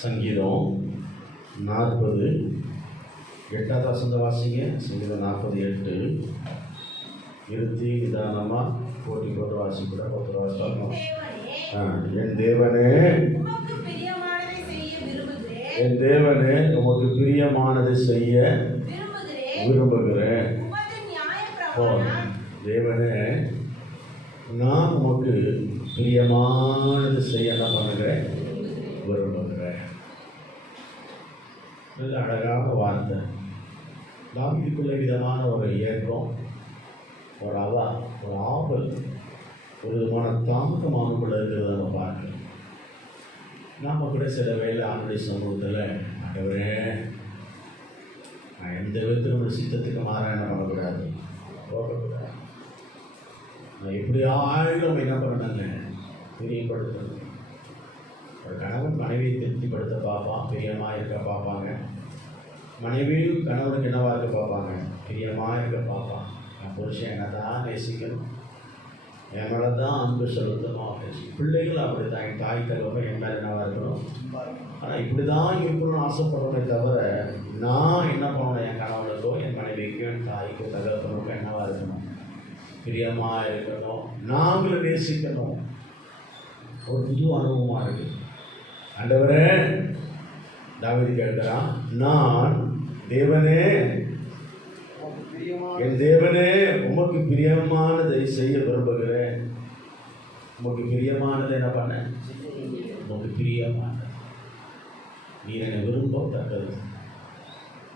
சங்கீதம் 40 8வது வசந்த வாசிங்க. சங்கீதம் 48 இருத்தி நிதானமாக போட்டி போட்டு வாசிக்கூட ஒருத்தர் வாசிக்கணும். என் தேவனே என் தேவனே உமக்கு பிரியமானதை செய்ய விரும்புகிறேன். தேவனே நான் உமக்கு பிரியமானது செய்ய என்ன பண்ணுகிறேன், விரும்புகிறேன். நல்ல அழகான வார்த்தை. தாவீதுக்குள்ள விதமான ஒரு ஏக்கம், ஒரு ஒரு ஆவல், ஒரு விதமான தாமதமானக்குள்ள இருக்கிறத நம்ம பார்க்கலாம். நாம் கூட சில வேலை ஆண்டுடைய சமூகத்தில் ஆண்டவரே நான் எந்த விதத்தில் ஒரு சித்தத்துக்கு மாற என்ன பண்ணக்கூடாது, போகக்கூடாது. நான் எப்படியாயிலும் என்ன பண்ணணுங்க, பிரியப்படுத்தணும். ஒரு கணவன் மனைவியை திருப்திப்படுத்த பார்ப்பான், பிரியமாக இருக்க பார்ப்பாங்க. மனைவியும் கணவனுக்கு என்னவாக இருக்க பார்ப்பாங்க, பிரியமாக இருக்க பார்ப்பான். என் புருஷன் என்ன தான் நேசிக்கணும், என் மேலே தான் அன்பு செலுத்தணும். பிள்ளைகள் அப்படி தான், என் தாய் தகவல் என் மேலே என்னவாக இருக்கணும். ஆனால் இப்படி தான் இருக்கணும்னு ஆசைப்படுறோமே தவிர, நான் என்ன பண்ணணும், என் கணவனுக்கோ என் மனைவிக்கோ என் தாய்க்கோ தகவலுக்கோ என்னவாக இருக்கணும், பிரியமாக இருக்கணும், நாங்களும் நேசிக்கணும். ஒரு புது அனுபவமாக இருக்குது. ஆண்டவரே தாவீது கேட்கிறான், நான் தேவனே என் தேவனே உமக்கு பிரியமானதை செய்ய விரும்புகிறேன். உமக்கு பிரியமானதை என்ன பண்ண, உமக்கு பிரியமானது நீர் என்னை விரும்பத்தக்கது,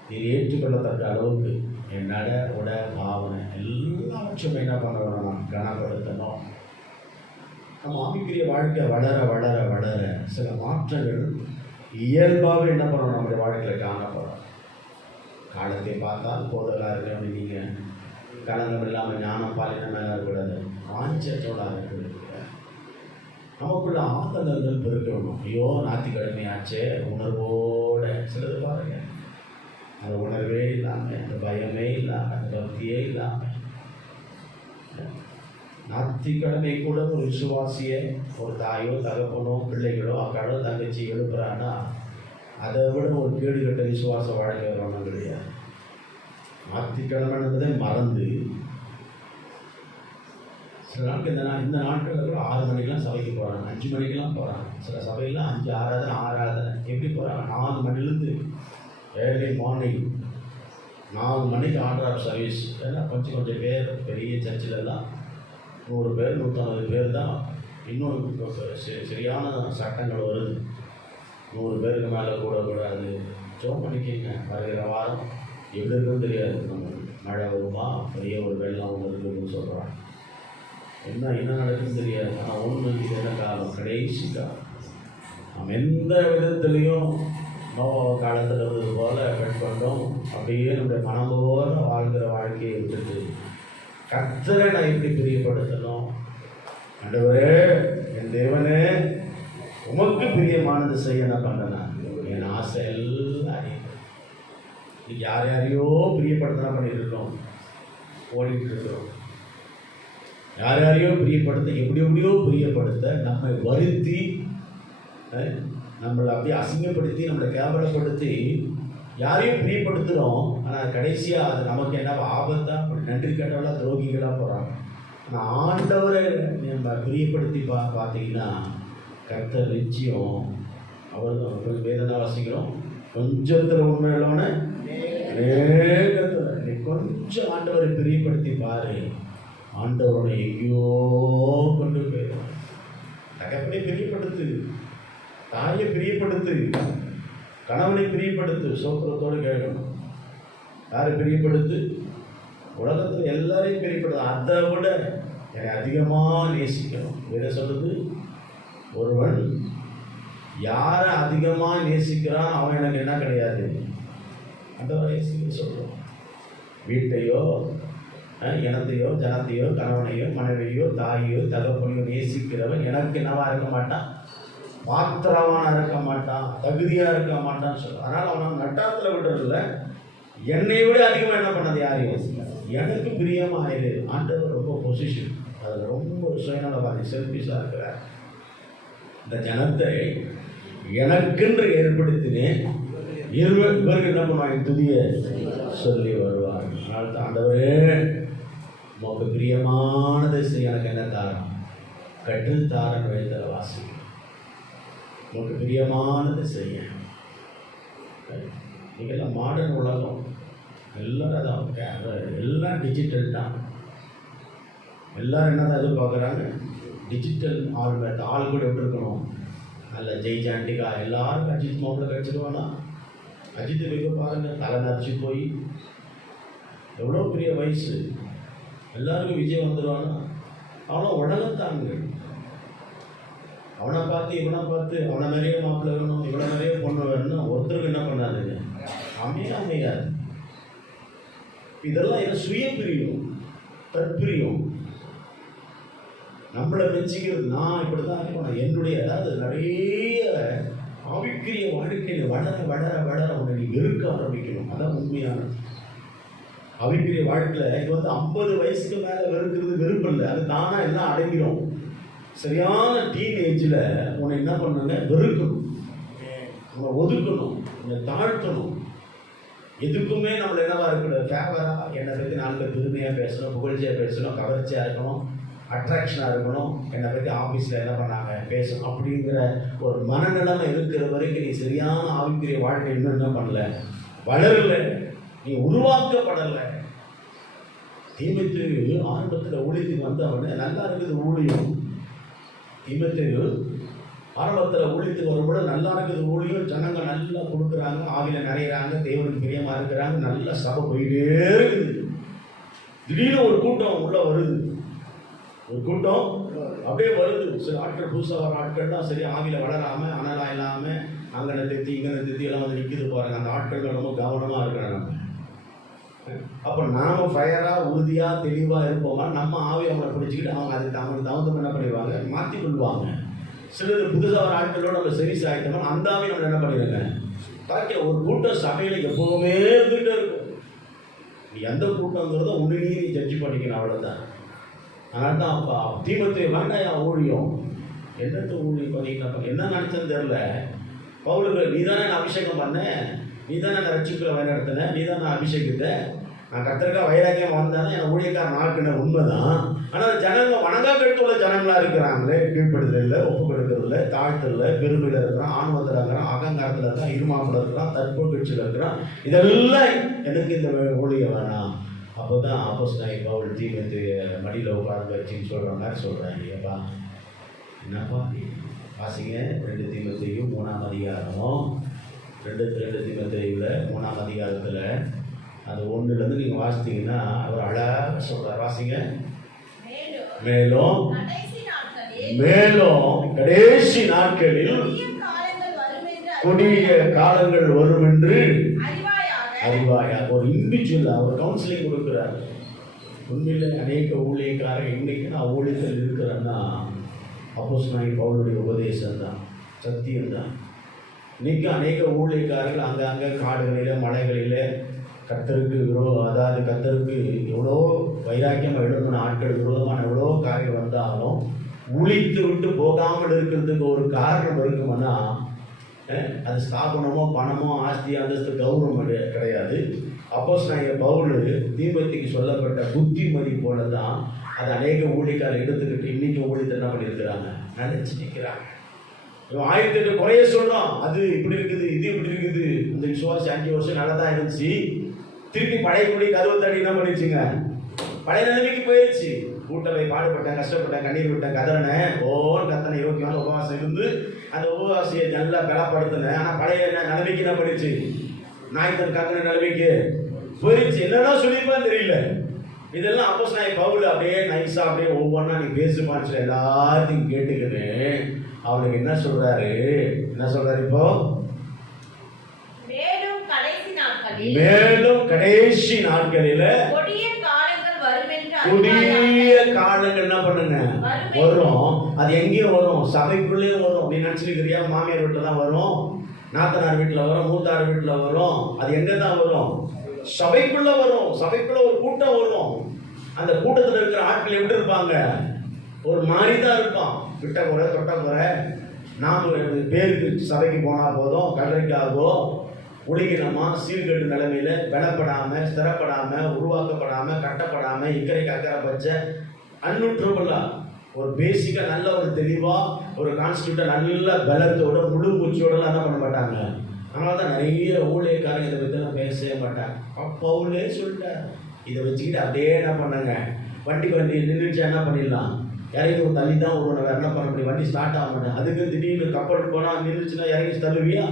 நீர் ஏற்றுக்கொள்ளத்தக்க அளவுக்கு என் நட உட பாவனை எல்லாவற்றையும் என்ன பண்ண வேணும், கனப்படுத்தணும். நம்ம ஆவிக்குரிய வாழ்க்கை வளர வளர வளர சில மாற்றங்கள் இயல்பாகவே என்ன பண்ணணும், நம்முடைய வாழ்க்கையில் காணப்படும். காலத்தை பார்த்தால் போதலாக இருக்க அப்படி நீங்கள் கலங்கம் இல்லாமல் ஞானம் பாலினம் மேலே இருக்கக்கூடாது, வாஞ்சத்தோடாக இருக்கிறது. நமக்குள்ள ஆதங்கங்கள் பெருக்கணும். ஐயோ ஞாயிற்றுக்கிழமையாச்சே உணர்வோட சிலது பாருங்க, அந்த உணர்வே இல்லாமல், அந்த பயமே இல்லாமல், அந்த பக்தியே இல்லாமல், ஞாயிற்றுக்கிழமை கூட ஒரு விசுவாசியை ஒரு தாயோ தகப்பனோ பிள்ளைகளோ அக்காளோ தங்கச்சி எழுப்புறான்னா அதை விட ஒரு கேடு கட்ட விசுவாச வாழ்க்கை வரணும் கிடையாது. ஞாயிற்றுக்கிழமைன்றதை மறந்து சில நாட்கள் இந்த நாட்களில் கூட 6 மணிக்கெலாம் சபைக்கு போகிறாங்க, 5 மணிக்கெலாம் போகிறாங்க. சில சபையெல்லாம் 5 ஆராதனை எப்படி போகிறாங்க, 4 மணிலேருந்து ஏர்லி மார்னிங் 4 மணிக்கு ஆர்டர் ஆஃப் சர்வீஸ். ஏன்னா கொஞ்சம் பேர் பெரிய சர்ச்சிலெல்லாம் 100 பேர் 150 பேர் தான். இன்னும் சரியான சட்டங்கள் வருது, 100 பேருக்கு மேலே கூடக்கூடாது. ஜோம் பண்ணிக்கிங்க. வருகிற வாரம் எப்படி இருக்குன்னு தெரியாது, நம்ம மழை வருமா, பெரிய ஒரு வெள்ளம் ஒன்று இருக்குதுன்னு சொல்கிறாங்க. என்ன நடக்குதுன்னு தெரியாது. ஆனால் ஒன்று, இது என்ன காலம், கடைசி காலம். நம்ம எந்த விதத்துலேயும் நோவா காலத்தில் இருந்தது போல் பெண் பண்ணோம் அப்படியே நம்முடைய மனம் போல வாழ்கிற வாழ்க்கையை விட்டுட்டு கர்த்தரை நான் எப்படி பிரியப்படுத்தணும். ஆண்டவரே என் தேவனே உமக்கு பிரியமானது செய்ய என்ன பண்ணேன்னா, என் ஆசை எல்லாம் யார் யாரையோ பிரியப்படுத்தினா பண்ணிட்டு இருக்கோம், ஓடிட்டு இருக்கிறோம். யார் யாரையோ பிரியப்படுத்த, எப்படியோ பிரியப்படுத்த, நம்மை வருத்தி, நம்மளை அப்படியே அசிங்கப்படுத்தி, நம்மளை கேவலப்படுத்தி யாரையும் பிரியப்படுத்துகிறோம். ஆனால் கடைசியாக அது நமக்கு என்ன ஆபத்தாக, நன்றி கட்டவளாக துரோகிகளாக போகிறாங்க. ஆனால் ஆண்டவரை நம்ம பிரியப்படுத்தி பார்த்தீங்கன்னா கர்த்தர் நிச்சயம் அவர் வேதனை வாசிக்கிறோம். கொஞ்சத்தில் உண்மை உள்ளவன வேகத்தில் நீ கொஞ்சம் ஆண்டவரை பிரியப்படுத்தி பாரு, ஆண்டவரை எங்கேயோ கொண்டு போயிடும். தகப்பனை பிரியப்படுத்து, தாயை பிரியப்படுத்து, கணவனை பிரியப்படுத்து, சோத்திரத்தோடு கேட்கணும். யாரை பிரியப்படுத்து, உலகத்தில் எல்லாரையும் பிரியப்படுத்து. அதை விட என்னை அதிகமாக நேசிக்கணும். எதை சொல்லுது, ஒருவன் யாரை அதிகமாக நேசிக்கிறான் அவன் எனக்கு என்ன கிடையாது, அந்த வயசுக்கு சொல்கிறோம். வீட்டையோ இனத்தையோ ஜனத்தையோ கணவனையோ மனைவியோ தாயோ தகப்பனையோ நேசிக்கிறவன் எனக்கு என்னவாக இருக்க மாட்டான், மாத்திரவான இருக்க மாட்டான், தகுதியாக இருக்க மாட்டான்னு சொல்கிறான். அதனால் அவன் நட்டாத்தில் விடுறதில்ல, என்னை விட அதிகமாக என்ன பண்ணது யாரையும், எனக்கு பிரியமாயிரு. ஆண்டவர் ரொம்ப பொசிஷன், அதில் ரொம்ப சுயநலவாதி, செல்ஃபிஷாக இருக்கிறார். இந்த ஜனத்தை எனக்கென்று ஏற்படுத்தினேன், இவருக்கு என்ன பண்ணுவாங்க, துதிய சொல்லி வருவார். அதனால தான் ஆண்டவரே உமக்கு பிரியமானதை செய்ய எனக்கு என்ன தாரம், கட்டில் தாரன் வைத்தல வாசி, உமக்கு பிரியமானதை செய்ய. நீங்கள்லாம் மாடர்ன் உலகம், எல்லாரும் அதான், எல்லாம் டிஜிட்டல் தான். எல்லாரும் என்னதான் எதிர்பார்க்குறாங்க, டிஜிட்டல் ஆள் கூட எப்படி இருக்கணும், நல்ல ஜெய் ஜாண்டிகா எல்லாரும் அஜித் மாப்பிள்ள கிடச்சிடுவானா. அஜித் வைக்க பாருங்க, தலை நரைச்சி போய் எவ்வளோ பெரிய வயசு, எல்லாருக்கும் விஜய் வந்துடுவானா. அவ்வளோ உலகத்தாங்க, அவனை பார்த்து இவனை பார்த்து அவனை நிறைய மாப்பிள்ளை வேணும், இவனை நிறைய பொண்ணு வேணும், ஒருத்தருக்கு என்ன பண்ணாதுங்க, அமையாது. இதெல்லாம் என்ன சுய பிரியம், தற்பிரியம், நம்மளை மெச்சிக்கிறது. நான் இப்படி தான் இருக்கணும், என்னுடைய, அதாவது நிறைய ஆவிக்குரிய வாழ்க்கையில் வளர வளர வளர உன்னை நீ வெறுக்க ஆரம்பிக்கணும். அதான் உண்மையான ஆவிக்குரிய வாழ்க்கையில். இது 50 வயசுக்கு மேலே வெறுக்கிறது வெறுப்பு இல்லை, அது தானாக எல்லாம் அடங்கிடும். சரியான டீனேஜில் உன்னை என்ன பண்ணுங்க, வெறுக்கணும், உன்னை ஒதுக்கணும், உன்னை தாழ்த்தணும். எதுக்குமே நம்மளை என்னவா இருக்கக்கூடாது, ஃபேவராக என்னை பற்றி 4 பேர் பெருமையாக பேசணும், புகழ்ச்சியாக பேசணும், கவர்ச்சியாக இருக்கணும், அட்ராக்ஷனாக இருக்கணும், என்னை பற்றி ஆஃபீஸில் என்ன பண்ணாங்க பேசணும் அப்படிங்கிற ஒரு மனநிலைமை இருக்கிற வரைக்கும் நீ சரியான ஆவிக்குரிய வாழ்க்கை இன்னும் என்ன பண்ணல, வளரலை, நீ உருவாக்கப்படலை. தீமோத்தேயு ஆரம்பத்தில் ஊழியத்துக்கு வந்தவனே நல்லா இருக்குது ஊழியம். தீமோத்தேயு ஆரம்பத்தில் ஊழியத்துக்கு வரும்போது நல்லா இருக்குது ஊழியம், ஜனங்க நல்லா கொடுக்குறாங்க, ஆவியில் நிறையிறாங்க, தேவனுக்கு பிரியமாக இருக்கிறாங்க, நல்ல சபை போயிட்டே இருக்குது. திடீர்னு ஒரு கூட்டம் உள்ள வருது, ஒரு கூட்டம் அப்படியே வருது. சில ஆட்கள் புதுசாக வர ஆட்கள் தான் சரி ஆவியில் வளராமல் அனலாக இல்லாமல் அங்கே தெத்தி இங்கே தெத்தி எல்லாம் வந்து நிற்கிது பாருங்க. அந்த ஆட்கள் ரொம்ப கவனமாக இருக்கிறாங்க. நம்ம அப்போ நாம் ஃபயராக உறுதியாக தெளிவாக இருப்போமா, நம்ம ஆவி அவங்களை பிடிச்சிக்கிட்டு அவங்க அது அவங்களுக்கு தகுந்த என்ன பண்ணிடுவாங்க, மாற்றி கொள்வாங்க. சிலர் புதுசாக வர ஆட்களோடு நம்ம சரி சாய்த்தோம்னா அந்த ஆவி நம்ம என்ன பண்ணிடுங்க. பாக்கி ஒரு கூட்டம் சபையில் எப்போவுமே இருந்துகிட்டே இருக்கும். நீ எந்த கூட்டங்கிறத உன்னையே நீ ஜட்ஜ் பண்ணிக்கணும், அவ்வளோதான். அதனால தான் அப்பா தீமோத்தேயு வேண்டாம் ஊழியம், என்னத்தை ஊழியம் பண்ணிக்கலாம், என்ன நினச்சேன்னு தெரில. பவுலுக்கு நீ தானே நான் அபிஷேகம் பண்ணேன், நீ தானே நான் ரட்சிப்பில் வழிநடத்தினேன், நீ தான் நான் அபிஷேகத்தை, நான் கத்திரிக்காய் வைராக்கியம் வந்தானே என் ஊழியக்காரன் ஆக்குன உண்மைதான். ஆனால் ஜனங்கள் வணங்கா கழுத்துள்ள ஜனங்களாக இருக்கிறாங்களே, கீழ்ப்படுதல் இல்லை, ஒப்பு கொடுக்கறதில்ல, தாழ்த்தல, பெருமையில் இருக்கிறான், ஆன்மத்தில் இருக்கிறான், அகங்காரத்தில் இருக்கிறான், இருமாப்பில் இருக்கிறான், தற்போழ்ச்சியில் இருக்கிறான். இதெல்லாம் எனக்கு இந்த ஊழியம் வேணாம். அப்போ தான் அப்போஸ்தலனாகிய பவுல் தீமோத்தேயு மடியில் உட்கார்ந்து வச்சுன்னு சொல்கிற மாதிரி சொல்கிறாங்க. ஏப்பா என்னப்பா வாசிங்க 2 தீமோத்தேயு 3ஆம் அதிகாரம், 2 தீமோத்தேயுல 3ஆம் அதிகாரத்தில் அது 1லேருந்து நீங்கள் வாசித்தீங்கன்னா அவர் அழகாக சொல்கிறார். வாசிங்க. மேலும் கடைசி நாட்களில் கொடிய காலங்கள் வரும் என்று அறிவாயா. ஒரு இண்டிவிஜுவலாக ஒரு கவுன்சிலிங் கொடுக்குறாரு. உண்மையில் அநேக ஊழியக்காரர் இன்னைக்கு நான் ஊழியத்தில் இருக்கிறேன்னா அப்போஸ்தலனாகிய பவுலுடைய உபதேசம் தான், சத்தியம் தான். இன்னைக்கு அநேக ஊழியக்காரர்கள் அங்கங்கே காடுகளில் மலைகளில் கர்த்தருக்கு அதாவது கர்த்தருக்கு எவ்வளோ வைராக்கியமாக எழுதின ஆட்கள் விரோதமான எவ்வளோ காரியம் வந்தாலும் ஊழித்து விட்டு போகாமல் இருக்கிறதுக்கு ஒரு காரணம் இருக்குமானா அது ஸ்தாபனமோ பணமோ ஆஸ்தி அந்தஸ்து கௌரவம் கிடையாது. அப்போஸ்தலனாகிய பவுல் தீமோத்தேயுக்கு சொல்லப்பட்ட புத்திமதி போல தான் அது அநேக ஊழியக்காரர் எடுத்துக்கிட்டு இன்னைக்கு ஊழியத்தை என்ன பண்ணியிருக்கிறாங்க, நினைச்சு நிற்கிறாங்க. இவன் 1008 குறைய சொல்கிறோம், அது இப்படி இருக்குது, இது இப்படி இருக்குது, இந்த விசுவாசி 5 வருஷம் நல்லா தான் இருந்துச்சு, திருப்பி பழையபடி கதவை தடி என்ன பண்ணிடுச்சுங்க, பழைய நிலைமைக்கு போயிடுச்சு. கூட்டவை பாடுபட்டேன், கஷ்டப்பட்டேன், கண்ணீர் விட்டேன், கதறினேன், கத்தனை 20 நாள் உபவாசம் இருந்து அந்த உபவாசியை நல்லா பலப்படுத்தினேன். ஆனால் பழைய நிலைமைக்கு என்ன பண்ணிடுச்சு, நாய்த்தன் கக்கின நிலைமைக்கு போயிடுச்சு. என்னன்னா சொல்லியிருப்பான்னு தெரியல. இதெல்லாம் அப்போஸ்தலனாகிய பவுல் அப்படியே நைஸாக அப்படியே ஒவ்வொன்றா நீ பேசுமான்னு சொல்லி எல்லாத்தையும் கேட்டுக்கிட்டு அவனுக்கு என்ன சொல்றாரு இப்போ, மேலும் கடைசி நாட்களில் கொடிய காலங்கள் என்ன பண்ணுங்க வரும். அது எங்கேயும் வரும், சபைக்குள்ளே வரும். நீ நினைச்சிருக்கிறியா மாமியார் வீட்டில் தான் வரும், நாத்தனார் வீட்டில் வரும், மூத்தார் வீட்டில் வரும். அது எங்கே தான் வரும், சபைக்குள்ள வரும். சபைக்குள்ள ஒரு கூட்டம் வரும். அந்த கூட்டத்தில் இருக்கிற ஆட்கள் எப்படி இருப்பாங்க, ஒரு மாதிரி தான் இருப்பான். விட்ட குறை தொட்ட குறை நாம் பேருக்கு சபைக்கு போனால் போதும், கல்லறைக்காகவோ ஒளிகினமா சீர்கெட்டு நிலைமையில் பெறப்படாமல், ஸ்திரப்படாமல், உருவாக்கப்படாமல், கட்டப்படாமல், இக்கரைக்கு அக்கறை பச்ச அன்னுற்றபுல்லா ஒரு பேசிக்காக நல்ல ஒரு தெளிவாக ஒரு கான்ஸ்டியூட்டாக நல்ல பலத்தோட முழு மூச்சோடலாம் என்ன பண்ண மாட்டாங்க. அதனால தான் நிறைய ஊழியக்காரங்க இதை பற்றிலாம் பேசவே மாட்டாங்க. அப்பவுலே சொல்லிட்டார். இதை வச்சுக்கிட்டு அப்படியே என்ன பண்ணாங்க, வண்டி நின்றுச்சா என்ன பண்ணிடலாம், இறங்கி ஒரு தள்ளி தான் ஒரு வேறு என்ன பண்ண முடியும், வண்டி ஸ்டார்ட் ஆக மாட்டேன். அதுக்கு திடீர்னு கப்பல் போனால் நின்றுச்சுன்னா இறங்கி தள்ளுவியா?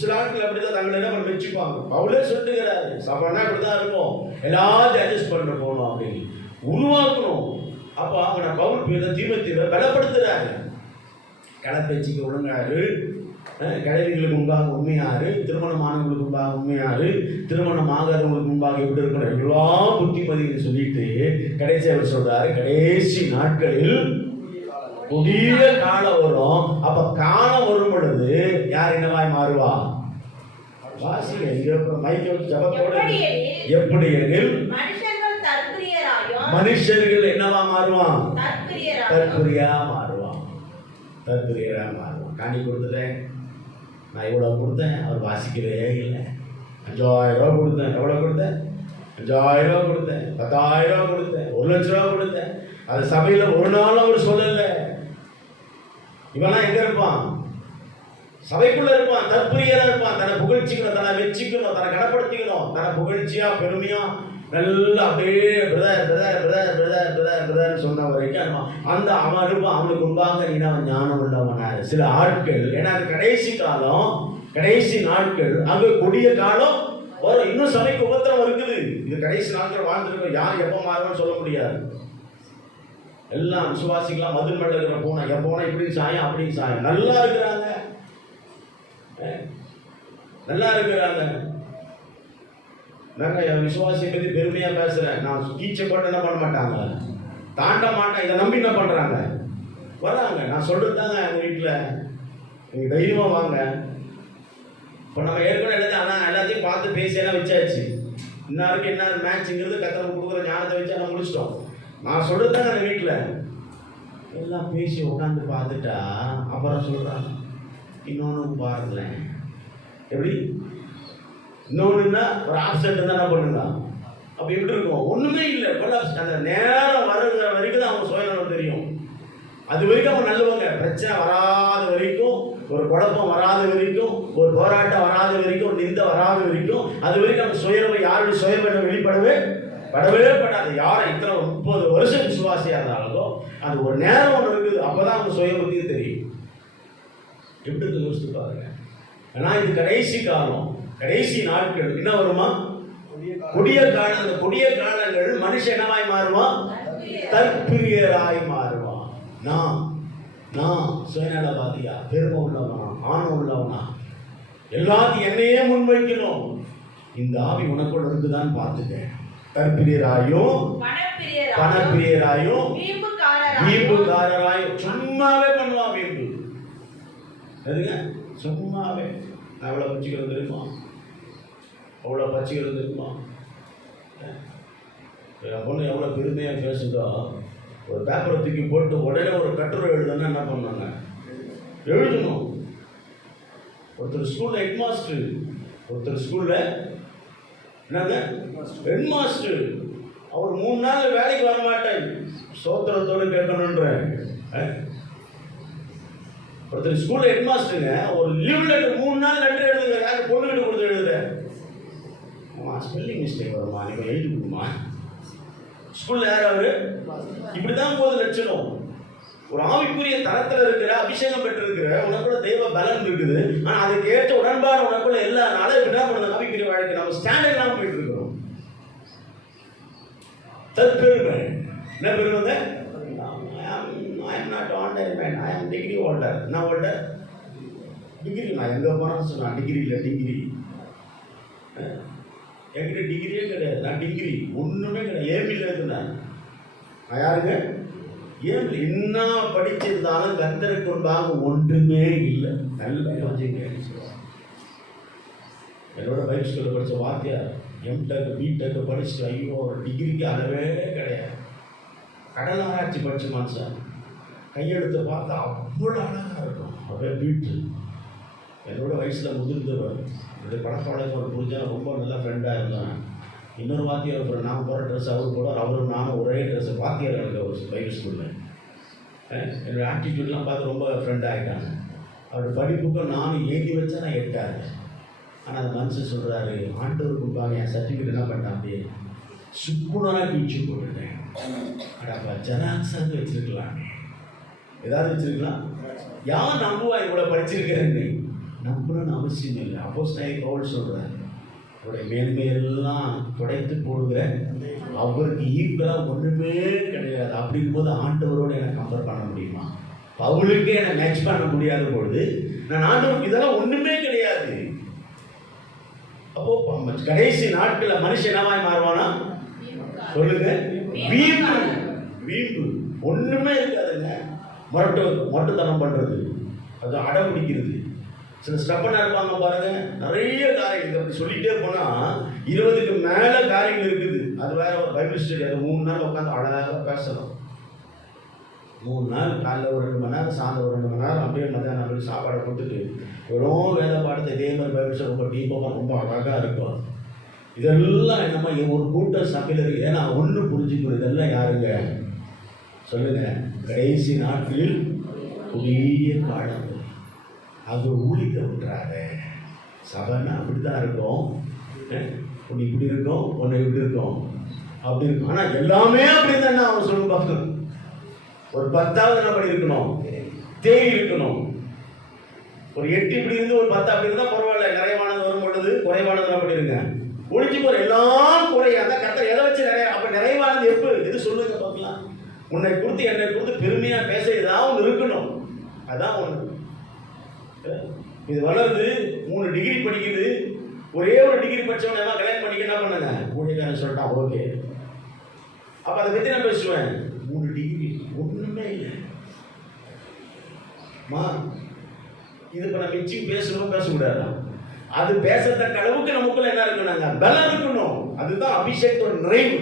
சில ஆட்கள் அப்படி தான் தங்களை என்ன பண்ண வச்சுப்பாங்க. அவளே சொல்லிட்டுக்கிறாரு, சபைனா இப்படி தான் இருக்கும், எல்லாத்தையும் அட்ஜஸ்ட் பண்ணிட்டு போகணும் அப்படின்னு உருவாக்கணும். அப்போ அவனை பவுல் பேர் தீமோத்தேயுவை பலப்படுத்துறாரு. கலப்பேச்சுக்கு ஒழுங்காரு, கடைவிகளுக்கு முன்பாக உண்மையாரு, திருமணமானவங்களுக்கு முன்பாக உண்மையாரு, திருமணம் ஆகாதவங்களுக்கு முன்பாக எப்படி இருக்கணும், எல்லா புத்திமதின்னு சொல்லிட்டு கடைசி அவர் சொல்றாரு, கடைசி நாட்களில் புதிய காலம் வரும். அப்ப காலம் வரும் பொழுது யார் என்னவாய் மாறுவா? வாசிங்க, எப்படி எனில் மனுஷர்கள் என்னவா மாறுவான்? தற்குறியா மாறுவான். தற்குறியா மாறுவான். காணி கொடுத்துட்டேன், நான் இவ்வளவு கொடுத்தேன், அவர் வாசிக்கவே இல்லை. 5000 ரூபா கொடுத்தேன். எவ்வளவு கொடுத்தேன்? 5000 ரூபா கொடுத்தேன், 10,000 ரூபா கொடுத்தேன், 1,00,000 ரூபா கொடுத்தேன். அது சபையில ஒரு நாள் அவர் சொல்லல. இவெல்லாம் எங்க இருப்பான்? சபைக்குள்ள இருப்பான், தற்பிரியரா இருப்பான். தன்னை புகழ்ச்சிக்கணும், தன்னை வெச்சிக்கணும், தன்னை கனப்படுத்திக்கணும், தன்னை புகழ்ச்சியா பெருமையா நல்லா அப்படியே brother brother brother brother brother brother சொன்ன வரைக்கும் அந்த அவன் இருப்பான். அவனுக்கு முன்பாக நீ அவன் ஞானம் உள்ளவனாரு. சில ஆட்கள், ஏன்னா அது கடைசி காலம், கடைசி நாட்கள், அங்கு கொடிய காலம் வரும். இன்னும் சபைக்கு உபத்திரம் இருக்குது. இது கடைசி நாட்கள் வாழ்ந்துருக்கோம். யார் எப்போ மாறும்னு சொல்ல முடியாது. எல்லாம் விசுவாசிக்கலாம். மதுமல்ல இருக்கிற போனா எப்போனா இப்படி சாயம் அப்படி சாயம் நல்லா இருக்கிறாங்க, நல்லா இருக்கிறாங்க. நாங்கள் விசுவாசியை பற்றி பெருமையாக பேசுகிறேன். நான் கீச்சப்பட்டு என்ன பண்ண மாட்டாங்க, தாண்ட மாட்டேன். இதை நம்பி என்ன பண்ணுறாங்க, வராங்க. நான் சொல்கிறது தாங்க எங்கள் வீட்டில், நீங்கள் தைரியமாக வாங்க. இப்போ நம்ம ஏற்கனவே எல்லாத்தையும் பார்த்து பேசியெல்லாம் வச்சாச்சு. இன்னாருக்கு என்ன மேட்சுங்கிறது கத்தனை கொடுக்குற ஞானத்தை வச்சு நான் முடிச்சிட்டோம். நான் சொல்கிறது தாங்க அந்த வீட்டில் எல்லாம் பேசி உட்காந்து பார்த்துட்டா அப்புறம் சொல்கிறாங்க இன்னொன்று பாருங்களேன். எப்படி இன்னொன்றுன்னா ஒரு ஆப்சென்ட் தான் என்ன பண்ணுங்க. அப்போ எப்படி இருக்கும்? ஒன்றுமே இல்லை. அந்த நேரம் வருகிற வரைக்கும் தான் அவங்க சுயநலம் தெரியும். அது வரைக்கும் அவங்க நல்லவங்க. பிரச்சனை வராத வரைக்கும், ஒரு குழப்பம் வராத வரைக்கும், ஒரு போராட்டம் வராத வரைக்கும், ஒரு நிந்த வராத வரைக்கும், அது வரைக்கும் அவங்க சுயநலம், யாருடைய சுயநலம் வெளிப்படவே படாது. யாரை இத்தனை 30 வருஷம் விசுவாசியாக இருந்தாலும் அது ஒரு நேரம் ஒன்று இருக்குது. அப்போதான் அவங்க சுய புத்தி தெரியும். எப்படி யோசித்து பாருங்க. ஏன்னா இது கடைசி காலம், கடைசி நாட்கள். என்ன வருமா? கொடிய காலம். அந்த கொடிய காலங்கள் மனுஷன் என்னவாய் மாறுவான்? தற்பிரியராய் மாறுவான். நான் சுயநலவாதியா, பெருமை உள்ளவனா, ஆணவம் உள்ளவனா, எல்லாத்தையும் என்னையே முன்வைக்கணும். இந்த ஆவி உனக்குள்ள இருக்குதான் பார்த்துட்டேன். தற்பிரியராயும் பணப்பிரியராயும் வீம்புக்காரராயும் சும்மாவே பண்ணுவான். வீம்பு எதுங்க? சும்மாவே. நான் எவ்வளோ பச்சிக்கிறது தெரியுமா? அவ்வளோ பச்சிக்கிறது தெரியுமா? என் பொண்ணு எவ்வளோ பெருமையாக பேசுதோ, ஒரு பேப்பரை தூக்கி போட்டு உடனே ஒரு கட்டுரை எழுதுன்னா என்ன பண்ணாங்க? எழுதணும். ஒருத்தர் ஸ்கூலில் ஹெட்மாஸ்டர், ஒருத்தர் ஸ்கூலில் என்னங்க ஹெட்மாஸ்டர், அவர் 3 நாள் வேலைக்கு வர மாட்டேன், சோத்திரத்தோடு கேட்கணுன்ற. ஒருத்தர் ஸ்கூலில் ஹெட்மாஸ்டருங்க, ஒரு லீவ் லெட்டர் 3 நாள் லெட்டர் எழுதுங்க. யாருக்கு? பொண்ணுகிட்ட கொடுத்து எழுதுறேன். ஸ்பெல்லிங் மிஸ்டேக் வருமா, நீங்கள் எழுதி கொடுக்குமா? ஸ்கூலில் யார் அவரு? இப்படிதான் போது லட்சணம். ஒரு ஆவிக்குரிய தரத்தில் இருக்கிற, அபிஷேகம் பெற்றிருக்கிற, உனக்குள்ள தெய்வ பலன் இருக்குது. ஆனால் அதுக்கு ஏற்ற உடன்பாடு உனக்குள்ள எல்லாருனால இப்படி என்ன பண்ணுறது? ஆவிக்குரிய வாழ்க்கை நம்ம ஸ்டாண்ட் எல்லாம் போயிட்டு இருக்கிறோம். தற்பெருமை. என்ன பெருமைங்க? I am not ordinary man. I am degree holder. என்ன holder? டிகிரி. நான் எங்கே போனாலும் சொன்னேன் டிகிரி இல்லை, டிகிரி. என்கிட்ட டிகிரியே கிடையாது. நான் டிகிரி ஒன்றுமே கிடையாது. ஏமில் இருக்குண்ணேன். நான் யாருங்க? ஏன் என்ன படிச்சிருந்தாலும் கத்தருக்கு முன்பாக ஒன்றுமே இல்லை. நல்ல யோசிங்க. என்னோட பைபிள் ஸ்கூலில் படித்த வாத்தியார் எம்டெக் பிடெக் படிச்சுட்டு ஐயோ ஒரு டிகிரிக்கு அளவே கிடையாது. கடல் ஆராய்ச்சி படித்த மனுஷன் கையெழுத்தை பார்த்தா அவ்வளோ அழகாக இருக்கும். அப்படியே பீட்டு என்னோட வயசில் முதிர்ந்தவர். என்னுடைய பழக்கவழக்கம் ஒரு புரிஞ்சாலும் ரொம்ப நல்லா ஃப்ரெண்டாக இருந்தாங்க. இன்னொரு வாத்தியார் அப்புறம் நான் போகிற ட்ரெஸ் அவர் போட, அவரும் நானும் ஒரே ட்ரெஸ்ஸு வாத்தியார் எனக்கு ஒரு பைபிள் ஸ்கூலில். என்னோடய ஆட்டிடியூட்லாம் பார்த்து ரொம்ப ஃப்ரெண்ட் ஆகிட்டாங்க. அவருடைய படிப்புக்கும் நானும் ஏற்றி வச்சா நான் எட்டாரு. ஆனால் அந்த மனுஷன் சொல்கிறாரு, ஆண்டவருக்கு முன்பாக என் சர்டிஃபிகேட் என்ன பண்ணேன் அப்படியே சுக்குனராக கிழிச்சு போட்டுட்டேன். அடாப்பா ஜெராக்ஸாக வச்சுருக்கலாம், ஏதாவது வச்சுருக்கலாம். யார் நம்புவா இவ்வளோ படிச்சிருக்கிறேன்னு? நம்பணும்னு அவசியம் இல்லை. அப்போஸ்தலனாகிய பவுல் சொல்கிறார், அவருடைய மேன்மையெல்லாம் துடைத்து போடுகிற அவருக்கு ஈக்குவலாக ஒன்றுமே கிடையாது. அப்படிங்கும்போது ஆண்டவரோடு எனக்கு கம்பேர் பண்ண முடியுமா? பவுலுக்கே என்னை மேட்ச் பண்ண முடியாத பொழுது நான் ஆண்டவருக்கு இதெல்லாம் ஒன்றுமே கிடையாது. அப்போ கடைசி நாட்களில் மனுஷன் என்னவாய் மாறுவானா சொல்லுங்க? வீம்பு. வீம்பு ஒன்றுமே இருக்காதுங்க. மொட்டைத்தனம் பண்ணுறது, அது அடம் பிடிக்கிறது. சில ஸ்டப்பனாக இருப்பாங்க பாருங்க, நிறைய காரியங்கள் அப்படி சொல்லிகிட்டே போனால் 20க்கு மேலே காரியங்கள் இருக்குது. அது வேற பைபிள் ஸ்டடி. அது 3 நாள் உட்காந்து அழகாக பேசணும். 3 நாள் காலையில் ஒரு 2 மணி நேரம், சாயந்தரம் ஒரு 2 மணி நேரம், அப்படியே மத்தியானம் அப்படி சாப்பாடை கொடுத்துட்டு வெறும் வேலை பாடத்தை இதே மாதிரி பைபிள் ஸ்டடி ரொம்ப டீப்பாக ரொம்ப அழகாக இருக்கும். இதெல்லாம் என்னம்மா ஒரு கூட்டம் சபையில் இருக்குது. ஏன்னா ஒன்று புரிஞ்சுக்கணும், இதெல்லாம் யாருங்க சொல்லுங்க? கடைசி நாட்களில் புதிய காலம். அது ஊழிக்க விட்டுறாரு. சபைன்னா அப்படி தான் இருக்கும். ஒன்று இப்படி இருக்கும், ஒன்று இப்படி இருக்கும், அப்படி இருக்கும். ஆனால் எல்லாமே அப்படி தான் அவன் சொல்லி பார்க்கணும். ஒரு 10வது என்ன பண்ணியிருக்கணும்? தேடி இருக்கணும். ஒரு 8 இப்படி இருந்து ஒரு 10 அப்படி இருந்தால் பரவாயில்ல. நிறைவானது வரும் பொழுது குறைவானது என்ன பண்ணிருங்க? ஒழிச்சு போகிற எல்லாம் குறைய. அதான் கர்த்தர் எதை வச்சு நிறைய. அப்போ நிறைவானது எப்போ எது சொல்லுங்க பார்க்கலாம். உன்னை குறித்து என்னை குறித்து பெருமையாக பேச ஏதாவது ஒன்று இருக்கணும். அதான் ஒன்று. இது வளருது, 3 டிகிரி படிக்குது. ஒரே ஒரு டிகிரி படித்தவன் எல்லாம் கல்யாணம் பண்ணிக்க என்ன பண்ணாங்க? ஊழியக்காரன் சொல்லிட்டான், ஓகே. அப்போ அதை பற்றி நான் பேசுவேன். 3 டிகிரி ஒன்றுமே இல்லை. இது இப்போ நம்ம மிச்சிங் பேசணும் பேசக்கூடாது. அது பேசத்தக்க அளவுக்கு நமக்குள்ள என்ன இருக்கணுங்க? பலம் இருக்கணும். அதுதான் அபிஷேகத்தோட நிறைவு.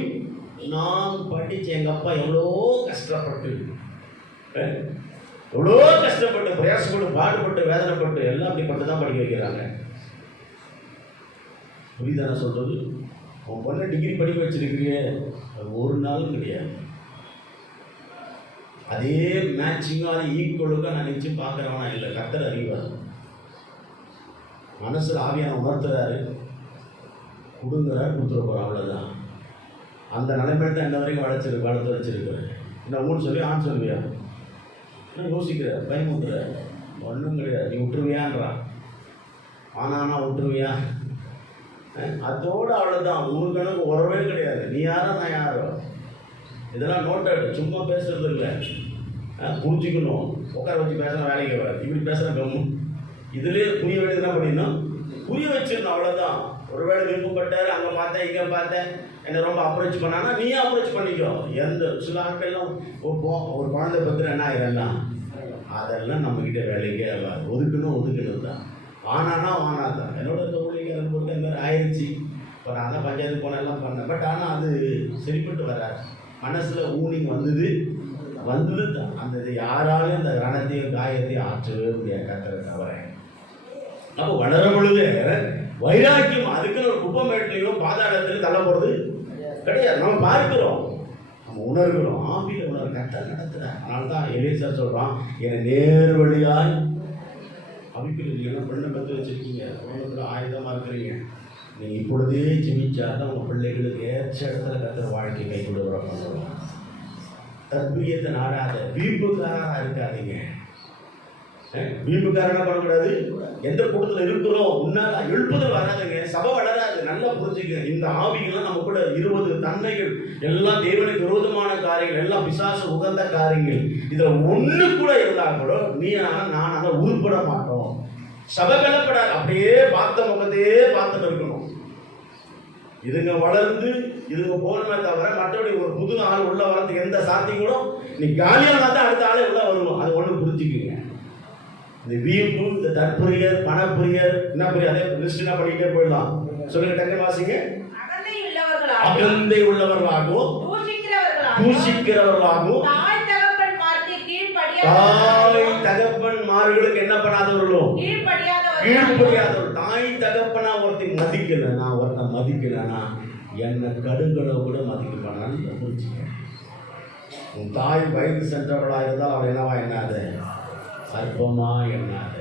நான் படித்த எங்கள் அப்பா எவ்வளோ கஷ்டப்பட்டு பிரயாசப்பட்டு பாடுபட்டு வேதனைப்பட்டு எல்லாம் அப்படிப்பட்டு தான் படிக்க வைக்கிறாங்க. புரியுதான சொல்றது? உன் பொண்ணை டிகிரி படிக்க வச்சிருக்கிறியே, அது ஒரு நாளும் கிடையாது. அதே மேட்சிங்காக அது ஈக்குவலுக்காக நான் நினச்சி பார்க்குறவனா இல்லை. கர்த்தர் அறிவார். மனசில் ஆவியான உணர்த்துறாரு, கொடுங்குறாரு, கொடுத்துட போகிறோம், அவ்வளோதான். அந்த நிலைமையில தான் இன்ன வரைக்கும் வளர்த்து வச்சிருக்கிறேன். என்ன ஊன்னு சொல்லி ஆண் சொல்லுவியா? என்ன யோசிக்கிற? பயமுத்துற? ஒன்றும் கிடையாது. நீ விட்டுருவியான்றான். ஆனானா விட்டுருவியா? அதோடு அவ்வளோதான். ஊர் கணக்கு உறவே கிடையாது. நீ யாரோ நான் யாரோ. இதெல்லாம் நோட்டை சும்மா பேசுறது இல்லை. புரிஞ்சுக்கணும். உட்கார வச்சு பேசுகிற வேலைக்கு வராது. இப்படி பேசுகிற கம்மு. இதுலேயே புரிய வேண்டியது என்ன பண்ணிடணும்? புரிய வச்சிடணும், அவ்வளோதான். ஒருவேளை விருப்பப்பட்டார், அங்கே பார்த்தேன் இங்கே பார்த்தேன், என்னை ரொம்ப அப்ரோச் பண்ணானா நீயே அப்ரோச் பண்ணிக்கோ. எந்த சில ஆட்கள்லாம் ஒரு குழந்தை பத்திர என்ன ஆயிரம்னா அதெல்லாம் நம்மக்கிட்ட வேலைக்கே ஆகாது. ஒதுக்கணும் தான். ஆனானா வானாதான். என்னோட தொழிலுக்கு பொறுத்த இந்த மாதிரி ஆயிடுச்சு. இப்போ நான் தான் பஞ்சாயத்து போன எல்லாம் பண்ணேன். பட் ஆனால் அது சரிப்பட்டு வராது. மனசில் ஊனிங் வந்தது தான். அந்த இது யாராலும் இந்த ரணத்தையும் காயத்தையும் ஆற்றவே முடியாது, கர்த்தரை தவிர. அப்போ வளர பொழுது வைராக்கியம் அதுக்குன்னு ஒரு குப்பமேட்டிலையோ பாதாளத்திலையும் தள்ள போகிறது கிடையாது. நம்ம பார்க்கிறோம், நம்ம உணர்கிறோம். ஆவியில் உணர்வு கர்த்தர் நடத்துகிறேன். அதனால தான் எலிசா சொல்கிறான், என்னை நேர் வழியாய் அவிப்பில் நீங்கள் பெண்ணை பற்றி வச்சுருக்கீங்க, உலகத்தில் ஆயுதமாக இருக்கிறீங்க. நீங்கள் இப்பொழுதே ஜெபிச்சா தான் உங்கள் பிள்ளைகளுக்கு ஏற்ற இடத்துல கர்த்தர் வாழ்க்கை கை கொடுக்குறோம் சொல்லுவாங்க. தத்வீயத்தை நாடாத வீம்புக்காரராக இருக்காதீங்க. வீம்புக்காரனா பண்ணக்கூடாது. எந்த கூட்டத்தில் இருக்கிறோம் உன்னால எழுப்புதல் வராதுங்க, சபை வளராது. நல்லா புரிஞ்சுக்க. இந்த ஆவிகள்லாம் நம்ம கூட 20 தன்மைகள் எல்லாம் தேவனுக்கு விரோதமான காரியங்கள், எல்லாம் பிசாசு உகந்த காரியங்கள். இதில் ஒன்று கூட இருந்தால் கூட நீ நான் அதை உருப்பட மாட்டோம். சபை வெல்லப்படாது. அப்படியே பார்த்த முகத்தையே பார்த்துட்டு இருக்கணும். இதுங்க வளர்ந்து இதுங்க போகணுமே தவிர மற்றபடி ஒரு புது ஆள் உள்ள வரதுக்கு எந்த சாத்தியங்களும் நீ காலியானா தான் அடுத்த ஆளே உள்ள வருவோம். அது ஒன்று புரிஞ்சுக்குங்க. இந்த வீம்பு, இந்த தற்புரியர், பணப்புரியர், என்ன புரிய அதே லிஸ்ட் என்ன பண்ணிட்டே போயிடலாம். சொல்லுங்க, டக்குனு வாசிங்க. அகந்தை உள்ளவர்களாகவும் தூஷிக்கிறவர்களாகவும் தாய் தகப்பன் வார்த்தை கீழ்ப்படியாதவர்களாகவும் தாய் தகப்பன்மார்களுக்கு என்ன பண்ணாதவர்களோ கீழ்ப்படியாதவர்கள். தாய் தகப்பனா ஒருத்தி மதிக்கலனா, ஒருத்தன் மதிக்கலனா என்ன கடுகளவு கூட மதிக்க. நல்லா புரிஞ்சுக்க. உன் தாய் வயது சென்றவளா இருந்தால் அவள் என்னவா என்னாத, அற்பமா என்னாத.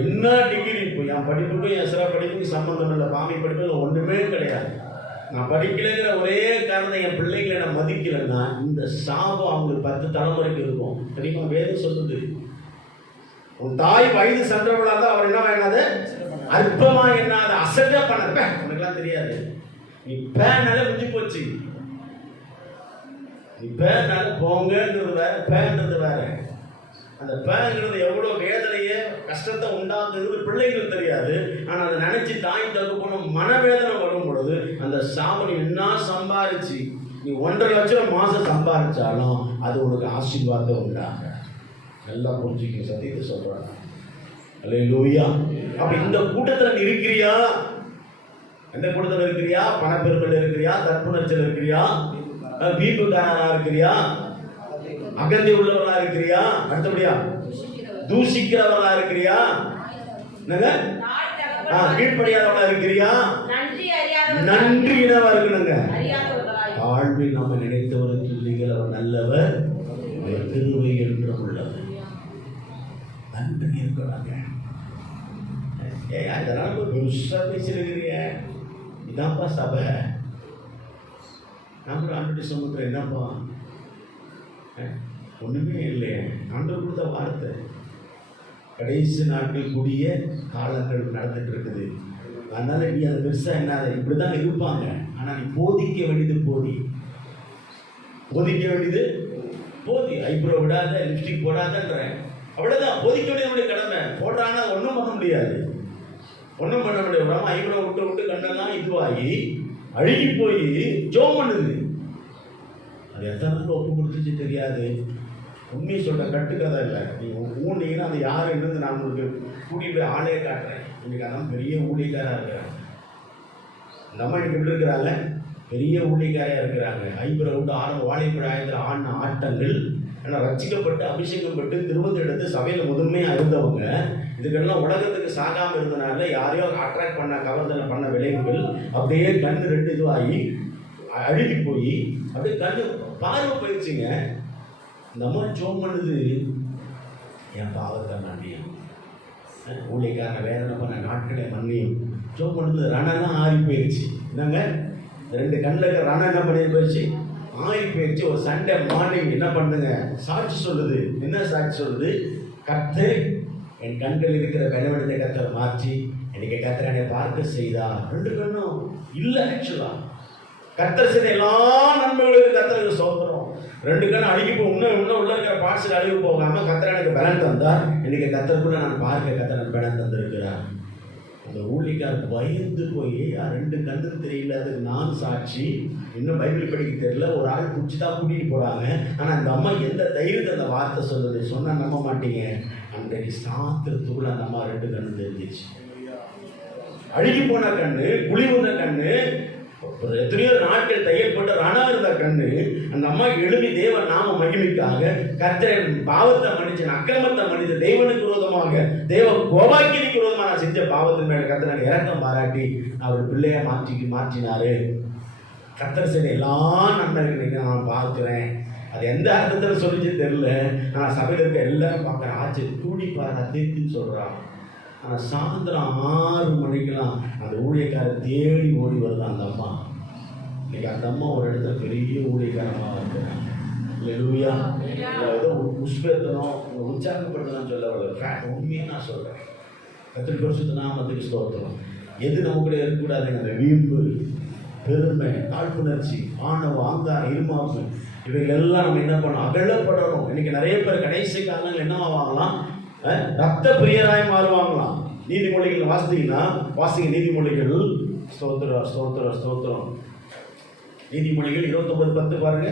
என்ன டிகிரி இப்போ என் படிப்புக்கும் என் சில படிப்புக்கும் சம்பந்தம் இல்லை, பாமி படிப்பு ஒன்றுமே கிடையாது. நான் படிக்கலைங்கிற ஒரே காரணம் என் பிள்ளைங்களை நான் மதிக்கலைன்னா இந்த சாபம் அவங்களுக்கு 10 தலைமுறைக்கு இருக்கும். தெரியுமா? வேதம் சொல்லுது, உன் தாய் வயது சென்றவளா இருந்தால் அவர் என்ன என்னாது, அற்பமா என்னாத, அசட்ட பண்ண. உனக்குலாம் தெரியாது. நீ பேனால முடிஞ்சு போச்சு. நீ பேனால போங்கிறது வேற, பேன்றது வேற. அந்த பேங்கிறது எவ்வளோ வேதனையை கஷ்டத்தை உண்டாக்குறது பிள்ளைங்களுக்கு தெரியாது. ஆனால் அதை நினைச்சு தாய் தகப்பனும் மனவேதனை வரும் பொழுது அந்த சாபம் என்ன சம்பாரிச்சு நீ 1.5 லட்சம் மாசம் சம்பாதிச்சாலும் அது உனக்கு ஆசீர்வாதத்தை உண்டாக. நல்லா புரிஞ்சுக்க, சத்தியத்தை சொல்றாங்க. அல்லேலூயா. அப்ப இந்த கூட்டத்தில் நீ இருக்கிறியா? எந்த கூட்டத்தில் இருக்கிறியா? பணப்பெருமையில் இருக்கிறியா? தற்புணர்ச்சியில் இருக்கிறியா? வீம்புக்காரனா இருக்கிறியா? அகந்தை உள்ளவர்களா இருக்கிறியா? அடுத்தபடியா தூஷிக்கிறவர்களா இருக்கிறியா? கீழ்ப்படியாதவர்களா இருக்கிறியா? நன்றியினவா இருக்கணுங்க. தாழ்வில் நம்ம நினைத்தவருக்கு இல்லைங்கள், அவர் நல்லவர், கிருபை என்றும் உள்ளவர். நன்றி இருக்கிறாங்க. அதனால பெருசா பேசிருக்கிறீங்க. இதான்ப்பா சபை. நம்ம ஆண்டு சமுத்திரம் என்னப்பா ஒண்ணுமே இல்லையே. ஆண்டவர் கொடுத்த வார்த்தை. கடைசி நாட்கள் கூடிய காலங்கள் நடந்துட்டு இருக்குது. அதனால நீ அதை பெருசா என்னாத, இப்படிதான் இருப்பாங்க. ஆனா நீ போதிக்க வேண்டியது போதி, போதிக்க வேண்டியது போதி. ஐப்ரோ விடாத, லிப்ஸ்டிக் போடாதன்ற, அவ்வளவுதான். போதிக்க வேண்டியது கடமை. போடுறான்னா ஒன்றும் பண்ண முடியாது, ஒன்றும் பண்ண முடியாது. ஐப்ரோ விட்டு விட்டு கண்ணெல்லாம் இதுவாகி அழுகி போய் ஜோம் பண்ணுது. அது எத்தனை நாள் ஒப்பு கொடுத்துச்சு தெரியாது. உண்மையை சொல்ற கட்டுக்கதை இல்லை. நீங்கள் ஊண்டிங்கன்னா அது யாருன்றது நான் உங்களுக்கு கூட்டிகிட்டு ஆளே காட்டுறேன். இன்னைக்கு அதான் பெரிய ஊழியக்காராக இருக்கிறாங்க. இந்த அம்மா இன்னைக்கு எப்படி இருக்கிறாங்க? பெரிய ஊழியக்காரையாக இருக்கிறாங்க. ஐம்பரை விட்டு 6 வாழைப்பட ஆயத்தில் ஆடின ஆட்டங்கள். ஆனால் ரட்சிக்கப்பட்டு அபிஷேகம் பட்டு திருவந்து எடுத்து சபையில் முதன்மையாக இருந்தவங்க. இதுக்கெல்லாம் உலகத்துக்கு சாகாமல் இருந்தனால யாரையோ அட்ராக்ட் பண்ண, கவர்தலை பண்ண விளைவுகள் அப்படியே கண்ணு 2 இதுவாகி அழுகி போய் அப்படியே கண்ணு பார்வை போயிடுச்சுங்க. இந்த அம்மா ஜோம் பண்ணுது, என் பாவத்தை மன்னியும், ஊழியக்காரனை வேதனை பண்ண நாட்களை மன்னியும். ஜோம் பண்ணுது. ரணெல்லாம் ஆறி போயிடுச்சு. என்னங்க, 2 கண்ணில் இருக்கிற ரணம் என்ன பண்ணி போயிடுச்சு, ஆறி போயிடுச்சு. ஒரு சண்டே மார்னிங் என்ன பண்ணுங்க, சாட்சி சொல்லுது. என்ன சாட்சி சொல்லுது? கர்த்தர் என் கண்கள் இருக்கிற கனவெடுத்த கர்த்தரை மாற்றி இன்னைக்கு கர்த்தர் என்னை பார்க்க செய்தா. 2 கண்ணும் இல்லை. ஆக்சுவலா கர்த்தர் செய்த எல்லா நன்மைகளுக்கு கர்த்தருக்கு சோதரம். 2 கண் அழுகி போய் இன்னும் உள்ள இருக்கிற பார்ட்ஸில் அழுகி போகாம கர்த்தர் எனக்கு பலன் தந்தார். இன்னைக்கு கர்த்தருக்குள்ள நான் பார்க்க கர்த்தர் எனக்கு பலன் தந்திருக்கிறார். அந்த ஊழியக்கார் பயந்து போய் 2 கண்ணுக்கு தெரியல, அதுக்கு நான் சாட்சி. இன்னும் பைபிள் படிக்க தெரியல. ஒரு ஆள் குடிச்சுதான் கூட்டிகிட்டு போகிறாங்க. ஆனால் அந்த அம்மா எந்த தைரியத்தை அந்த வார்த்தை சொல்லுது சொன்னால் நம்ப மாட்டீங்க. அன்றைக்கு சாத்திரத்துக்குள்ள அந்த அம்மா 2 கண்ணு தெரிஞ்சிச்சு. அழுகி போன கண்ணு, குழிவுன கண்ணு, எத்தனையோ நாட்கள் தையல்பட்ட ரணா இருந்த கண்ணு. அந்த அம்மா எழுதி தேவ நாம மகிமைக்காக கர்த்தரின் பாவத்தை மன்னிச்சேன், அக்கிரமத்தை மன்னிச்ச, தேவனுக்கு விரோதமாக தேவ கோபாக்கியனுக்கு விரோதமாக நான் செஞ்ச பாவத்தின் மேல கர்த்தர் இறக்கம் பாராட்டி அவர் பிள்ளைய மாற்றினாரு. கர்த்தர் செய்த எல்லா நன்மைகளுக்கு நான் பார்க்கிறேன். அது எந்த அர்த்தத்தில் சொல்லிச்சு தெரியல. நான் சபையில் இருக்க எல்லாரும் பார்க்குறேன். ஆச்சு தூடிப்பார் அத்தின்னு சொல்கிறான். ஆனால் சாயந்தரம் 6 மணிக்கெல்லாம் அந்த ஊழியக்காரை தேடி ஓடி வருது அந்த அம்மா. இன்னைக்கு அந்த அம்மா ஒரு இடத்துல பெரிய ஊழியக்காரமாக இருக்கிறாங்க. இல்லையா? ஏதோ உஷ்பேத்தனம் உற்சாகப்படுத்தணும்னு சொல்ல வரல. உண்மையாக நான் சொல்கிறேன். கர்த்தர் பரிசுத்த நாமத்துக்கு ஸ்தோத்திரம். எது நமக்குள்ளே இருக்கக்கூடாதுங்க, அந்த வீம்பு, பெருமை, காழ்ப்புணர்ச்சி, ஆணவம், ஆங்காரம், இருமாப்பு, இவைகள் எல்லாம் நம்ம என்ன பண்ணணும், அகழப்படணும். இன்னைக்கு நிறைய பேர் கடைசி காலங்கள் என்ன ஆவாங்களாம், ரத்த பிரியராய் மாறுவாங்களாம். நீதிமொழிகள் வாசிங்க நீதிமொழிகள். ஸ்தோத்திரம் ஸ்தோத்திரம் ஸ்தோத்திரம். நீதிமொழிகள் 29:10 பாருங்க.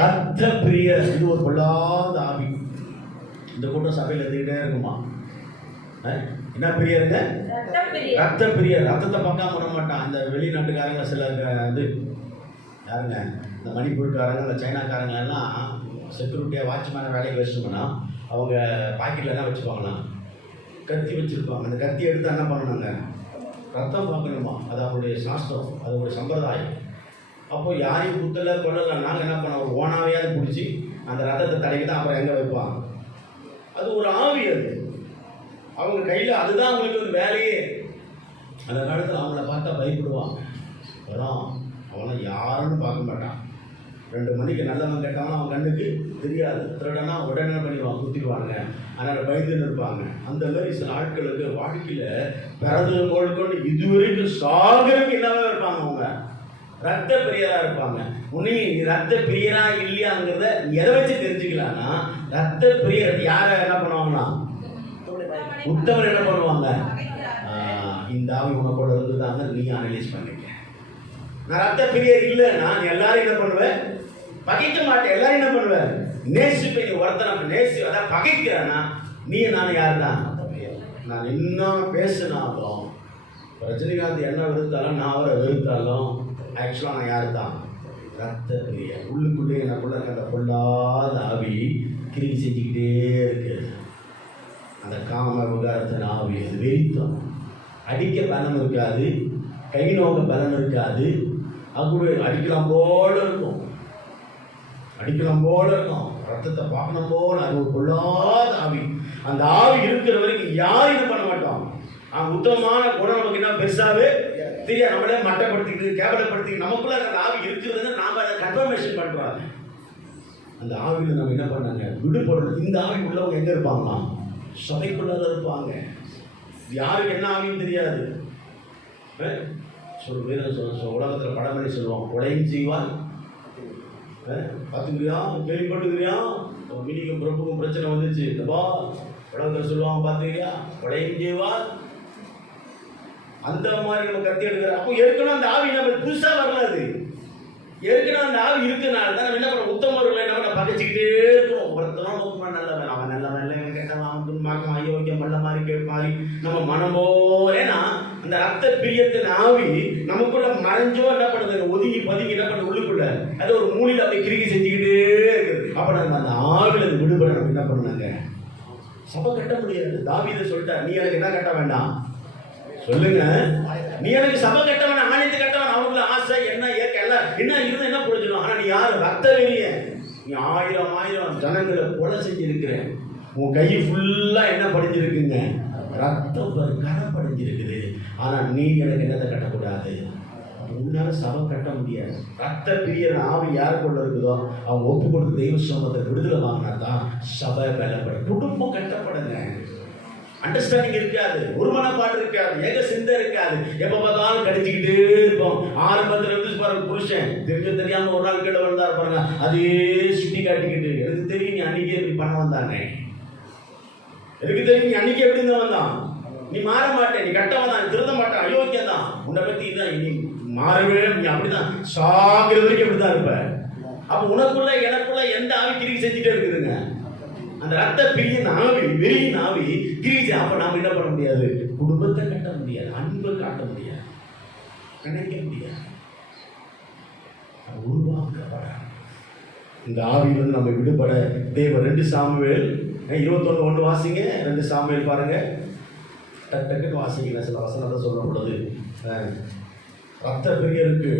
ரத்த பிரியர் இது ஒரு பொல்லாத ஆவி. இந்த கூட்டம் சபையில் இருந்துகிட்டே இருக்குமா? என்ன பிரியருங்க? ரத்த ரத்த பிரியர், ரத்தத்தை பார்க்காம விட மாட்டான். இந்த வெளிநாட்டுக்காரங்க சில இது யாருங்க, இந்த மணிப்பூர்காரங்க, இந்த சைனாக்காரங்க எல்லாம் செக்யூரிட்டியாக வாட்ச்மேனை வேலைக்கு வச்சுட்டோம்னா அவங்க பாக்கெட்டில் என்ன வச்சுப்பாங்களாம், கத்தி வச்சுருப்பாங்க. அந்த கத்தி எடுத்து என்ன பண்ணணுங்க, ரத்தம் பார்க்கணுமா. அது அவங்களுடைய சாஸ்திரம், அது அவங்களுடைய சம்பிரதாயம். அப்போ யாரையும் குத்தலை கொள்ளலை, நாங்கள் என்ன பண்ணோம், ஒரு ஓனாவையாவது பிடிச்சி அந்த ரத்தத்தை தடைக்கு தான் அப்புறம் எங்கே வைப்பாங்க. அது ஒரு ஆவி, அது அவங்க கையில், அதுதான் அவங்களுக்கு ஒரு வேலையே. அந்த காலத்தில் அவங்கள பார்த்தா பயப்படுவாங்க. அதான் அவனை யாருன்னு பார்க்க மாட்டான். 2 மணிக்கு நல்லவன் கேட்டாலும் அவன் கண்ணுக்கு தெரியாது. திருடனா உடனே பண்ணிடுவான், குத்திடுவாங்க. அதனால் பயந்துன்னு இருப்பாங்க. அந்த மாதிரி சில ஆட்களுக்கு வாழ்க்கையில் பிறந்து கொண்டு இதுவரைக்கும் சாகருக்கு இல்லாமல் இருப்பாங்க. அவங்க ரத்த பிரியராக இருப்பாங்க. உன்னை ரத்த பிரியரா இல்லையாங்கிறத எதை வச்சு தெரிஞ்சுக்கலாம்னா, ரத்த பிரியர் யாரை என்ன பண்ணுவாங்கன்னா, உத்தவர் என்ன பண்ணுவாங்க, இந்த ஆவி உனக்கோட இருந்துதாங்க, நீ அனலைஸ் பண்ணிக்க. நான் ரத்த பிரியர் இல்லை, நான் எல்லாரும் என்ன பண்ணுவேன், பகைக்க மாட்டேன். எல்லாரும் என்ன பண்ணுவேன், நேசிப்பேன். ஒருத்தர் நேசி அதான் பகைக்கிறேன்னா நீ நான் யார் தான். நான் என்ன பேசினாலும், ரஜினிகாந்த் என்ன வெறுத்தாலும், நான் அவரை வெறுத்தாலும், ஆக்சுவலாக நான் யார் தான், ரத்த பிரியர். உள்ளுக்குள்ளே எனக்குள்ள அந்த பொல்லாத ஆவி கிரிக்கி செஞ்சுக்கிட்டே இருக்கு. அந்த காம விகாரத்தின் ஆவி, அது வெறித்தம். அடிக்க பலன் இருக்காது, கை நோக்க பலன் இருக்காது. அது அடிக்கலாம் போல இருக்கும், அடிக்கலாம் போல இருக்கும், ரத்தத்தை பார்க்கணும் போல. அது ஒரு பொல்லாத ஆவி. அந்த ஆவி இருக்கிற வரைக்கும் யாரும் இது பண்ண மாட்டோம். அவங்க உத்தமமான குணம் நமக்கு என்ன பெருசாவே தெரியாது. நம்மளே மட்டப்படுத்திக்கிட்டு கேவலப்படுத்திக்கிட்டு நமக்குள்ள அந்த ஆவி இருக்கிறது நாம் அதை கன்ஃபர்மேஷன் பண்ணுறாங்க. அந்த ஆவியில் நம்ம என்ன பண்ணாங்க, விடுபடணும். இந்த ஆவி உள்ளவங்க எங்கே இருப்பாங்களா, சபைக்குள்ள இருப்பாங்க. யாருக்கு என்ன ஆவின்னு தெரியாது. உலகத்தில் படமணி சொல்லுவான், கொலையும் செய்வான். பார்த்துக்கிறியா, கேள்விப்பட்டுக்கிறியா, மினிக்கும் பிரபுக்கும் பிரச்சனை வந்துச்சு, இல்லப்பா உலகத்தில் சொல்லுவாங்க, பார்த்துக்கிறியா, கொலையும் செய்வான். அந்த மாதிரி நம்ம கத்தி எடுக்கிற. அப்போ ஏற்கனவே அந்த ஆவி நம்ம புதுசாக வரல. அது ஏற்கனவே அந்த ஆவி இருக்கிறனால தான் நம்ம என்ன பண்ண, உத்தமர்களை நம்ம பகைச்சிக்கிட்டே இருக்கிறோம். ஒருத்தரும் நோக்கமாக நல்லவன், அவன் நல்லவன் இல்லை, இவன் கேட்டவன், அவன் துன்மாக்கம், அயோக்கியம், மல்ல மாதிரி கேட்ப மாதிரி நம்ம மனம் போலேனா அந்த ரத்த பிரியத்தின் ஆவி நமக்குள்ள மறைஞ்சோ என்ன பண்ணுது, ஒதுங்கி பதுங்கி என்ன பண்ண உள்ளுக்குள்ள அது ஒரு மூலையில் அப்படி கிறுக்கி செஞ்சுக்கிட்டே இருக்குது. அப்போ நம்ம அந்த ஆவில அது விடுபட நம்ம என்ன பண்ணாங்க, சபை கட்ட முடியாது. தாவீதை சொல்லிட்டார், நீ எனக்கு என்ன கட்ட வேண்டாம் சொல்லுங்க, நீ எனக்கு சபை கட்ட வேண்டாம், ஆணையத்தை கட்ட வேண்டாம். அவங்கள ஆசை என்ன ஏற்க எல்லாம் என்ன இருந்து என்ன புரிஞ்சிடும். ஆனா நீ யாரு, ரத்த வெளிய, நீ 1000 ஜனங்களை கொலை செஞ்சிருக்கிற. உன் கை ஃபுல்லா என்ன படிஞ்சிருக்குங்க, ரத்தம் கரை படிஞ்சிருக்குது. ஆனா நீ எனக்கு என்னத்தை கட்டக்கூடாது, உன்னால சபை கட்ட முடியாது. ரத்த பிரியர் ஆவி யாருக்குள்ள இருக்குதோ அவங்க ஒப்பு கொடுத்து தெய்வ சமூகத்தை விடுதலை வாங்கினா தான் சபை பலப்படும், குடும்பம் கட்டப்படுங்க. அண்டர்ஸ்டாண்டிங் இருக்காது, ஒரு மனப்பாடு இருக்காது, ஏக சிந்தை இருக்காது. எப்ப பார்த்தாலும் கடிச்சுக்கிட்டே இருப்போம். ஆரம்பத்தில் இருந்து பாருங்க, புருஷன் தெரியாம ஒரு நாள் கீழே வந்தாரு பாருங்க, அதே சுட்டி காட்டிக்கிட்டு, எனக்கு தெரியும் நீ அன்னைக்கு எப்படி பண்ண வந்தானே, எனக்கு தெரியும் நீ அன்னைக்கு எப்படி இருந்தா வந்தான், நீ மாற மாட்டேன், நீ கட்டவன் தான், திருந்த மாட்டேன், அயோக்கியம் தான், உன்னை பத்தி தான், நீ மாறவே, நீ அப்படிதான் சாகிற வரைக்கும் அப்படிதான் இருப்ப. அப்ப உனக்குள்ள எனக்குள்ள எந்த ஆவி கிரிக்கி செஞ்சுட்டே இருக்குதுங்க, அந்த ரத்த பிரியின் ஆவி, வெறியின் ஆவி கிரிக்கி. அப்ப நாம என்ன பண்ண முடியாது, குடும்பத்தை கட்ட முடியாது, அன்பை காட்ட முடியாது, நினைக்க முடியாது, உருவாக்கப்பட. இந்த ஆவியிலிருந்து நம்ம விடுபட தேவ 2 சாமுவேல் 21:1 வாசிங்க. 2 சாமுவேல் பாருங்க, டக்குன்னு வாசிங்க. சில வசனத்தை சொல்லக்கூடாது. ரத்த பிரியருக்கு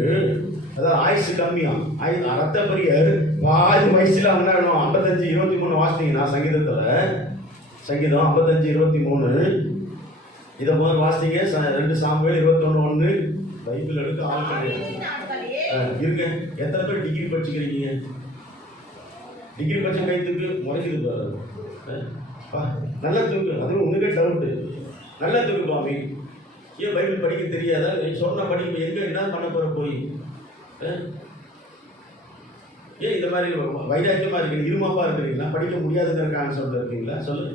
அதாவது ஆயுசு கம்மியா, ரத்த பிரியர் பாதி வயசுல அவங்க 55:23 வாசித்தீங்கன்னா சங்கீதம் 55:23 இதை முதல் வாசிங்க. 2 சாமுவேல் 21:1 பைபிள் எடுக்க ஆள் கிடையாது இருங்க. எத்தனை பேர் டிகிரி படிச்சுக்கிறீங்க? டிகிரி படிச்ச கைத்துக்கு முறைக்குது பாரு, நல்லா தூக்கு. அதுவும் உங்களுக்கே டவுட்டு, நல்லா தூக்கு பாமி. ஏன் பைபிள் படிக்க தெரியாதா? சொன்ன படிக்க எங்கே என்ன பண்ண போகிற போய்? ஏன் இந்த மாதிரி வைராக்கியமாக இருக்கீங்க, இருமாப்பா இருக்கிறீங்களா? படிக்க முடியாதுங்கிற ஆன்சரில் இருக்கீங்களா? சொல்லுங்க.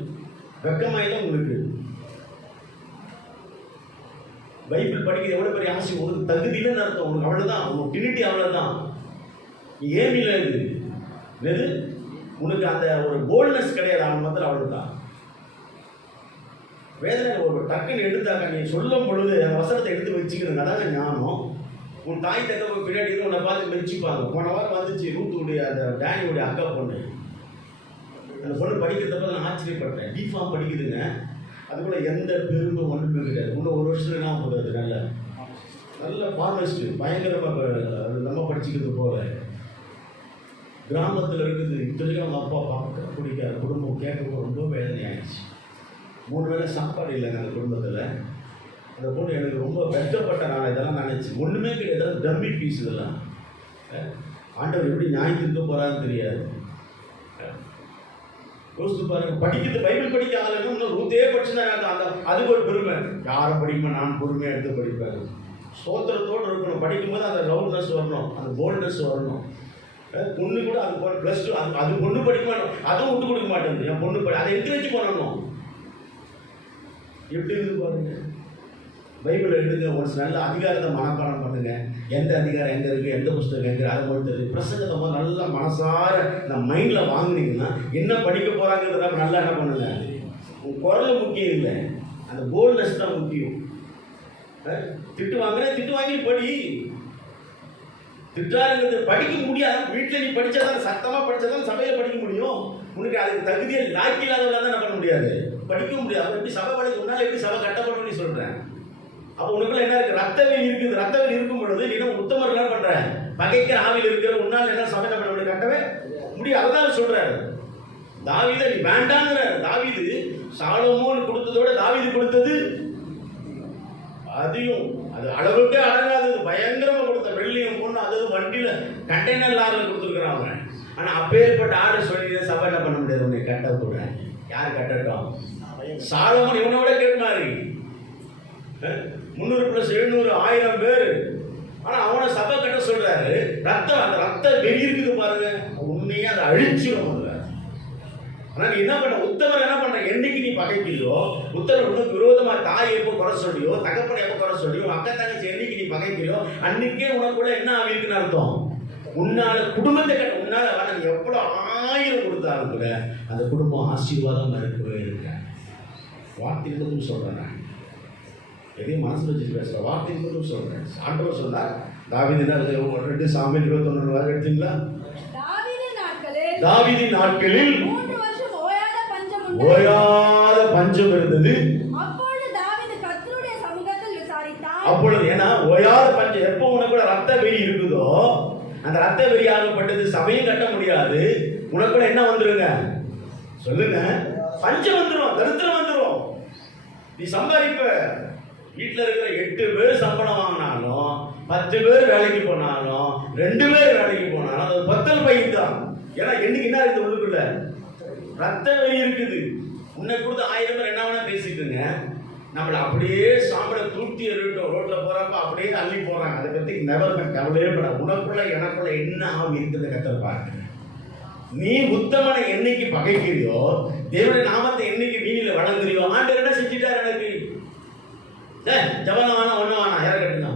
வெக்கமாயிதான் உங்களுக்கு. பைபிள் படிக்கிற எவ்வளோ பெரிய ஆசை உனக்கு தகுதியில்னு அர்த்தம். உனக்கு அவ்வளோதான், உனக்கு டினிட்டி அவ்வளோதான். நீ ஏமில்ல இது உனக்கு அந்த ஒரு போல்ட்னஸ் கிடையாது. அவன் மாத்திரம் அவ்வளோதான். வேதனை ஒரு டக்குன்னு எடுத்தாக்க நீ சொல்லும் பொழுது அந்த வசனத்தை எடுத்து வச்சுக்கணுங்க. அதாங்க ஞானம். உன் தாய் தக்க பின்னாடி உன்னை பார்த்து மெச்சிப்பாங்க. போன வாரம் வந்துச்சு ரூத்துடைய அந்த டேனியுடைய அக்கா பொண்ணு. அந்த பொண்ணு படிக்கிறதப்ப நான் ஆச்சரியப்பட்டேன். டிஃபார்ம் படிக்குதுங்க. அதுக்குள்ள எந்த பெருமை ஒன்றுமே கிடையாது. இன்னும் ஒரு வருஷத்துல என்ன போகிறது, நல்ல நல்ல ஃபார்மஸ்ட்டு பயங்கரமாக நம்ம படிச்சுக்கிறது போல கிராமத்தில் இருக்குது. இத்தனைக்கும் அவங்க அப்பா பார்க்க பிடிக்காத குடும்பம் கேட்க ரொம்ப வேதனை ஆயிடுச்சு. 3 வேளை சாப்பாடு இல்லைங்க அந்த குடும்பத்தில். அந்த பொண்ணு எனக்கு ரொம்ப வெட்டப்பட்ட நான் இதெல்லாம் நினச்சி ஒன்றுமே கிடையாது. டம்மி பீஸ் இதெல்லாம். ஆண்டவர் எப்படி நியாயம் இருக்க போகிறான்னு தெரியாது. யோசித்து பாருங்க. படிக்கிறது பைபிள் படிக்க ஆகலைன்னு இன்னும் ரூத்தே படிச்சுன்னா அந்த அதுக்கு ஒரு பெருமை. யாரை படிப்பேன் நான் பொறுமையாக எடுத்து படிப்பேன். சோத்திரத்தோடு இருக்கணும். படிக்கும்போது அந்த லவுட்னஸ் வரணும், அந்த போல்ட்னஸ் வரணும். பொண்ணு கூட அது +2 அது பொண்ணு படிக்க மாட்டோம், அதுவும் விட்டு கொடுக்க மாட்டேன். என் பொண்ணு அதை என்கரேஜ் பண்ணணும். எப்படி இருந்து பாருங்க. பைபிளை எடுங்க, ஒரு நல்ல அதிகாரத்தை மனப்பாடம் பண்ணுங்க. எந்த அதிகாரம் எங்கே இருக்குது, எந்த புஸ்தகம் எங்கே, அதை மட்டும் தெரியும். பிரசங்கத்தை போது நல்லா மனசார நம்ம மைண்டில் வாங்கினீங்கன்னா என்ன படிக்க போகிறாங்கிறத நல்லா என்ன பண்ணுங்க. உங்கள் குரல் முக்கியம் இல்லை, அந்த போல்ட்னஸ் தான் முக்கியம். திட்டு வாங்குறேன், திட்டு வாங்கி படி. திட்டாருங்கிறது படிக்க முடியாது. வீட்டில் நீ படித்தாதான், சத்தமாக படித்தாதான் சபையில் படிக்க முடியும். உனக்கு அதுக்கு தகுதியை லாக்கி இல்லாதவெல்லாம் தான் என்ன பண்ண முடியாது, படிக்க முடியாது. அப்போ எப்படி சபை படிக்க முன்னால் எப்படி சபை கட்டப்படணும்னு சொல்கிறேன். அப்போ உனக்குள்ள என்ன இருக்குது, ரத்தவேல் இருக்குது. ரத்தவேல் இருக்கும் பொழுது நீ உத்தமர் என்ன பண்ணுற, பகைக்கிற ஆவியில் இருக்கிற உன்னால் என்ன சபை பண்ண முடியும், கட்டவே முடியும். அதுதான் சொல்கிறாரு. தாவீதை நீ வேண்டாங்கிற. தாவீது சாலமோன் கொடுத்ததோட தாவீது கொடுத்தது அதையும் அது அளவுக்கே அடங்காதது. பயங்கரமாக கொடுத்த வெள்ளியும் பொண்ணு அதாவது வண்டியில் கண்டெய்னர் லாரியில் கொடுத்துருக்குறாங்க. ஆனால் அப்பேற்பட்ட ஆர்டர் சொல்லி சபை என்ன பண்ண முடியாது, உன்னை கட்ட கூட. யார் கட்டட்டும்? சாலமோன் இவனோட கேட்டாரு. 300 + 700 1000 பேர். ஆனால் அவனை சபை கட்ட சொல்றாரு. ரத்தம், அந்த ரத்த வெறி இருக்குது பாருங்க, உண்மையே அதை அழிச்சிடும். ஆனால் நீ என்ன பண்ண, உத்தமர் என்ன பண்ண, என்னைக்கு நீ பகைக்கிறியோ, உத்தமர் உனக்கு விரோதமாக தாய் எப்போ குறை சொல்லியோ, தகப்பனை எப்போ குறை சொல்லியோ, அக்கா தங்கச்சி என்னைக்கு நீ பகைக்கிறியோ, அன்னைக்கே உனக்குள்ள என்ன ஆகிருக்குன்னு அர்த்தம். உன்னால குடும்பத்தை கட்ட, உன்னால நீ எவ்வளோ 1000 கொடுத்தாலும் கூட அந்த குடும்பம் ஆசீர்வாதம் இருக்கவே இருக்க. வார்த்தை மட்டும் சொல்றேன், எதையும் மனசுல வச்சுட்டு பேசுற வார்த்தை மட்டும் சொல்றேன். ஆண்டவர் சொன்னார். தாவீது 2 சாமுவேல் 21 எடுத்தீங்களா? தாவீதின் நாட்களில் ஓயாத பஞ்சம் இருந்தது. அப்பொழுது ஏன்னா ஓயாத பஞ்சம், எப்போ உனக்குள்ள ரத்த வெறி இருக்குதோ, அந்த ரத்த வெறி ஆகப்பட்டது சபையும் கட்ட முடியாது. உனக்குள்ள என்ன வந்துருங்க சொல்லுங்க, பஞ்சம் வந்துடும், தரித்திரம் வந்துடும். நீ சம்பாதிப்ப. வீட்டில் இருக்கிற 8 பேர் சம்பளம் வாங்கினாலும், 10 பேர் வேலைக்கு போனாலும், 2 பேர் வேலைக்கு போனாலும் அது 10 பையன் தான். ஏன்னா என்னைக்கு என்ன இருக்குது, உள்ளுக்குள்ள ரத்த வெறி இருக்குது. உன்னை கொடுத்து 1000 பேர் என்ன வேணா பேசிட்டுங்க, நம்மளை அப்படியே சாம்பலை தூட்டி எறிட்டோம். ரோட்டில் போகிறப்ப அப்படியே அள்ளி போகிறாங்க. அதை பற்றி நெவர் கவலையே பட. உனக்குள்ள எனக்குள்ள என்ன ஆகும் இருக்குது கத்திருப்பாங்க. நீ உத்தமனை என்னைக்கு பகைக்கிறியோ, தேவனுடைய நாமத்தை என்னைக்கு வீணில வழங்குறியோ, ஆண்டவர் என்ன செஞ்சுட்டார் எனக்கு. ஜபம் வேணா ஒன்றும் வேணாம், யாரை கட்டுங்க,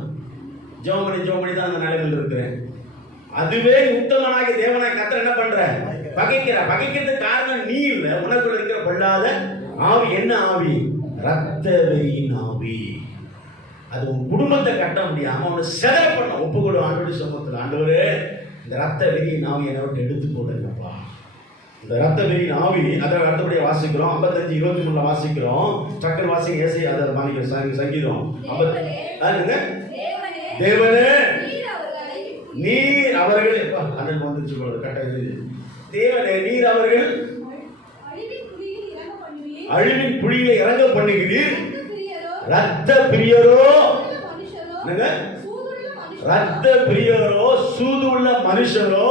ஜெபம் பண்ணி தான் அந்த நிலைமையில் இருக்கிறேன். அதுவே உத்தமனாகி தேவனாய் கத்தர் என்ன பண்ற, பகைக்கிற. பகைக்கிறதுக்கு காரணம் நீ இல்லை, உனக்குள்ள இருக்கிற பொல்லாத ஆவி. என்ன ஆவி? ரத்த வெறியின் ஆவி. அது உன் குடும்பத்தை கட்ட முடியாம அவனை செதற பண்ண ஒப்பு கொடு ஆண்டவருடைய சமூகத்தில். ஆண்டவரே, இந்த ரத்த வெறியின் ஆவி என்னை விட்டு எடுத்து போடுங்கப்பா. இந்த ரத்த வெறியின் ஆவி, அதை அடுத்தபடியே வாசிக்கிறோம். 55:23 வாசிக்கிறோம். சக்கர வாசிங்க. ஏசை அதை வாங்கிக்கிறோம். சங்கீதம் 50. தேவனே நீர் அவர்கள் அண்ணன் வந்துச்சு கட்டது. தேவனே நீர் அவர்கள் அழிவின் புலியை இறங்க பண்ணுகிறீர். ரத்த பிரியரோ, ரத்த பிரியரோ, சூதுள்ள மனுஷரோ.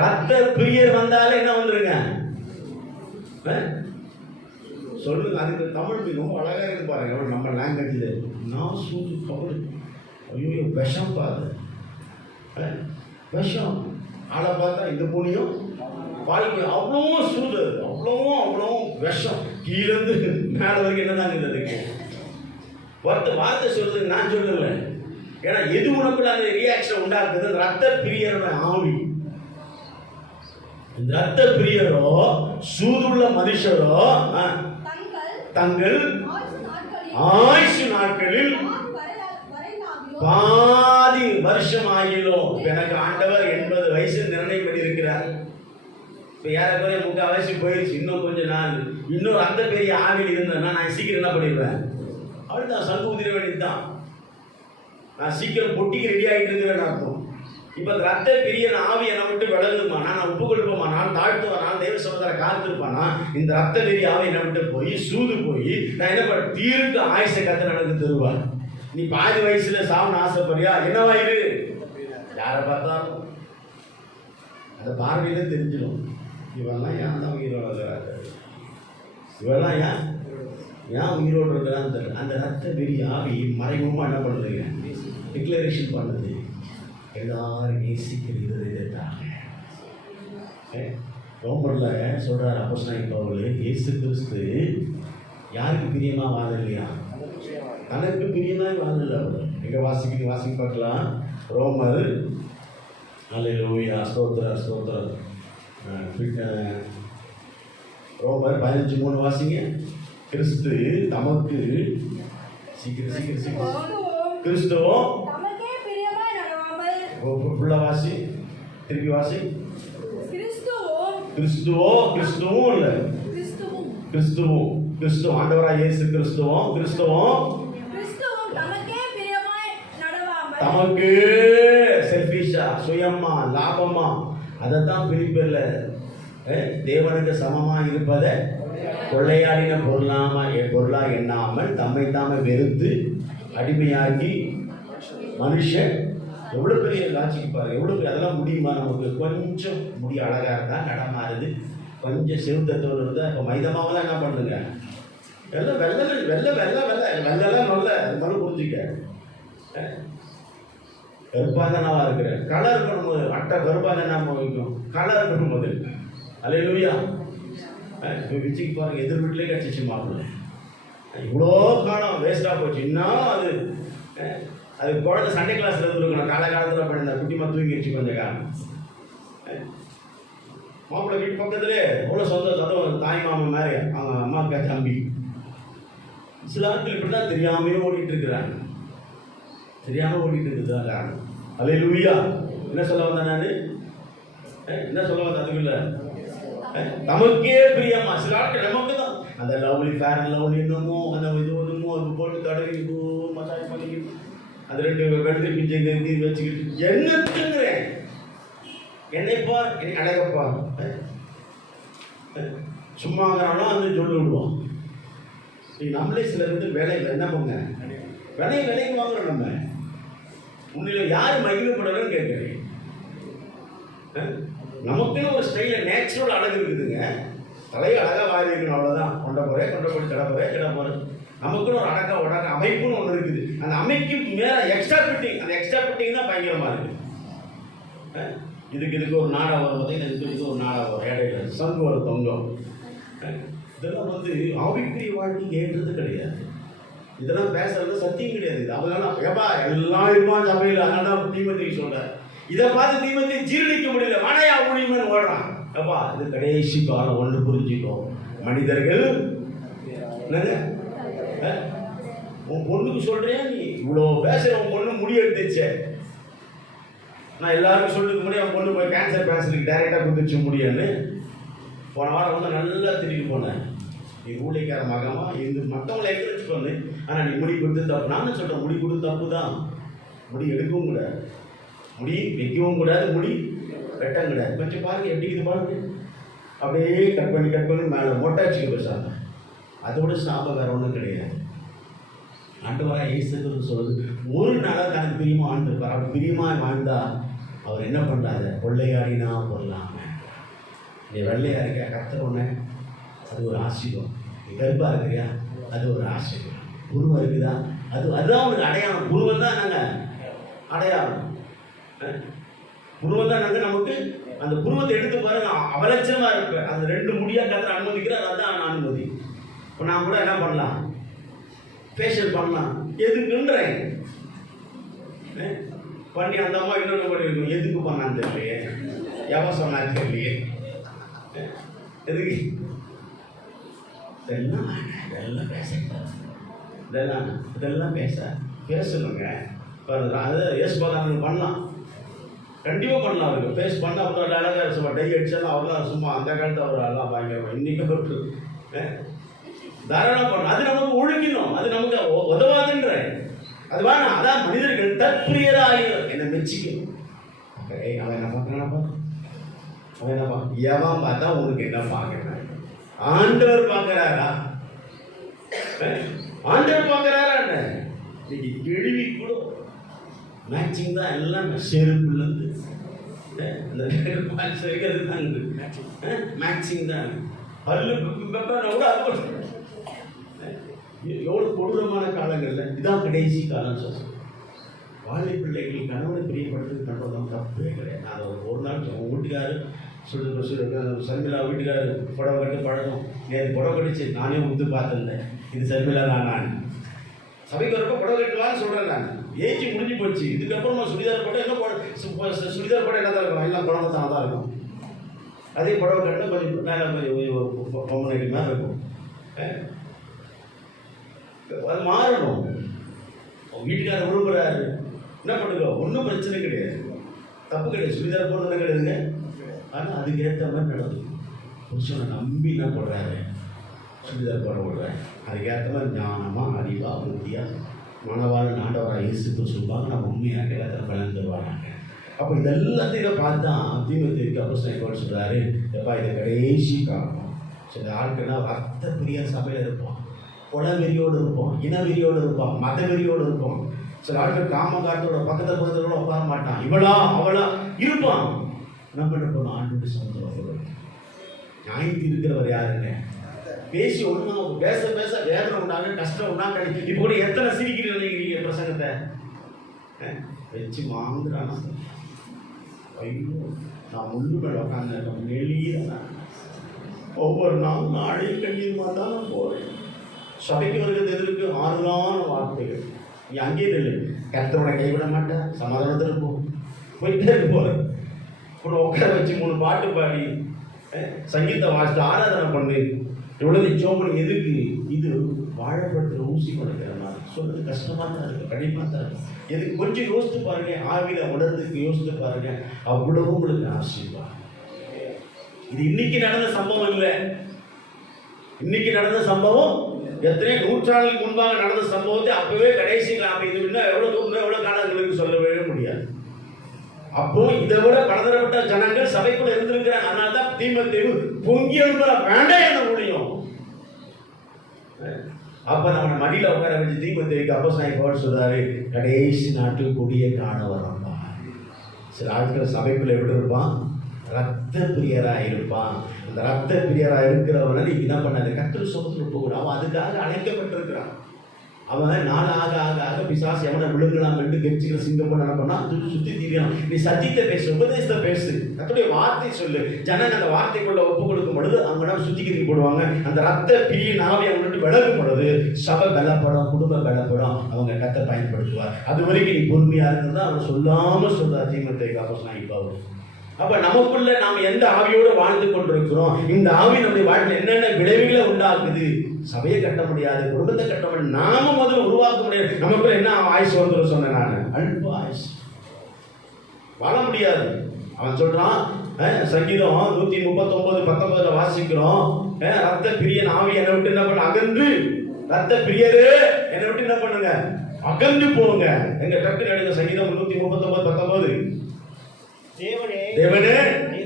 ரத்த பிரியர் வந்தாலே என்ன வந்துருங்க சொல்லுங்க. அதுக்கு தமிழ் ரொம்ப அழகா இருக்கு பாருங்க. நம்ம லாங்குவேஜ்ல நான் சூது கவலை, ஐயோ விஷம் பாரு, விஷம். ஆளை பார்த்தா இந்த புனியும் வாழ்க்கை அவ்வளோ சூது, அவ்வளோ விஷம். கீழேருந்து மேலே வரைக்கும் என்னதாங்க இருக்கு. வார்த்தை சொல்றது நான் சொல்லல. ஏன்னா எது உனக்குள்ள அந்த ரியாக்ஷன் உண்டாக்குது, ரத்த பிரியரோட ஆவி. இந்த ரத்த பிரியரோ, சூதுள்ள மனுஷரோ தங்கள் ஆயுசு நாட்களில் பாதி வருஷம் ஆகிலும். எனக்கு ஆண்டவர் 80 வயசு நிர்ணயம் பண்ணியிருக்கிறார். இப்ப ஏறக்குறைய 3/4 வயசு போயிடுச்சு. இன்னும் கொஞ்ச நாள், இன்னொரு அந்த பெரிய ஆவில் இருந்தேன்னா நான் சீக்கிரம் என்ன பண்ணிடுவேன், அவ்வளவுதான், சங்கு உதிர வேண்டியதுதான். நான் சீக்கிரம் பொட்டிக்கு ரெடி ஆகிட்டு இருக்கிறேன்னு அர்த்தம். இப்ப ரத்த பிரிய ஆவி என்னை விட்டு விலகுமா, நான் ஒப்பு கொடுப்போமா, நான் தாழ்த்துவா, நான் தேவ சமுதாய காத்திருப்பானா, இந்த ரத்த பெரிய ஆவி என்னை விட்டு போய் சூது போய் நான் என்ன பண்ண தீர்க்க ஆயுசை கத்த நடந்து தருவார். நீ பாதி வயசுல சாவுன்னு ஆசைப்படுறியா, என்னவாயிரு, யாரை பார்த்தாலும் அந்த பார்வையில தெரிஞ்சிடும். இவெல்லாம் ஏன் தான் உயிரோடு இருக்கிறாங்க, இவெல்லாம் ஏன் உயிரோடு இருக்கிறான்னு தெரியல. அந்த ரத்த பெரிய ஆவி மறைமுகமா என்ன பண்ணுதுங்க, டிக்ளரேஷன் பண்ணுது, எல்லாரும் நேசிக்கிறீர்கள். ரோமர்ல சொல்றாரு அப்போஸ்தலன் பவுல், இயேசு கிறிஸ்து யாருக்கு பிரியமா வாழலையா, தனக்கு பிரியமா வாழல. எங்க வாசிக்க பார்க்கலாம். ரோமர், அல்லேலூயா, ஸ்தோத்திரம் ஸ்தோத்திரம். ரோமர் 15:3 வாசிங்க. கிறிஸ்து தமக்கு கிறிஸ்துவும் வாசி, திருப்பி வாசி. கிறிஸ்துவும் இல்ல, கிறிஸ்துவும் ஆண்டவராய் இயேசு கிறிஸ்துவும் தமக்கு செல்ஃபிஷா, சுயமா, லாபமா, அதைத்தான் பிரிப்பில்ல, தேவனுக்கு சமமா இருப்பதை கொள்ளையாடின பொருளா எண்ணாமல் தம்மை தாமே வெறுத்து அடிமையாக்கி மனுஷன். எவ்வளவு பெரிய காட்சிக்கு பாருங்க, எவ்வளவு அதெல்லாம் முடியுமா நமக்கு? கொஞ்சம் முடி அழகா இருந்தா நடமாறுது, கொஞ்சம் செவுத்தோடு இருந்தா. இப்போ மைதமாவெல்லாம் என்ன பண்ணுங்க, எல்லாம் வெள்ளெல்லாம் நல்ல இருந்தாலும் புரிஞ்சுக்க. கருப்பாந்தனாவா இருக்கிற கலர் இருக்கணும் போது, அட்டை கருப்பாந்தனா வைக்கும், கலர் இருக்கணும் போது. அல்லேலூயா. இப்போ விச்சிக்கு பாருங்க, எதிர் வீட்டிலே கட்சிச்சு மாப்பிள்ள, இவ்வளோ காலம் வேஸ்டா போச்சு. இன்னும் அது குழந்தை சண்டே கிளாஸ்ல இருந்துருக்கணும், காலகாலத்தில் பண்ண குட்டிமா தூங்கிடுச்சு கொஞ்சம் காலம். மாப்பிள்ளை வீட்டு பக்கத்துலேயே எவ்வளோ சொந்த அதுவும் தாய் மாமன் மாதிரி அவங்க அம்மாக்கா தம்பி. சில ஆட்கள் இப்படி தான் தெரியாமையே ஓடிட்டு இருக்கிறாங்க, தெரியாம ஓடிட்டு இருக்குதான் காரணம். அல்லேலூயா. என்ன சொல்ல வந்தேன் நான், என்ன சொல்ல வந்தேன், அதுக்குள்ள நமக்கே பிரியமா. சில ஆட்கள் நமக்கு தான் அந்த லவ்லி ஃபேர் அண்ட் லவ்லி என்னமோ அந்த இது ஒன்றுமோ அது போட்டு தடவி மசாஜ் பண்ணிக்கிட்டு அது 2 வெள்ளி பிஞ்சை நீர் வச்சுக்கிட்டு என்னத்துங்கிறேன், என்னைப்பா என்னை அழகப்பா சும்மாங்கிறானோ வந்து சொல்லி விடுவோம். நம்மளே சிலர் வந்து வேலையில் என்ன பண்ண விலைக்கு வாங்குறோம். நம்ம உன்னில யார் மகிழ்வுப்படணும்னு கேட்குறேன். நமக்குன்னு ஒரு ஸ்டைலில் நேச்சுரல் அழகு இருக்குதுங்க. தலையை அழகாக வாரி இருக்கணும், அவ்வளோதான். கொண்ட போய் கிட போகிறேன். நமக்குன்னு ஒரு அடக்க அமைப்புன்னு ஒன்று இருக்குது. அந்த அமைப்பு மேலே எக்ஸ்ட்ரா ஃபிட்டிங், அந்த எக்ஸ்ட்ரா ஃபிட்டிங் தான் பயங்கரமாக இருக்குது. இதுக்கு ஒரு நாடா வரும், பார்த்தீங்கன்னா இதுக்கு ஒரு நாடா வரும், இடையில சங்கு ஒரு தொங்கம். இதெல்லாம் வந்து ஆவிக்குரிய வாழ்க்கை ஏற்றது கிடையாது. இதெல்லாம் பேசுறது சத்தியம் கிடையாது. அதனால ஏப்பா எல்லாம் இருப்பான் சபையில், அதனால தான் தீமோத்தேயுக்கு சொல்றார். இதை பார்த்து தீமோத்தேயு ஜீரணிக்க முடியல, வாழையா முடியுமேன்னு ஓடுறான். ஏப்பா இது கடைசி காலம், ஒன்று புரிஞ்சுக்கோ, மனிதர்கள் உன் பொண்ணுக்கு சொல்றியா, நீ இவ்வளோ பேசுற, உன் பொண்ணு முடிவெடுத்துச்ச. நான் எல்லாருக்கும் சொல்லிக்க முடியும், அவன் பொண்ணு போய் கேன்சர் பேஷண்ட்டுக்கு டைரெக்டாக கொடுத்துச்சு முடியும்னு. போன வாரம் வந்து நல்லா திருப்பி போனேன். நீ ஊழியக்கார மகமா இருந்து மற்றவங்களை எக்கரிச்சுக்கோன்னு, ஆனால் நீ முடி கொடுத்து தப்பு. நானும் சொல்கிறேன், முடி கொடுத்து தப்பு தான். முடி எடுக்கவும் கூடாது, முடி வைக்கவும் கூடாது, முடி வெட்டவும் கூடாது. கொஞ்சம் பாருங்க எப்படி இது பாருங்க, அப்படியே கட் பண்ணி மேலே மொட்டாச்சுக்கு பேசாங்க. அதோட சாபம் வேற ஒன்றும் கிடையாது. ஆண்டவராக இயேசு சொல்லுது, ஒரு நாளாக தனக்கு பிரியமாக வாழ்ந்துருப்பார். அப்படி பிரியமாக வாழ்ந்தா அவர் என்ன பண்ணுறாரு, கொள்ளையாடினா பொருளாம. நீ வெள்ளையா இருக்க கத்தர் ஒன்று, அது ஒரு ஆசீர்வாதம். நீ கருப்பாக இருக்கிறியா, அது ஒரு ஆசீர்வாதம். புருவம் இருக்குதா, அதுதான் உனக்கு அடையாளம். புருவம் தான் நாங்கள் அடையாளம். புருவம் தான் நாங்கள் நமக்கு. அந்த புருவத்தை எடுத்து பாருங்க, அவலட்சணமாக இருப்பேன். அந்த 2 முடியாக கத்தர் அனுமதிக்கிறேன், அதுதான் நான் அனுமதி. இப்போ நான் கூட என்ன பண்ணலாம், ஃபேஷியல் பண்ணலாம். எதுக்குன்றேன் பண்ணி அந்த அம்மா இன்னொன்று பண்ணிருக்கணும். எதுக்கு பண்ணான்னு தெரியலையே, எவன் சொன்னான்னு தெரியலையே, எதுக்கு தெரியல. இதெல்லாம் பேசக்கூடாது, இதெல்லாம் பேசணுங்க. இப்போ அது ஏசு பார்த்தாங்க பண்ணலாம், கண்டிப்பாக பண்ணலாம். அவருக்கு ஃபேஸ் பண்ண அப்புறம் அழகாக சும்மா டை அடிச்சாலும் அவர்லாம் சும்மா அந்த காலத்து அவர் எல்லாம் பயங்கரமாக இன்றைக்கும் தொற்று தாராளம் பண்ணணும். அது நமக்கு ஒழுக்கணும், அது நமக்கு உதவாதுன்ற அது வேணாம். அதான் மனிதர்கள் தற்பிரியராக என்னை மெச்சிக்கணும். அவன் என்ன பார்க்குறானப்பா, அவன் என்னப்பா எவன் பார்த்தா உங்களுக்கு என்ன பார்க்குறான்? ஆண்டவர் பார்க்குறாரா? ஆண்டவர் பார்க்குறாரா? என்ன இன்னைக்கு கேள்வி கூட மேட்சிங் தான், எல்லாம் செருப்புலேருந்து சேர்க்கிறது தான் மேட்சிங் தான். பல்லு கூட எவ்வளோ கொடூரமான காலங்களில் இதான் கடைசி காலம் சொல்ல. வாழை பிள்ளைகள் கணவனை பிரியப்படுறது பண்ணுறதும் தப்பே கிடையாது. நான் ஒரு நாள் வீட்டுக்காரு சர்மிளா வீட்டுக்காரு புடவை கட்டு பழக்கம் நேற்று புடவை கட்டிச்சு நானே உத்து பார்த்துருந்தேன். இது சர்மிளா நான் சபைக்கு வரப்போ புடவை கட்டுவான்னு சொல்கிறேன். நான் ஏஜி முடிஞ்சு போச்சு. இதுக்கப்புறம் நான் சுடிதார் போட்டால் என்ன சுடிதார் போட்டால் என்ன தான் இருக்கும், எல்லாம் குழந்தை தான் இருக்கும். அதே புடவை கட்டினா கொஞ்சம் மேலே கொஞ்சம் பொம்மனைக்கு மேலே இருக்கும். அது மாறணும். வீட்டுக்காரர் விரும்புகிறாரு, என்ன பண்ணுங்க, ஒன்றும் பிரச்சனை கிடையாது, தப்பு கிடையாது, சுடிதார் போடுறது கிடையாதுங்க. ஆனால் அதுக்கு ஏற்ற மாதிரி நடக்கும். புருஷனை நம்பி என்ன போடுறாரு, சுடிதார் போட விடுறேன். அதுக்கேற்ற மாதிரி ஞானமாக அறிவாக புத்தியாக மனவாழ நாண்டவராக இயேசுக்கு சொல்லுவாங்க. நம்ம உண்மையாக எல்லாத்தையும் பலன் தருவாங்க. அப்போ இதெல்லாத்தையும் பார்த்தா தீமோத்தேயுக்கு அப்போஸ்தலன் சொல்கிறாரு, எப்பா இதை கடைசி காலம். சில ஆட்கள்லாம் ரத்த பிரிய சபையில் இருப்போம், குலவெறியோடு இருப்போம், இனவெறியோடு இருப்போம், மதவெறியோடு இருப்போம். சில ஆட்கள் காமகாட்டோட பக்கத்தோட உட்கார மாட்டான், இவளா அவளா இருப்பான். என்ன பண்ண போனோம், ஆண்டு சமுதிரம் நியாயத்து இருக்கிறவர் யாருங்க? பேசி ஒன்று பேச பேச வேதனை உண்டாங்க, கஷ்டம் உண்டாங்க. இப்போ கூட எத்தனை சிரிக்கிறீங்க நினைக்கிறீங்க பிரசங்கத்தை வச்சு வாங்குறானா? ஐயோ, நான் முள்ளு மேலே உட்காந்துருக்கேன், நெளியிறேன். ஒவ்வொரு நாளும் நாளையும் கண்ணீருமா தான் நான் போகிறேன். சபைக்கு வருகிறது எதற்கு? ஆறுதலான வார்த்தைகள். நீ அங்கேயே இல்லை, கர்த்தரோட கைவிட மாட்டேன், சமாதானத்தில் போயிட்டே போகிறேன். கூட உட்கார வச்சு 3 பாட்டு பாடி சங்கீத வாசித்து ஆராதனை பண்ணு, இவ்வளோ சோமனி எதுக்கு? இது வாழப்படுத்துகிற ஊசி படுக்கிற மாதிரி சொல்றது கஷ்டமாக தான் இருக்குது, கடினமாக தான் இருக்குது. எதுக்கு கொஞ்சம் யோசித்து பாருங்க, ஆவியில் உணர்ந்துக்கு யோசித்து பாருங்க, அவ்வளவு உங்களுக்கு ஆசீர்வாதம். இது இன்னைக்கு நடந்த சம்பவம் இல்லை, இன்னைக்கு நடந்த சம்பவம் எத்தனையோ நூற்றாண்டுக்கு முன்பாக நடந்த சம்பவத்தை அப்பவே கடைசி நாம் இது இன்னும் எவ்வளோ தூரம் எவ்வளோ காலங்களுக்கு சொல்லவே முடியாது. அப்போ இதை விட பலதரப்பட்ட ஜனங்கள் சபைக்குள்ள இருந்திருக்கிறாங்க. அதனால தான் தீமோத்தேயு பொங்கி எழுப்புற வேண்டாம் என்ன முடியும். அப்ப நம்ம மடியில உட்கார வச்சு தீமோத்தேயுக்கு அப்போஸ்தலன் பவுல் சொல்றாரு, கடைசி நாட்டில் கொடிய காண வரப்பா. சில ஆட்கள் சபைக்குள்ள எப்படி இருப்பான்? ரத்த பிரியராக இருப்பான். அந்த ரத்த பிரியராக இருக்கிறவனை நீ என்ன பண்ணாது, கர்த்தர் சமூகத்தில் போகக்கூடாது. அவன் அதுக்காக அழைக்கப்பட்டிருக்கிறான். அவன் நாள் ஆக ஆக ஆக பிசாசு எவனை விழுங்கலாம் என்று கெச்சிக்கிற சிங்கம் பண்ண பண்ணா சுற்றி தீரலாம். நீ சத்தியத்தை பேசு, உபதேசத்தை பேசு, கர்த்தருடைய வார்த்தை சொல்லு. ஜனங்க அந்த வார்த்தைக்குள்ள ஒப்பு கொடுக்கும் பொழுது அவங்க சுத்திகரிக்க போடுவாங்க. அந்த ரத்த பிரிய நாவி அவங்க விலகும் பொழுது சபை பலப்படும், குடும்ப பலப்படும். அவங்க கர்த்தர் பயன்படுத்துவார். அது வரைக்கும் நீ பொறுமையா இருக்கிறதா அவன் சொல்லாம சொல்றார் தீமோத்தேயுக்கு அப்போஸ்தலன் பவுல். அப்ப நமக்குள்ள நாம் எந்த ஆவியோடு வாழ்ந்து கொண்டிருக்கிறோம், இந்த ஆவி நம்முடைய வாழ்க்கையில் என்னென்ன விளைவுகளை உண்டாக்குது. சபையை கட்ட முடியாது, குடும்பத்தை கட்ட முடியாது, நாம முதல்ல உருவாக்க முடியாது. நமக்குள்ள என்ன ஆயுசு வந்துடும் சொன்னேன் நான், அல்ப ஆயுசு, வாழ முடியாது. அவன் சொல்றான், சங்கீதம் 139:19 வாசிக்கிறோம், ரத்த பிரியன் ஆவி என்னை விட்டு என்ன பண்ண அகன்று, ரத்த பிரியரு என்னை விட்டு என்ன பண்ணுங்க அகன்று போங்க. எங்க டக்கு எடுங்க சங்கீதம் 139:19. தேவனே நீ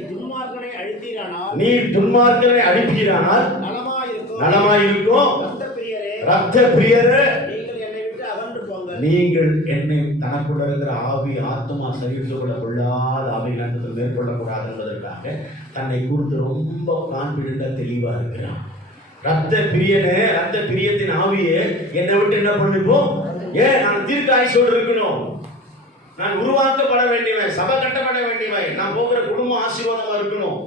துன்மார்க்கனை அழிப்பீரானால் நலமாயிருக்கும். ரத்த பிரியரே நீங்கள் என்னை தனக்குள்ள இருக்கிற ஆவி ஆத்மா சரீரத்துக்குள்ள கொள்ளாத ஆவிகள் மேற்கொள்ளக்கூடாது என்பதற்காக தன்னை குறித்து ரொம்ப கான்பிடண்டா தெளிவா இருக்கிறான். ரத்த பிரியனே, ரத்த பிரியத்தின் ஆவியே என்னை விட்டு என்ன பண்ணிப்போம்? ஏன் நான் தீர்க்க ஆயுசோடு இருக்கணும், நான் உருவாக்கப்பட வேண்டியவன், சபை கட்டப்பட வேண்டியவன், நான் போகிற குடும்பம் ஆசீர்வாதமா இருக்கணும்.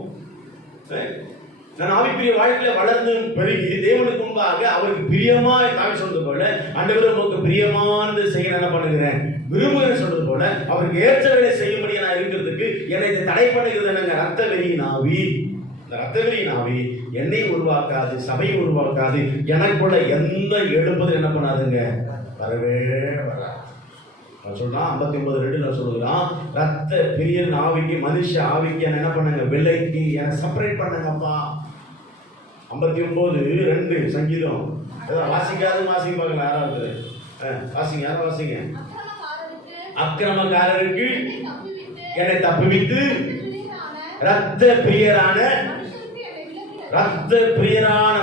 நான் ஆவிக்குரிய வாழ்க்கையில வளர்ந்து பெருகி தேவனுக்கு முன்பாக அவருக்கு பிரியமா தாவி சொல்றது போல ஆண்டவரே உமக்கு பிரியமானது செய்ய என்ன பண்ணுகிறேன் விரும்புகிறேன் சொல்றது போல அவருக்கு ஏற்ற வேலை செய்யும்படியா நான் இருக்கிறதுக்கு என்னை தடை பண்ணுகிறது என்னங்க ரத்த வெறியின் ஆவி. இந்த ரத்த வெறியின் ஆவி என்னை உருவாக்காது, சபையை உருவாக்காது. எனக்குள்ள எந்த எழுப்புதல் என்ன பண்ணாதுங்க, வரவே வராது. சொல்றான் 59:2 சொல்லுகிறான், ரத்த பிரியன் ஆவிக்கு மனுஷ ஆவிக்கு என்ன பண்ணுங்க, விலைக்கு என்ன செப்பரேட் பண்ணுங்கப்பா. 59:2 சங்கீதம். வாசிக்காது வாசிக்க பார்க்கலாம். யாராவது வாசிங்க, யாரும் வாசிங்க. அக்கிரமக்காரருக்கு என்னை தப்புவித்து ரத்த பிரியரான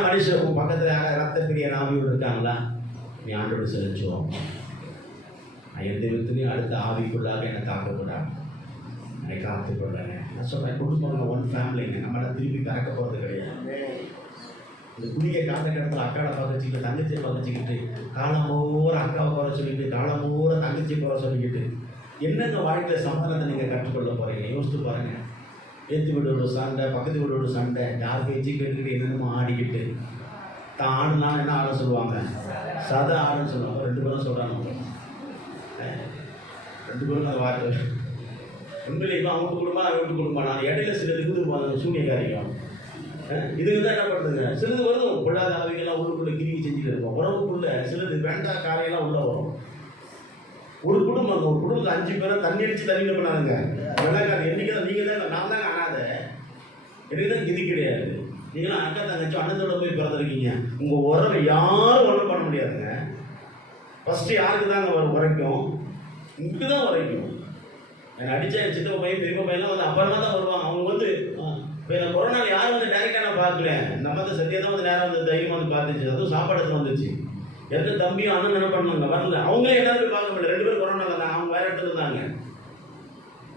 மனுஷன் பக்கத்துல ரத்த பிரியர் ஆவியோடு இருக்காங்களா? நீ ஆண்டோடு செலுத்துவோம். எந்த விதத்துலையும் அடுத்த ஆவிக்குள்ளாக என்னை காக்கக்கூடாது, என்னை காத்துக்கொள்றேங்க. நான் சொல்றேன், குடும்பம் ஒன் ஃபேமிலிங்க. நம்மளால திருப்பி கறக்க போறது கிடையாது. இந்த குடியை காலகட்டத்தில் அக்காவை பகச்சிக்கிட்டு, தங்கச்சியை பகச்சிக்கிட்டு, காலமோற அக்காவை குறை சொல்லிக்கிட்டு, காலமோற தங்கச்சியை குறை சொல்லிக்கிட்டு, என்னென்ன வாழ்க்கையில் சமாதானத்தை நீங்கள் கற்றுக்கொள்ள போறீங்க? யோசித்து பாருங்க. ஏற்று வீடோட சண்டை, பக்கத்து வீடோட சண்டை, யார் பேச்சு கேட்டுக்கிட்டு என்னென்னமோ ஆடிக்கிட்டு, தான் ஆடுனா என்ன ஆட சொல்லுவாங்க, சதை ஆடுன்னு சொல்லுவாங்க. 2 பேரும் சொல்கிறாங்க, 2 பேரும் அந்த வார்த்தை உண்மையிலே. இப்போ அவங்க குடும்பம் அவங்க வீட்டு குடும்பம். நான் இடையில சில இருக்குது சூனிய காரியம். இதுக்கு தான் என்ன பண்ணுறதுங்க, சிலது வரும் பொல்லாத ஆவிகள்லாம் உள்ளுக்குள்ளே கிரிவி செஞ்சுட்டு இருக்கோம். உறவுக்குள்ள சிலது வேண்டாம் காரியெல்லாம் உள்ள வரும். ஒரு குடும்பத்தில் 5 பேரை தண்ணி அடித்து தண்ணியில் பண்ணாதுங்க. வெள்ளக்கார என்னைக்கு தான் நீங்கள் தான், நான் தாங்க ஆனாத, எனக்கு தான் கிதி கிடையாது. நீங்களாம் அக்கா தங்கச்சி அண்ணனோட போய் பிறந்திருக்கீங்க. உங்கள் உறவை யாரும் ஒன்றும் பண்ண முடியாதுங்க. ஃபஸ்ட்டு யாருக்கு தாங்க உரைக்கும், இங்கு தான் உரைக்கும். என்னை அடித்த சித்தப்ப பையன் பெரியப்பா பையன்லாம் வந்து அப்புறமா தான் வருவாங்க. அவங்க வந்து இப்போ எனக்கு கொரோனாவில் யாரும் வந்து டேரெக்டாக நான் பார்க்கல. நம்ம வந்து சத்தியாக தான் வந்து நேரம் வந்து தைரியமாக வந்து பார்த்துச்சு. அதுவும் சாப்பாடு வந்துச்சு. எந்த தம்பியும் அண்ணன் என்ன பண்ணாங்க, வரல. அவங்களே எல்லாரும் போய் பார்க்க முடியல. 2 பேரும் கொரோனா தான், அவங்க வேற இடத்துல இருந்தாங்க.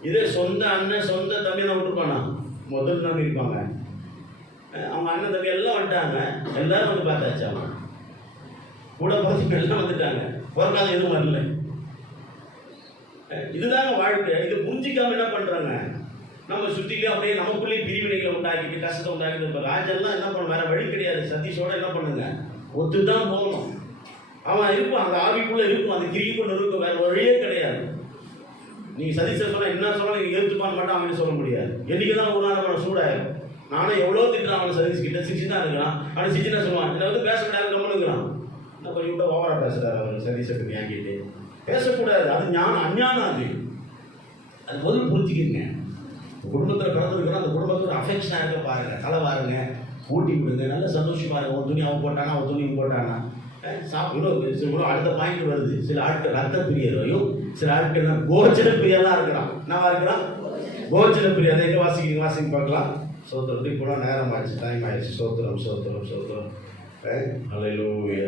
இதே சொந்த அண்ணன் சொந்த தம்பி தான் விட்டுருப்பானா, முதல் நம்பி இருப்பாங்க. அவங்க அண்ணன் தம்பி எல்லாம் வந்துட்டாங்க. எல்லாரும் வந்து பார்த்தாச்சு. அவங்க கூட பார்த்து எல்லாம் வந்துட்டாங்க. பிறக்காத எதுவும் வரல. இதுதாங்க வாழ்க்கை. இது புரிஞ்சிக்காம என்ன பண்றாங்க, நம்ம சுத்திலே அப்படியே நமக்குள்ளேயே பிரிவினைகளை உண்டாக்கிட்டு கஷ்டத்தை உண்டாக்கிட்டு. இப்போ ராஜெல்லாம் என்ன பண்ண, வேற வழி கிடையாது. சதீஷோட என்ன பண்ணுங்க, ஒத்துதான் போகணும். அவன் இருக்கும், அந்த ஆவிக்குள்ள இருக்கும், அந்த கிரிக்குள்ள இருக்கும், வேற வழியே கிடையாது. நீங்க சதீஷை சொன்னா என்ன சொன்னா நீங்க ஏற்றுப்பான்னு மட்டும் அவன் சொல்ல முடியாது. என்னைக்குதான் ஒரு நாள் அவன் சூடாயிரும். நானும் எவ்வளோ திட்டுறான் அவனை சதீஷ் கிட்ட. 6 தான் இருக்கிறான். அவன் 6 தான் சொல்லுவான், இதை வந்து பேச முடியாது, கம்மனுங்கிறான். நான் கொஞ்சம் கூட ஓவரா பேசுறாரு அவர் சதீஷை பற்றி. ஏங்கிட்டு பேசக்கூடாது, அது ஞானம் அஞ்ஞானம். அது முதல் புரிஞ்சுக்கிங்க. குடும்பத்தில் பிறந்திருக்கிறோம், அந்த குடும்பத்தோட அஃபெக்ஷனாக இருக்க பாருங்க, தலை பாருங்க, ஊட்டி விடுங்க, நல்ல சந்தோஷமா இருக்கும். ஒரு துணி அவன் போட்டானா, அவன் துணி போட்டானா இன்னும் அடுத்த பாயிண்ட் வருது. சில ஆட்கள் ரத்த பிரியரையும், சில ஆட்கள் கோச்சர பிரியெல்லாம் இருக்கிறான். என்னவா இருக்கிறான், கோச்சர பிரியா. அதை எங்கே வாசிக்கிறீங்க, வாசிங்க பார்க்கலாம். சோத்திரம் இப்போ நேரம் ஆயிடுச்சு, டைம் ஆயிடுச்சு. சோத்திரம் சோத்திரம் சோத்திரம். அல்லேலூயா.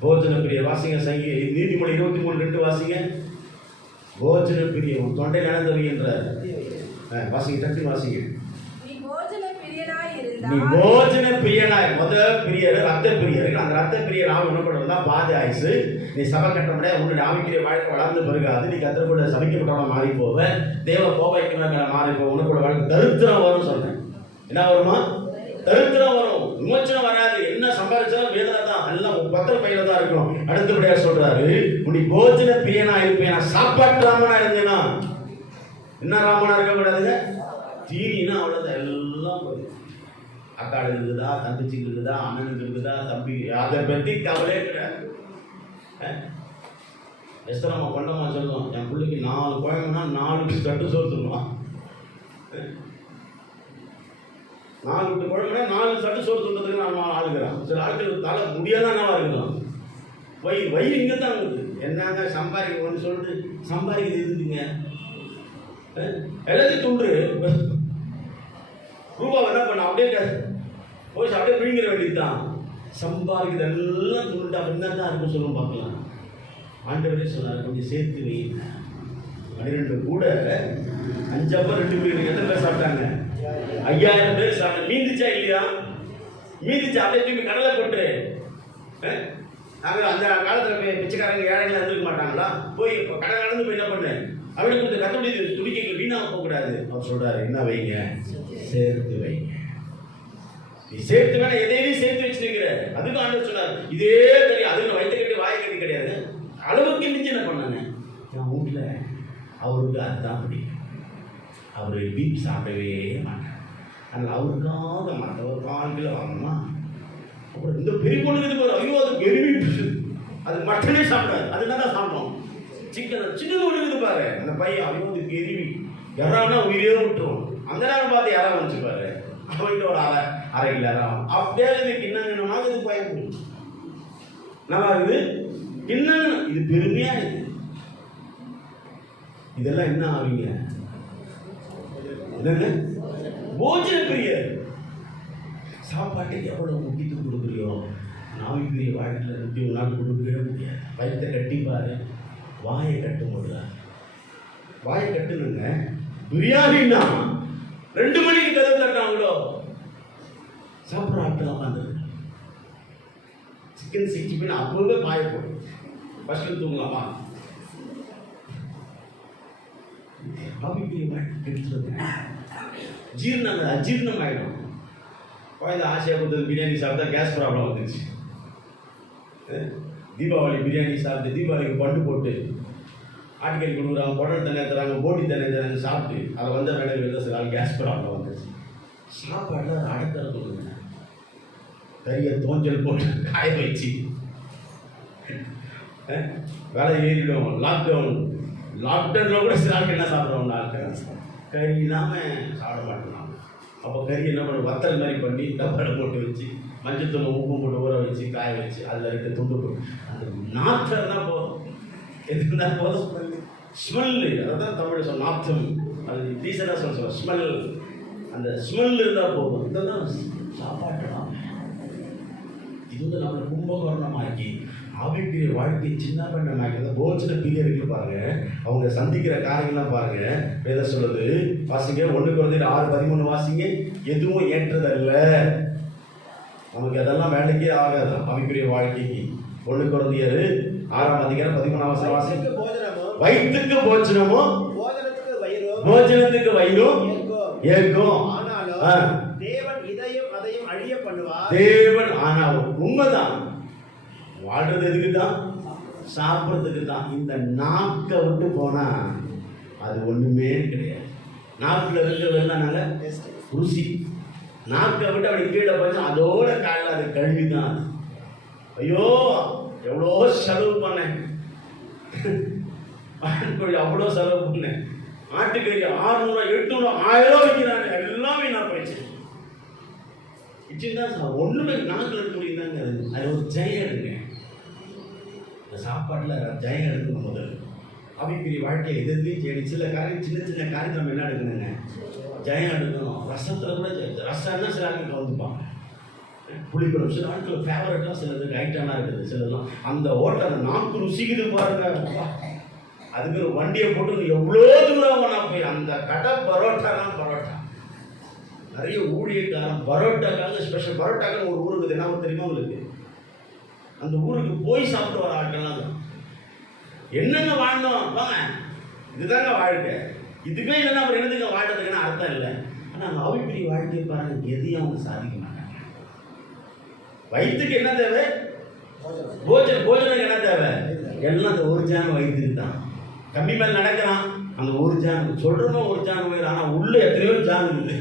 போஜன பிரிய வாசிங்க. சங்கி நீதிமொழி 23:2 வாசிங்க. போஜன பிரியம் தொண்டை நடந்தவைன்றார். வாசிங்க, தட்டி வாசிங்க. நீ போஜன பிரியனாய், முதல் பிரியர் ரத்த பிரியர். அந்த ரத்த பிரியர் ஆவி என்ன பண்ணுறதுனா பாதி ஆயுசு. நீ சபை கட்ட முடியாது, உன்னுடைய ஆவிக்குரிய வாழ்க்கை வளர்ந்து பெருகாது. நீ கத்தருக்குள்ள சபிக்கப்பட்டவன மாறி போவ, தேவ கோபைக்குள்ள மாறி போவ. உனக்குள்ள வாழ்க்கை தரித்திரம் வரும் சொல்றேன். என்ன வருமா, தரித்திரம் வரும், விமோச்சனம் வராது. என்ன சம்பாதிச்சாலும் வேதனை தான், எல்லாம் பத்திர பையில தான் இருக்கும். அடுத்தபடியா சொல்றாரு, உன்னை போஜன பிரியனா இருப்பேன், சாப்பாட்டு ராமனா இருந்தேனா. என்ன ராமனா இருக்க கூடாதுங்க, தீனினா அவ்வளவுதான். எல்லாம் அக்காடு இருக்குதா, தங்கச்சிக்கு இருக்குதா, அண்ணனுக்கு இருக்குதா, தம்பி, அதை பத்தி கவலையே கிடையாது. எஸ்தரமா பண்ணமா சொல்லுவோம், என் பிள்ளைக்கு 4 குழந்தைன்னா 4 தட்டு சோத்துருவான். 4 குழந்தைனா 4 தட்டு சோறு துண்டதுக்கு நம்ம ஆளுகிறான். சில ஆட்களுக்கு தலை முடியாதான் என்னவா இருக்கலாம், வயிறு இங்கே தான் இருக்குது. என்னங்க சம்பாதிக்கணும்னு சொல்லிட்டு சம்பாதிக்கிறது இருக்குதுங்க, எல்லாத்தையும் துண்டு ரூபா என்ன பண்ண அப்படியே போய் அப்படியே விழுங்கிற வேண்டியது தான். சம்பாதிக்கிறது எல்லாம் துண்டு அப்படின்னா தான் இருக்கும் சொல்லுவோம். பார்க்கலாம். ஆண்டவரே சொன்னார், கொஞ்சம் சேர்த்து வைங்க. 12 கூட 5 அப்பா 2 பேர் எத்தனை பேர் சாப்பிட்டாங்க, 5000 பேர் சாப்பிட்டாங்க. மீந்துச்சா இல்லையா, மீந்துச்சா அப்படியே திரும்பி கடலை போட்டு. நாங்கள் அந்த காலத்தில் பிச்சைக்காரங்க ஏழைகளாக இருந்துக்க மாட்டாங்களா, போய் கடை நடந்து போய் என்ன பண்ணு அப்படி கொஞ்சம் கத்தோடைய துணிக்கைகள் வீணாக போகக்கூடாது. அவர் சொல்றாரு, என்ன வைங்க, சேர்த்து வைங்க. நீ சேர்த்து வேணா எதையும் சேர்த்து வச்சுருக்கிற. அதுக்கு ஆண்டவர் சொன்னார், இதே தெரியும். அதுக்கு வயிற்று கட்டி வாயை கட்டி கிடையாது, அளவுக்கு மிஞ்சி என்ன பண்ணாங்க. என் வீட்டில் அவருக்கு அதுதான் பிடிக்கும். அவர் பீப் சாப்பிடவே மாட்டார். ஆனால் அவருக்காக மற்றவர் 4 கிலோ வாங்கணுமா? அப்புறம் இந்த பெரிய பொண்ணுக்கு பாரு, ஐயோ அது பெருமை, அது மட்டனே சாப்பிடாது, அதுதான் தான் சாப்பிடும். சிக்கன் சின்னது ஒன்று பாரு, அந்த பையன் ஐயோ அது எரிவி யாரானா உயிரே விட்டுரும். அந்த நேரம் பார்த்து யாராவது வந்துச்சுப்பாரு, அவன்கிட்ட ஒரு அரை கிலோ யாராவது அப்படியே இது கிண்ணமாக இது பயம் நல்லா இருக்குது. கிண்ணம் இது பெருமையா இருக்கு. இதெல்லாம் என்ன ஆவீங்க? என்னங்க போஜன பிரியர். சாப்பாட்டுக்கு எவ்வளவு முக்கியத்துவம் கொடுக்குறியோ ஆவிக்குரிய வாழ்க்கையில் 21 நாள் கொடுக்கவே முடியாது. வயிற்றை கட்டிப்பாரு, வாயை கட்ட முடியல. வாயை கட்டுனுங்க. பிரியாணின்னா 2 மணிக்கு கதவு தட்டாங்களோ சாப்பிட்ற ஆட்கள் உட்காந்துருக்கு. சிக்கன் 60 அப்பவே பாய போடும். ஃபர்ஸ்ட் தூங்கலாமா? ஆவிக்குரிய வாழ்க்கை கெடுத்துருங்க. ஜீரணம் அஜீர்ணம் ஆகிடும். குழந்தை ஆசையாக கொடுத்தது பிரியாணி சாப்பிட்டா கேஸ் ப்ராப்ளம் வந்துருச்சு. தீபாவளி பிரியாணி சாப்பிட்டு தீபாவளிக்கு பண்டு போட்டு ஆட்டுக்கறி கொடுக்குறாங்க, குடல் தண்ணி தராங்க, போட்டி தண்ணி தராங்க, சாப்பிட்டு அதை வந்த வேலை சில கேஸ் ப்ராப்ளம் வந்துருச்சு. சாப்பாடில் அதை அடக்கிற கொடுங்க. கறியை தோஞ்சல் போட்டு காய வச்சு வேலை ஏறிடும். லாக்டவுனில் கூட சில ஆட்கள் என்ன சாப்பிட்றோம், கறி இல்லாமல் சாப்பிட மாட்டோம். அப்போ கறி என்ன பண்ணுவோம், வத்தல் மாதிரி பண்ணி டப்பாவில் போட்டு வச்சு மஞ்சத்தூள் உப்பு போட்டு ஊற வச்சு காய வச்சு அதில் 2 துண்டு போட்டு அந்த நாற்றம் தான் போதும். எதுக்கு தான் போதும்? ஸ்மெல்லு, அதான் தமிழ் சொல்ல நாற்றம். அது டீசராக சொல்ல ஸ்மெல். அந்த ஸ்மெல் இருந்தால் போதும். இதெல்லாம் சாப்பாட்டுலாம் இது வந்து நம்மளை கும்பகோரணமாக்கி ஆவிக்குரிய வாழ்க்கை சின்ன பண்ணமாக்கி போஜன பிரியர்கள் பாருங்க, அவங்க சந்திக்கிற காரியங்கள்லாம் பாருங்க. வேதம் சொல்லுது, வாசிங்க 1 Corinthians 6:13 வாசிங்க. எதுவும் ஏற்றதல்ல, நமக்கு அதெல்லாம் வேலைக்கே ஆகாது ஆவிக்குரிய வாழ்க்கைக்கு. 1 Corinthians 6:13 வாசிங்க. வயிற்றுக்கு போஜனமும் போஜனத்துக்கு வயிறும் ஏற்கும். தேவன் இதையும் அதையும் அழிய பண்ணுவார். தேவன் ஆனால் உண்மைதான், வாழ்றது எதுக்கு தான்? சாப்பிட்றதுக்கு தான். இந்த நாக்கை விட்டு போனா அது ஒண்ணுமே கிடையாது. நாக்கில் இருக்கிறது என்னன்னால ருசி. நாக்கை விட்டு அப்படி கீழே போச்சு அதோட காலையில் அது கழுவி தான். ஐயோ எவ்வளோ செலவு பண்ணேன், அவ்வளோ செலவு பண்ணேன். ஆட்டுக்கறி 600, 800, 1000 வைக்கிறாங்க. எல்லாமே நான் போயிடுச்சு. ஒண்ணுமே நாக்கில் இருக்க முடியுதாங்க. அது ஒரு ஜெயம் எடுங்க. இந்த சாப்பாட்டில் ஜெயம் எடுக்கணும். முதல் ஆவிக்குரிய வாழ்க்கையை எதுலையும் சரி சில காரியம் சின்ன காரியம் நம்ம என்ன எடுக்கணுங்க, ஜெயம் எடுக்கணும். ரசத்தில் கூட ரசம்னா சில ஆட்கள் கலந்துப்பாங்க. புளிக்குழம்பு சில ஆட்கள் ஃபேவரட்டாக சிலது ஐட்டம்லாம் இருக்குது. சிலதுலாம் அந்த ஹோட்டல் அந்த நாக்கு ருசிக்குது பாருங்க. அதுக்கு ஒரு வண்டியை போட்டு எவ்வளோ தூரம் நான் போய் அந்த கடை பரோட்டாலாம் பரோட்டா நிறைய ஊழியக்காரன் பரோட்டாக்காக ஸ்பெஷல் பரோட்டாக்காக ஒரு ஊருக்கு என்ன தெரியுமா உங்களுக்கு? அந்த ஊருக்கு போய் சாப்பிட்டு வர ஆட்கள்லாம் தான். என்னென்ன வாழ்ந்தோம் வாங்க, இதுதாங்க வாழ்க்கை. இதுவே இல்லைன்னா அப்புறம் என்னதுங்க வாழ்றதுக்குன்னு அர்த்தம் இல்லை. ஆனால் அந்த ஆவிக்குரிய வாழ்க்கையை பாருங்க, எதையும் அவங்க சாதிக்க மாட்டாங்க. வயிற்றுக்கு என்ன தேவை? போஜனுக்கு என்ன தேவை? எல்லாம் அந்த ஒரு ஜான் வயிற்றுக்கு தான். கம்மி மேல் நடக்கிறான், அந்த ஒரு ஜான் சொல்றோம், ஒரு ஜான் வயிறு. ஆனால் உள்ள எத்தனையோ ஜான் இருக்குது.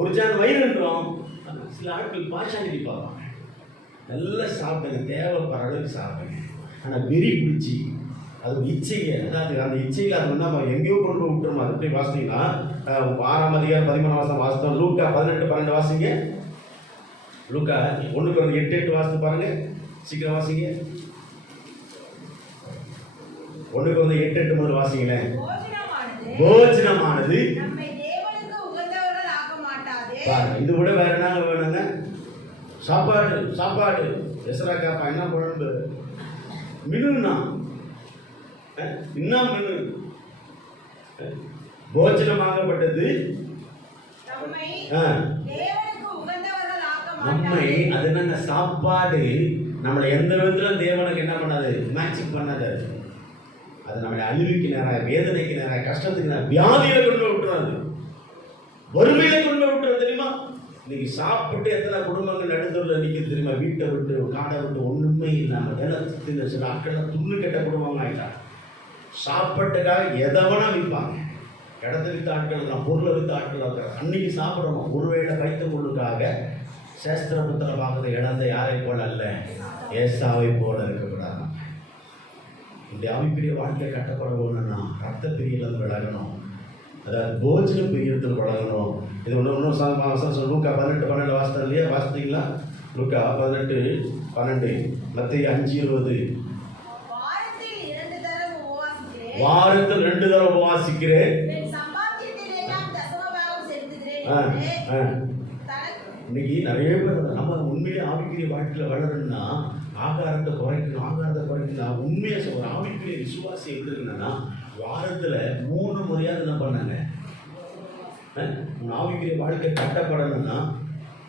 ஒரு ஜான் வயிறுன்றோம். சில ஆட்கள் பாஷாண்டி பார்ப்பாங்க, நல்லா சாப்பிடுங்க, தேவைப்படுற அளவுக்கு சாப்பிடுங்க. ஆனால் வெறி பிடிச்சி அது ஒரு இச்சையை, அதாவது அந்த இச்சையில் அது வந்து நம்ம எங்கேயோ கொண்டு போய் விட்டுறோம். அது எப்படி வாசிங்கன்னா 6:13 வாசித்தோம். லூக்கா 18:12 வாசிங்க. லூக்கா 1 Corinthians 8:8 வாசித்து பாருங்க, சீக்கிரம் வாசிங்க. 1 Corinthians 8:8 முதல் வாசிங்களேன். போஜனமானது பாருங்க, இது விட வேற என்ன வேணுங்க? சாப்பாடு எசரா காப்பா என்ன குழம்பு மினுன்னா என்ன மினு போஜனமாகப்பட்டது நம்மை. அது என்னங்க சாப்பாடு நம்மளை எந்த விதத்துல தேவனுக்கு என்ன பண்ணாது, மேட்சிங் பண்ணாது. அது நம்மளை அழிவுக்கு நேராக, வேதனைக்கு நேராக, கஷ்டத்துக்கு நேராக, வியாதியில கொண்டு விட்டுறாது, வறுமையில கொண்டு விட்டுறது. தெரியுமா இன்னைக்கு சாப்பிட்டு எத்தனை குடும்பங்கள் நடுத்தூரில் நிற்கிறது தெரியுமா? வீட்டை விட்டு காடை விட்டு ஒண்ணுமே இல்லாமல் தினத்தில் சில ஆட்கள்லாம் துண்ணு கெட்ட குடும்பங்கள் ஆகிட்டாங்க. சாப்பாட்டுக்காக எதை வேணா விற்பாங்க. இடத்த வித்த ஆட்கள் இருக்கலாம், பொருளை வித்த ஆட்கள் இருக்கிறாங்க. அன்னைக்கு சாப்பிடணும். ஒருவேளை கைத்து கொள்ளுக்காக சேஸ்திர புத்திர பாகத்தை இழந்த யாரை போல அல்ல, ஏசாவை போல இருக்கக்கூடாது. இந்த ஆவிக்குரிய வாழ்க்கை கட்டப்படணும்னா ரத்த பிரியத்தில் விலகணும், அதாவது போஜன பிரியத்தில் விலகணும். இது ஒன்று சொல்லும். லூக்கா 18:12 வாசித்தது இல்லையா? வாசித்தீங்களா? லூக்கா 18:12, மத்தேயு 5:20. வாரத்தில் 2 தடவை உபவாசிக்கிறேன். இன்னைக்கு நிறைய பேர் நம்ம உண்மையிலே ஆவிக்குரிய வாழ்க்கையில் வளரணும்னா ஆகாரத்தை குறைக்கணும். உண்மையை சொல்ற ஆவிக்குரிய விசுவாசி எப்படி இருக்குன்னா வாரத்தில் 3 முறையாவது என்ன பண்ணாங்க. ஆவிக்குரிய வாழ்க்கை கட்டப்படணும்னா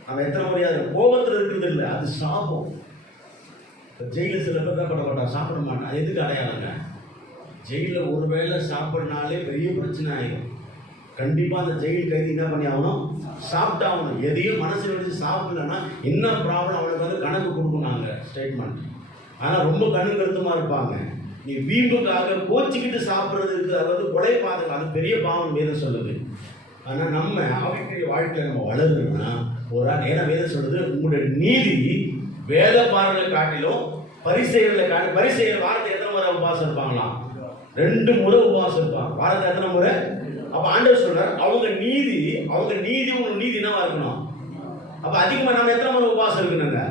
நம்ம எத்தனை முறையாவது கோபத்தில் இருக்கிறது இல்லை, அது சாபம். இப்போ ஜெயிலில் சில பேர் தான் பண்ண மாட்டான், சாப்பிட மாட்டான். அது எதுக்கு அடையாளங்க? ஜெயிலில் ஒரு வேளை சாப்பிட்றனாலே பெரிய பிரச்சனை ஆகிடும். கண்டிப்பாக அந்த ஜெயில் கைதி என்ன பண்ணி ஆகணும், சாப்பிட்டாகணும். எதையும் மனசில் வச்சு சாப்பிடலன்னா என்ன ப்ராப்ளம் அவனுக்கு வந்து கணக்கு கொடுக்குனாங்க ஸ்டேட்மெண்ட். ஆனால் ரொம்ப கருத்துமாக இருப்பாங்க. நீ வீம்புக்காக கோச்சிக்கிட்டு சாப்பிட்றதுக்கு அது வந்து கொலை பாதகம், அது பெரிய பாவம் வேதம் சொல்லுது. ஆனால் நம்ம ஆவிக்குரிய வாழ்க்கையில் நம்ம வளரணும்னா ஒரு ஆள் ஏன்னா வேதம் சொல்லுது, உங்களுடைய நீதி வேத பாரங்களை காட்டிலும் பரிசெயர்களை காட்டி. பரிசெயர் வாரத்தை எத்தனை முறை உபவாசம் இருப்பாங்களாம்? 2 முறை உபவாசம் இருப்பாங்க. வாரத்தை எத்தனை முறை? அப்ப ஆண்டவர் சொல்றார், அவங்க நீதி உங்க நீதி என்னவா இருக்கணும்? அப்ப அதிகமா நம்ம எத்தனை முறை உபவாசம் இருக்கணுங்க?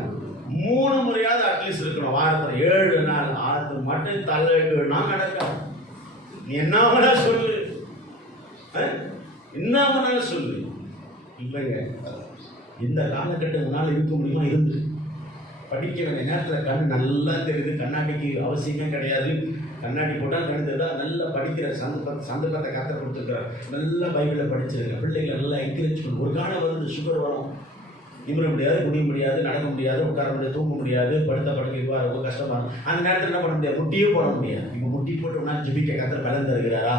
3 முறையாவது அட்லீஸ்ட் இருக்கணும். வாரத்தில் 7 நாள். அது மட்டும் தலைனா நடக்காது. நீ என்ன வேணா சொல்லு, என்ன வேணாலும் சொல்லு. இல்லைங்க, இந்த காலகட்டத்தினால இருக்க முடியுமா? இருந்து படிக்க வேண்டிய நேரத்தில் கண் நல்லா தெரியுது. கண்ணாடிக்கு அவசியமே கிடையாது. கண்ணாடி போட்டால் கண் தெரியுதா? நல்லா படிக்கிற சந்தர்ப்பத்தை காத்த கொடுத்துருக்குறாரு. நல்லா பைபிளை படிச்சிருக்க பிள்ளைகளை நல்லா என்கரேஜ் பண்ணு. ஒரு காலம் வந்து சுகர் வரும், நிமிர முடியாது, குடிய முடியாது, நடக்க முடியாது, உட்கார முடியாது, தூங்க முடியாது, படுத்த படுக்க ரொம்ப கஷ்டமாக இருக்கும். அந்த நேரத்தில் என்ன பண்ண முடியாது? முட்டியே போட முடியாது. இப்போ முட்டி போட்டு ஒரு நாள் ஜிபிக்க கத்திர பலன் தருகிறாரா?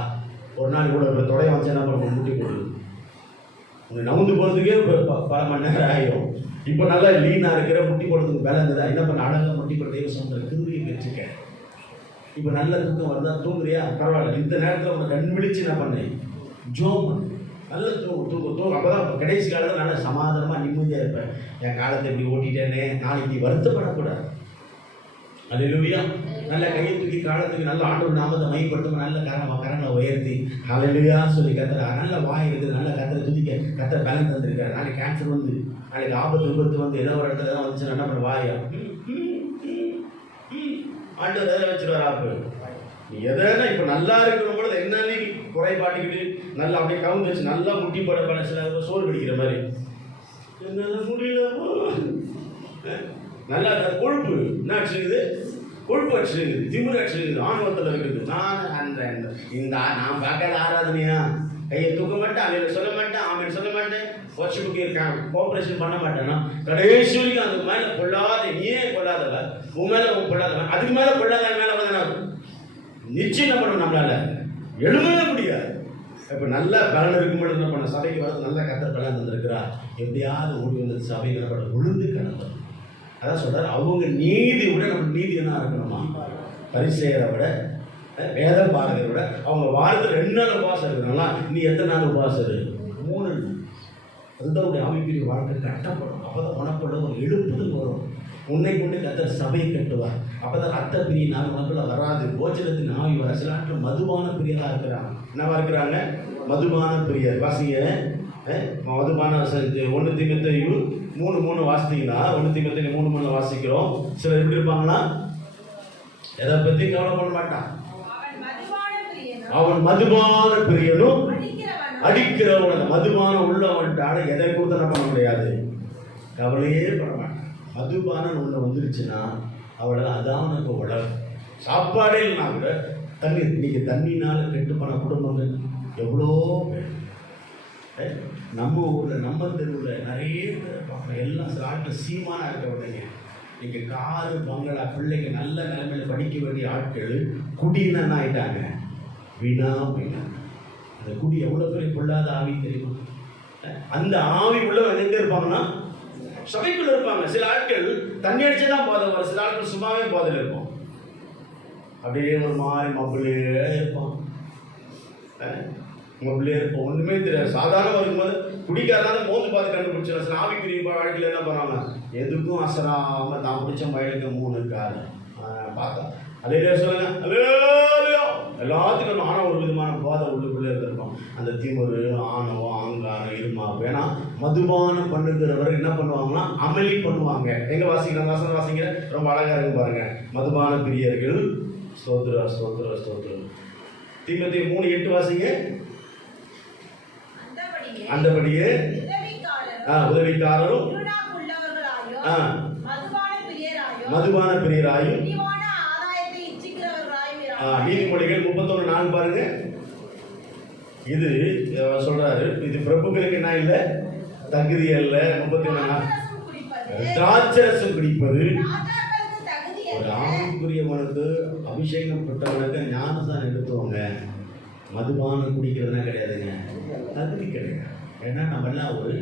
ஒரு நாள் கூட தொடைய வச்சு என்ன பண்ண முட்டி போடுது. உங்களுக்கு நவுந்து போகிறதுக்கே பல மணி நேரம் ஆகிடும். இப்போ நல்லா லீனாக இருக்கிற முட்டி போடுறதுக்கு பலன் தரா என்ன பண்ண அழகாக முட்டி போட தெய்வ சொந்த கிருவியை வச்சுக்க. இப்போ நல்ல தூக்கம் வந்தால் தூங்குறியா? பரவாயில்ல. இந்த நேரத்தில் உங்களை கண் விழிச்சு என்ன பண்ணேன்? ஜோம் நல்ல தூக்கம். அப்போ தான் கடைசி காலத்தில் நல்லா சமாதானமாக நிம்மதியாக இருப்பேன். என் காலத்தை இப்படி ஓட்டிட்டேனே நாளைக்கு வருத்தப்படக்கூடாது. அல்லேலூயா. நல்ல கையை தூக்கி காலத்துக்கு நல்ல ஆண்டவர் நாமத்தை மையப்படுத்தும். நல்ல கரங்களை உயர்த்தி அல்லேலூயா சொல்லி கத்துற நல்ல வாய் இருக்குது. நல்ல கத்திர துதிக்க கத்திர பலன் தந்திருக்காரு. நாளைக்கு கேன்சர் வந்து, நாளைக்கு ஆபத்து விபத்து வந்து ஏதோ ஒரு இடத்துல தான் வந்துச்சு என்ன பண்ண வாயா ஆண்டவர் எதில் வச்சுருவார். ஆப்பு நீ எதனா இப்போ நல்லா இருக்கிற பொழுது என்னன்னு குறைபாட்டிக்கிட்டு நல்லா அப்படியே கவுந்து வச்சு நல்லா முட்டி போட பழசில சோறு பிடிக்கிற மாதிரி என்னால் முடியல. நல்லா கொழுப்பு என்ன அடிச்சுருக்குது? கொழுப்பு அடிச்சுருக்குது, திமிரு அடிச்சுருக்குது, ஆணவத்தில் இருக்குது. நான் பார்க்காத ஆராதனையா? கையை தூக்க மாட்டேன், அவங்களை சொல்ல மாட்டேன், அவன் சொல்ல மாட்டேன், வருஷத்துக்கு இருக்கான், கோஆப்ரேஷன் பண்ண மாட்டேன்னா கடைசி வரைக்கும் அதுக்கு மேலே கொள்ளாத. நீயே கொள்ளாதவ, உன் மேலே உன் கொள்ளாதவன், அதுக்கு மேலே கொள்ளாத மேலே வந்து நிச்சயம் என்ன பண்ணணும்? நம்மளால எழுதவே முடியாது. இப்போ நல்ல பலன் இருக்கும் பொழுது என்ன பண்ண சபைக்கு வரது நல்ல கத்தர் பலன் வந்திருக்கிறா. எப்படியாவது ஓடி வந்தது சபைக்கு என்ன பண்ண விழுந்து கிடந்தது. அதான் சொல்றாரு, அவங்க நீதி விட நம்ம நீதி என்ன இருக்கணுமா? பரிசேயரை விட வேத பாரதியை விட அவங்க வாரத்தில் 2 நாள் உபவாசம் இருக்கிறாங்களா? நீ எத்தனை நாள் உபவாசம்? 3 நாள். அதுதான் உடைய ஆவிக்குரிய வாழ்க்கை கட்டப்படும். அப்போதான் உனப்படும் ஒரு எழுப்புதல் வரும். உன்னை கொண்டு கத்தர் சபையை கட்டுவார். அப்போதான் ரத்த பிரிய நாள் உனக்குள்ள வராது. போஜனத்தின் ஆவி வர. சில நாட்கள் மதுபான பிரியராக இருக்கிறாங்க. என்னவா இருக்கிறாங்க? மதுபான பிரியர். வாசிங்க மதுபான 1 தீமோத்தேயு 3:3 வாசித்தீங்கன்னா 1 தீமோத்தேயு 3:3 வாசிக்கிறோம். சிலர் எப்படி இருப்பாங்கன்னா எதை பற்றி கவலைப்பட மாட்டான். அவன் மதுபான பிரியனும் அடிக்கிறவன். மதுபானம் உள்ளவன்ட்டால எதை கொடுத்து என்ன பண்ண முடியாது, கவலையே பட மாட்டான். மதுபானம் உள்ள வந்துருச்சுன்னா அவளை அதான் உனக்கு உடல் சாப்பாடே இல்லைனா கூட தண்ணி. இன்னைக்கு தண்ணினால கெட்டு போன குடும்பங்கள் எவ்வளோ பேர் நம்ம ஊரில் நம்ம தெருவில் நிறைய பேர் பார்க்குறோம். எல்லாம் சில ஆட்கள் சீமானாக இருக்க விடுங்க. இன்னைக்கு காரு பங்களா பிள்ளைங்க நல்ல நிலைமையில படிக்க வேண்டிய ஆட்கள் குடின்னு ஆயிட்டாங்க. வீணா போயிட்டாங்க. அந்த குடி எவ்வளோ பெரிய பொல்லாத ஆவி தெரியுமா? அந்த ஆவி உள்ளவங்க எங்கே இருப்பாங்கன்னா சபைக்குள்ள இருப்பாங்க. சில ஆட்கள் தண்ணி அடிச்சுதான் போதை வரும். சில ஆட்கள் சும்மாவே போதையில் இருப்போம். அப்படியே ஒரு மாதிரி மப்பிளே இருப்போம். உங்கள் பிள்ளையர் இப்போ ஒன்றுமே தெரியாது. சாதாரண வரும்போது குடிக்காதனால மோந்து பார்த்து கண்டுபிடிச்சிடலாம். சில ஆவிக்குரிய வாழ்க்கையில் என்ன பண்ணுவாங்க, எதுக்கும் அசராமல் தான் பிடிச்ச மயிலுக்கு 3 இருக்காது பார்த்தா அலையிலே சொல்லுங்க, அலையோ எல்லாத்துக்கும் ஆனால் ஒரு விதமான போதை உள்ளுக்குள்ளே இருந்திருக்கும். அந்த திமிரு, ஆணவம், ஆங்காரம், இருமா வேணா மதுபானம் பண்ணுகிறவர் என்ன பண்ணுவாங்கன்னா அமளி பண்ணுவாங்க. எங்கே வாசிக்கிறோம், வாசனை வாசிங்க, ரொம்ப அழகாக இருக்கு பாருங்க. மதுபான பிரியர்கள், ஸ்தோத்திர ஸ்தோத்திர ஸ்தோத்திரம். தீமோத்தேயு 3:8 வாசிங்க. அந்தபடியே உதவிக்காரரும் மதுபான பிரியராயும் நீதிமொழிகள் 31:4 பாருங்க. இது சொல்றாரு, இது பிரபுக்களுக்கு என்ன இல்லை, தகுதி அல்ல. 34 திராட்சரசம் குடிப்பது ஒரு ஆணுக்குரியவனுக்கு, அபிஷேகம் பெற்றவனுக்கு ஞானதான் எடுத்துவாங்க. மதுபானம் குடிக்கிறதுனா கிடையாதுங்க, தகுதி கிடையாது. ஏன்னா நம்ம எல்லாம் ஒரு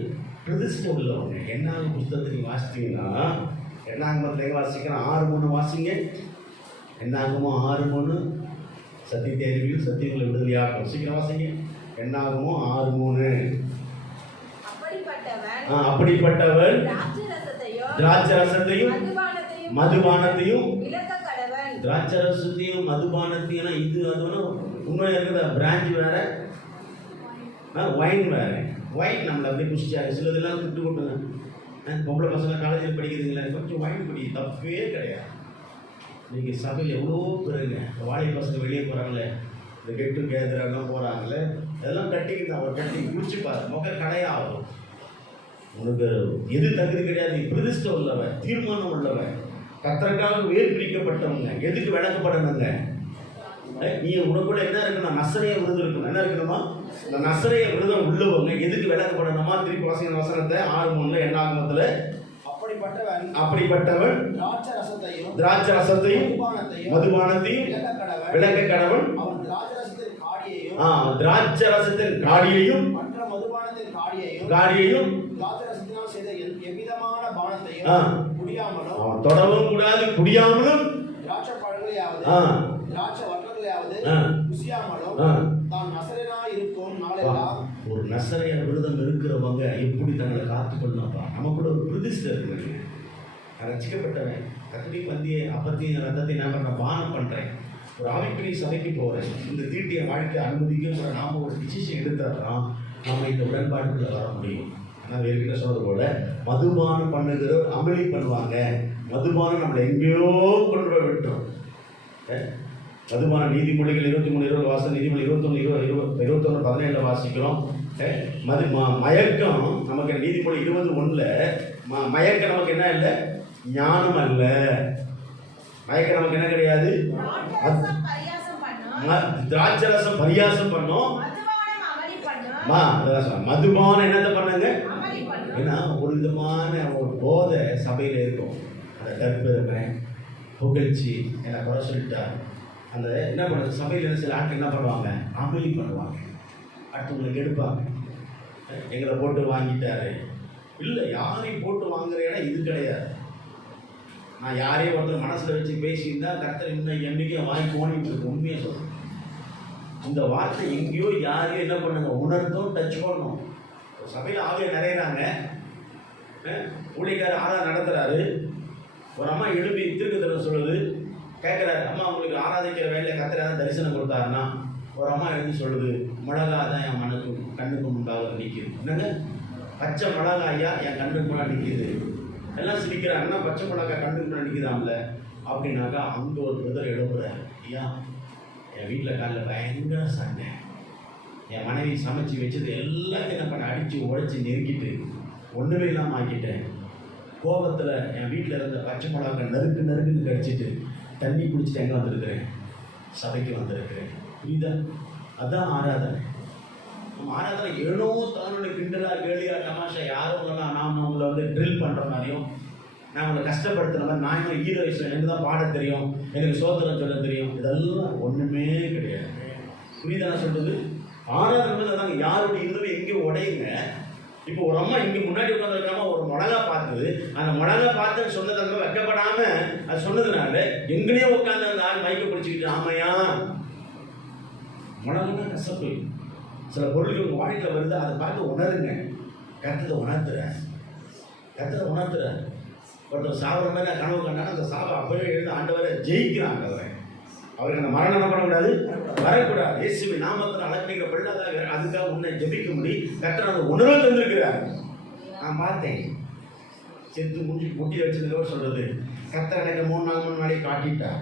பிரதிஷ்டை உள்ளவங்க. என்ன புத்தகத்தை நீங்கள் வாசித்தீங்கன்னா, என்னாகமத்தில் வாசிக்கிறேன் 6:3 வாசிங்க. என்னாகமோ 6:3 சத்தியத்தை அறிவியும் சத்தியங்களை விடுதலையாகும். சீக்கிரம் வாசிங்க. என்னாகமோ 6:3. அப்படிப்பட்டவன் திராட்சரசத்தையும் மதுபானத்தையும், திராட்சரசத்தையும் மதுபானத்தையும், இது அதுனா உண்மையாக இருக்குதா? பிரான்ச் வேற, வைன் வேற. வைன் நம்மளை அப்படியே குடிச்சாரு. சிலதெல்லாம் திட்டு கொட்டுங்க. பொம்பளை பசங்க காலேஜில் படிக்கிறீங்களா, கொஞ்சம் வைன் குடி, தப்பே கிடையாது. நீங்கள் சபையில் எவ்வளோ பேருங்க, வாழை பசங்க வெளியே போகிறாங்களே, இந்த கெட்டு கேதரெல்லாம் போகிறாங்களே, அதெல்லாம் கட்டிக்கிட்டு அவர் கட்டி குடிச்சுப்பார், முக கடையாகும். உனக்கு எது தகுதி கிடையாது. பிரதிஷ்டை உள்ளவன், தீர்மானம் உள்ளவன், கத்தருக்காக வேர் பிரிக்கப்பட்டவங்க. எதுக்கு விளக்கப்படணுங்க? நீ உனக்குள்ள என்ன இருக்கணும், நசரைய விருது இருக்கணும். என்ன இருக்கணுமா? இந்த நசரைய விருதம் உள்ளவங்க எதுக்கு விளக்கப்படணுமா? திருப்பி வாசிக்கிற வசனத்தை 6:3 என்னாகமத்தில், அப்படிப்பட்டவன் திராட்சரசத்தையும் மதுபானத்தையும் விளக்க கடவன். திராட்சரசத்தின் காடியையும் தொடவும் கூடாது, குடியாமலும் ஒரு நசரைய விரதம் இருக்கிறவங்க எப்படி தங்களை காத்துக்கொள்ளணும்ப்பா. நமக்கு ஒரு பிரதிஷ்டை இருக்கு. ரசிக்கப்பட்டவன் கத்திரி பந்தியை அப்பத்தையும் ரத்தத்தை நான் பண்ண பானம் பண்ணுறேன், ஒரு ஆவிக்குரிய சபைக்கு போகிறேன், இந்த தீட்டிய வாழ்க்கை அனுமதிக்குங்கிற நாம ஒரு டிசிஷன் எடுத்துறோம், நம்ம இந்த உடன்பாட்டுக்குள்ள வர முடியும். ஆனால் வேறுகிட்ட சொல்றது போல மதுபானம் பண்ணுகிற அமளி பண்ணுவாங்க. மதுபானம் நம்மளை எங்கேயோ கொண்டு போய் விட்டுரும். மதுபான நீதிமொழிகள் 23:20 வாசம், நீதிமொழி 21:17 வாசிக்கிறோம். மயக்கம் நமக்கு நீதிமொழி 20:1 மயக்கம் நமக்கு என்ன இல்லை, ஞானம் அல்ல. மயக்கம் நமக்கு என்ன கிடையாது, திராட்சரசம் பரியாசம் பண்ணும், மதுபானம் என்னத்தை பண்ணுங்க. ஏன்னா ஒரு விதமான ஒரு போதை சபையில் இருக்கும். அந்த கற்பெருமை, புகழ்ச்சி, என்னை குறை சொல்லிட்டா, அந்த என்ன பண்ணுறது, சபையில் சில ஆட்கள் என்ன பண்ணுவாங்க, அமளி பண்ணுவாங்க, அடுத்தவங்களுக்கு எடுப்பாங்க. எங்களை போட்டு வாங்கிட்டாரு, இல்லை யாரையும் போட்டு வாங்குற இடம் இது கிடையாது. நான் யாரையும் ஒருத்தர் மனசில் வச்சு பேசியிருந்தா கர்த்தர் இன்னும் எண்ணிக்கையை வாங்கி போனிட்டு இருக்கு. உண்மையை சொல்கிறேன். இந்த வார்த்தை எங்கேயோ யாரையும் என்ன பண்ணுங்க, உணர்ந்தும் டச் பண்ணணும். சபையில் ஆவியை நிறையிறாங்க, ஊழியக்காரர் ஆராதனை நடத்துகிறாரு, ஒரு அம்மா எழுப்பி திருக்குதரம் சொல்லுது, கேட்குறாரு, அம்மா உங்களுக்கு ஆராதிக்கிற வேலையில் கர்த்தர் தரிசனம் கொடுத்தாருன்னா, ஒரு அம்மா எழுதி சொல்லுது, மிளகா தான் என் மனக்கு கண்ணுக்கு முன்பாக நிற்கிது. என்னங்க, பச்சை மிளகாயா என் கண்ணுக்கு முன்னாடி நிற்கிது. எல்லாம் சிரிக்கிறாங்கன்னா பச்சை மிளகா கண்ணுக்கு முன்னாடி நிற்கிதாம்ல. அப்படின்னாக்கா அங்கே ஒரு பிரதர் எழுப்புறாரு, ஐயா என் வீட்டில் காலையில் பயங்கர சண்டை, என் மனைவி சமைச்சு வச்சது எல்லாத்தையும் நான் பண்ண அடித்து உடைச்சி நெருக்கிட்டு ஒன்றுமே இல்லாமல் ஆக்கிட்டேன். கோபத்தில் என் வீட்டில் இருந்த பச்சை மிளகா நறுக்குன்னு கடிச்சிட்டு தண்ணி குடிச்சிட்டு எங்கே வந்திருக்கிறேன், சபைக்கு வந்திருக்கிறேன். புரியுதா? அதுதான் ஆராதனை. நம்ம ஆராதனை ஏனோ தானோட கிண்டலா கேலியா தமாஷா யாரும் நாம் அவங்கள வந்து ட்ரில் பண்ணுற மாதிரியும், நான் அவங்களை கஷ்டப்படுத்துகிற மாதிரி, நான் இன்னும் ஹீரோ எனக்கு தான் பாட தெரியும், எனக்கு சோதனை சொல்ல தெரியும், இதெல்லாம் ஒன்றுமே கிடையாது. புரியுதா நான் சொல்கிறது? ஆராதனை தாங்க யாருடைய இருந்தது எங்கேயும் உடையுங்க. இப்போ ஒரு அம்மா இங்கே முன்னாடி உட்காந்துருக்காம ஒரு மிளகா பார்த்தது, அந்த மிளகா பார்த்துன்னு சொன்னது அந்த வைக்கப்படாமல் அது சொன்னதுனால எங்கேயோ உட்காந்து அந்த ஆள் மைக்க பிடிச்சிக்கிட்டு, ஆமையா மிளகுனா கசப்பு, சில பொருட்கள் உங்கள் வாழ்க்கையில் வருது, அதை பார்த்து உணருங்க. கர்த்தரை உணர்த்துறேன், கர்த்தரை உணர்த்துறேன். ஒருத்தர் சாவர மாதிரி கனவு கண்டாலும் அந்த சாவை அப்பவே எழுந்து ஆண்டவரை ஜெயிக்கிறாங்க. அவருக்கு அந்த மரணம் என்ன பண்ணக்கூடாது, வரக்கூடாது. இயேசுவின் நாமத்தில் அழைக்கிற பிள்ளைதான் அதுக்காக உன்னை ஜெபிக்க முடியும். கர்த்தர் அந்த உணர்வை தந்திருக்கிறார். நான் பார்த்தேன், செத்து முட்டி வச்சிருந்தவர் சொல்றது, கர்த்தர் எனக்கு 3 நாளை காட்டிட்டார்.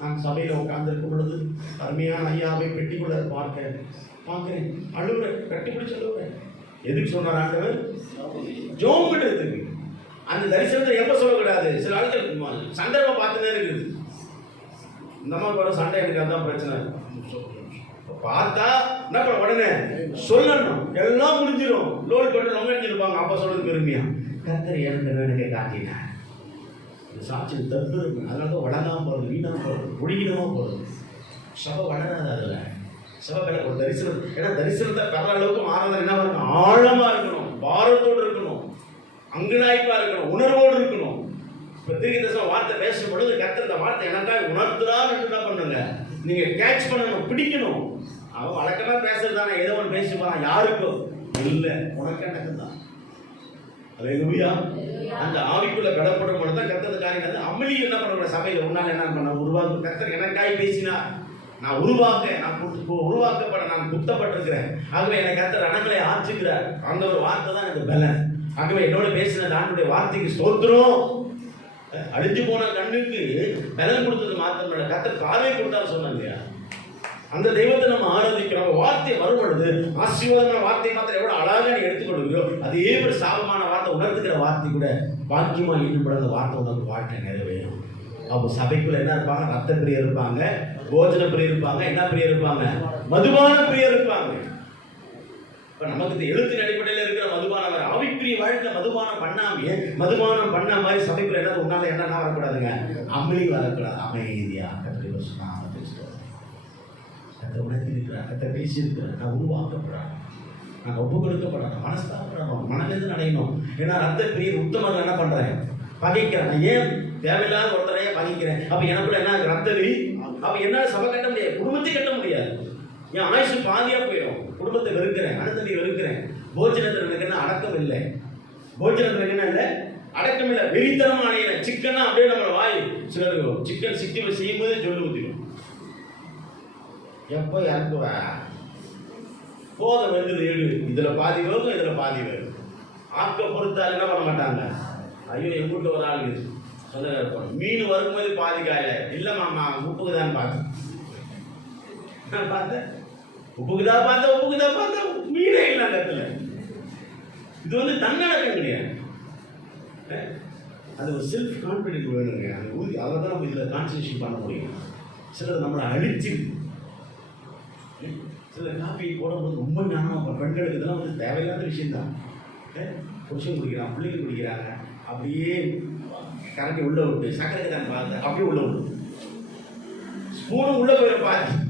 நான் சபையில் உட்கார்ந்துருக்கும் பொழுது அருமையான ஐயாவை பெட்டிக்குள்ள பார்க்கிறேன், அழுகுறேன், கட்டி பிடிச்சி அழுகுறேன். எதுக்கு சொன்னார் ஆண்டவர்? ஜோம் பண்ணுறதுக்கு. அந்த தரிசனத்தை எப்ப சொல்லக்கூடாது, சில ஆட்கள் சந்தர்ப்பம் பார்த்துதான் இருக்குது. இந்த மாதிரி வர சண்டை, எனக்கு அதுதான் பிரச்சனை. பார்த்தா என்ன பண்ண உடனே சொல்லணும், எல்லாம் முடிஞ்சிடும். லோல் போட்டு ரொம்ப நினைச்சிருப்பாங்க. அப்ப சொல்றது பெருமையா, கர்த்தர் எனக்கு காட்டினார். சாட்சி தப்பு இருக்கு. அதனால வளராம போகிறது, வீணாக போகிறது, ஒழுங்கினமாக போகிறது. சபை வளராது. அதில் சபை ஒரு தரிசனம், ஏன்னா தரிசனத்தை பெற அளவுக்கு ஆராதனை என்ன இருக்கணும், ஆழமாக இருக்கணும், பாரத்தோடு இருக்கணும், அங்கலாய்ப்பாக இருக்கணும், உணர்வோடு இருக்கணும். இப்போ தீர்க்கதரிசன வார்த்தை பேசும் பொழுது கர்த்தர் இந்த வார்த்தை எனக்காக உணர்த்துறான்னு என்ன பண்ணுங்க, நீங்கள் கேட்ச் பண்ணணும், பிடிக்கணும். அவன் வழக்கமாக பேசுறது தானே, ஏதோ ஒன்று பேசி போகிறான், யாருக்கும் இல்லை, உனக்கு எனக்கு தான். அல்லேலூயா. அந்த ஆவிக்குள்ள கடப்படும் பொழுது தான் கர்த்தர் காரியம். அமளி என்ன பண்ண சபையில் உன்னால என்ன பண்ண உருவாக்கு. கர்த்தர் எனக்காய் பேசினார், நான் உருவாக்கப்பட நான் குத்தப்பட்டிருக்கிறேன். ஆகவே எனக்கு கர்த்தர் அணங்களை ஆற்றுகிறார். அந்த ஒரு வார்த்தை தான் எனக்கு பலன். ஆகவே என்னோட பேசின ஆண்டுடைய வார்த்தைக்கு ஸ்தோத்திரம். அழிஞ்சு போன கண்ணுக்கு பலன் கொடுத்தது மாத்திரம் கர்த்தர் பார்வை கொடுத்தாரு சொன்னாங்க இல்லையா. அந்த தெய்வத்தை நம்ம ஆராதிக்கிறோம். வார்த்தை வரும் பொழுது ஆசீர்வாதமான வார்த்தை மாத்திரம் எவ்வளவு அழகாக நீ எடுத்துக்கொள்கிறோ, அதே ஒரு சாபமான வார்த்தை உணர்த்துக்கிற வார்த்தை கூட பாக்கியமா ஈடுபட அந்த வார்த்தை உனக்கு வாழ்க்கை நிறைவேறும். அப்போ சபைக்குள்ள என்ன இருப்பாங்க, ரத்த பிரியர் இருப்பாங்க, போஜன பிரியர் இருப்பாங்க, என்ன பிரியர் இருப்பாங்க, மதுபான பிரியர் இருப்பாங்க. இப்ப நமக்கு இந்த எழுத்தின் அடிப்படையில் இருக்கிற மதுபானம் ஆவிக்குரிய வாழ்க்கை மதுபானம் பண்ணாமே, மதுபானம் பண்ண மாதிரி சபைக்குள்ள என்ன உன்னால என்ன வரக்கூடாதுங்க, அமளி வரக்கூடாது. அமைதியா உணர்த்திருக்கிறார், கத்தை பேசியிருக்கிறார். நான் உருவாக்கப்படுறேன், நான் ஒப்பு கொடுக்கப்படணும், மனஸ்தாபப்படணும், மனதில் அடையணும். ஏன்னா ரத்த பிரியர் உத்தமர்கள் என்ன பண்றேன், பகைக்கிறேன். நான் ஏன் தேவையில்லாத ஒருத்தரையே பகைக்கிறேன்? அப்ப எனக்குள்ள என்ன ரத்தவி, அப்ப என்னால சபை கட்ட முடியாது, குடும்பத்தை கட்ட முடியாது. என் ஆயுசு பாதியா போயிடும். குடும்பத்தை வெறுக்கிறேன், அனுத்தனை வெறுக்கிறேன். போஜனத்தில் எனக்கு என்ன அடக்கம் இல்லை, போஜனத்தில் என்ன இல்லை அடக்கம் இல்லை, வெறித்தனமா அடையிறேன். சிக்கனா அப்படியே நம்ம வாய் சிலர் சிக்கன் சிக்கி செய்யும்போது சொல்லு ஊத்திடும். எப்போ இறக்குவ போதும் வந்து ஏடு, இதுல பாதி வேகும், இதுல பாதி வேகும். ஆக்க பொறுத்தால் என்ன பண்ண மாட்டாங்க. ஐயோ என் வீட்டு ஒரு ஆள் சொல்ல மீன் வரும்போது பாதி காயில இல்ல மாமா உப்புக்கு தான் பார்த்தேன், நான் பார்த்தேன் உப்புக்குதான் பார்த்தேன் மீனே இல்லை அந்த இடத்துல. இது வந்து தன்னடக்கம் கிடையாது. அது ஒரு செல்ஃப் கான்ஃபிடென்ட் வேணுங்க. அந்த உறுதி, அதை தான் நம்ம இதில் கான்சன்ட்ரேஷன் பண்ண முடியும். சிலர் நம்மளை அழிச்சு, சில காப்பி போடும்போது ரொம்ப ஞானமாக பெண்களுக்கு இதெல்லாம் வந்து தேவையில்லாத விஷயம்தான். புருஷன் குடிக்கிறான், பிள்ளைங்க குடிக்கிறாங்க, அப்படியே கரண்டி உள்ள விட்டு சக்கரை தான் பார்த்து அப்படியே உள்ள விட்டு ஸ்பூனும் உள்ள போயிட பார்த்து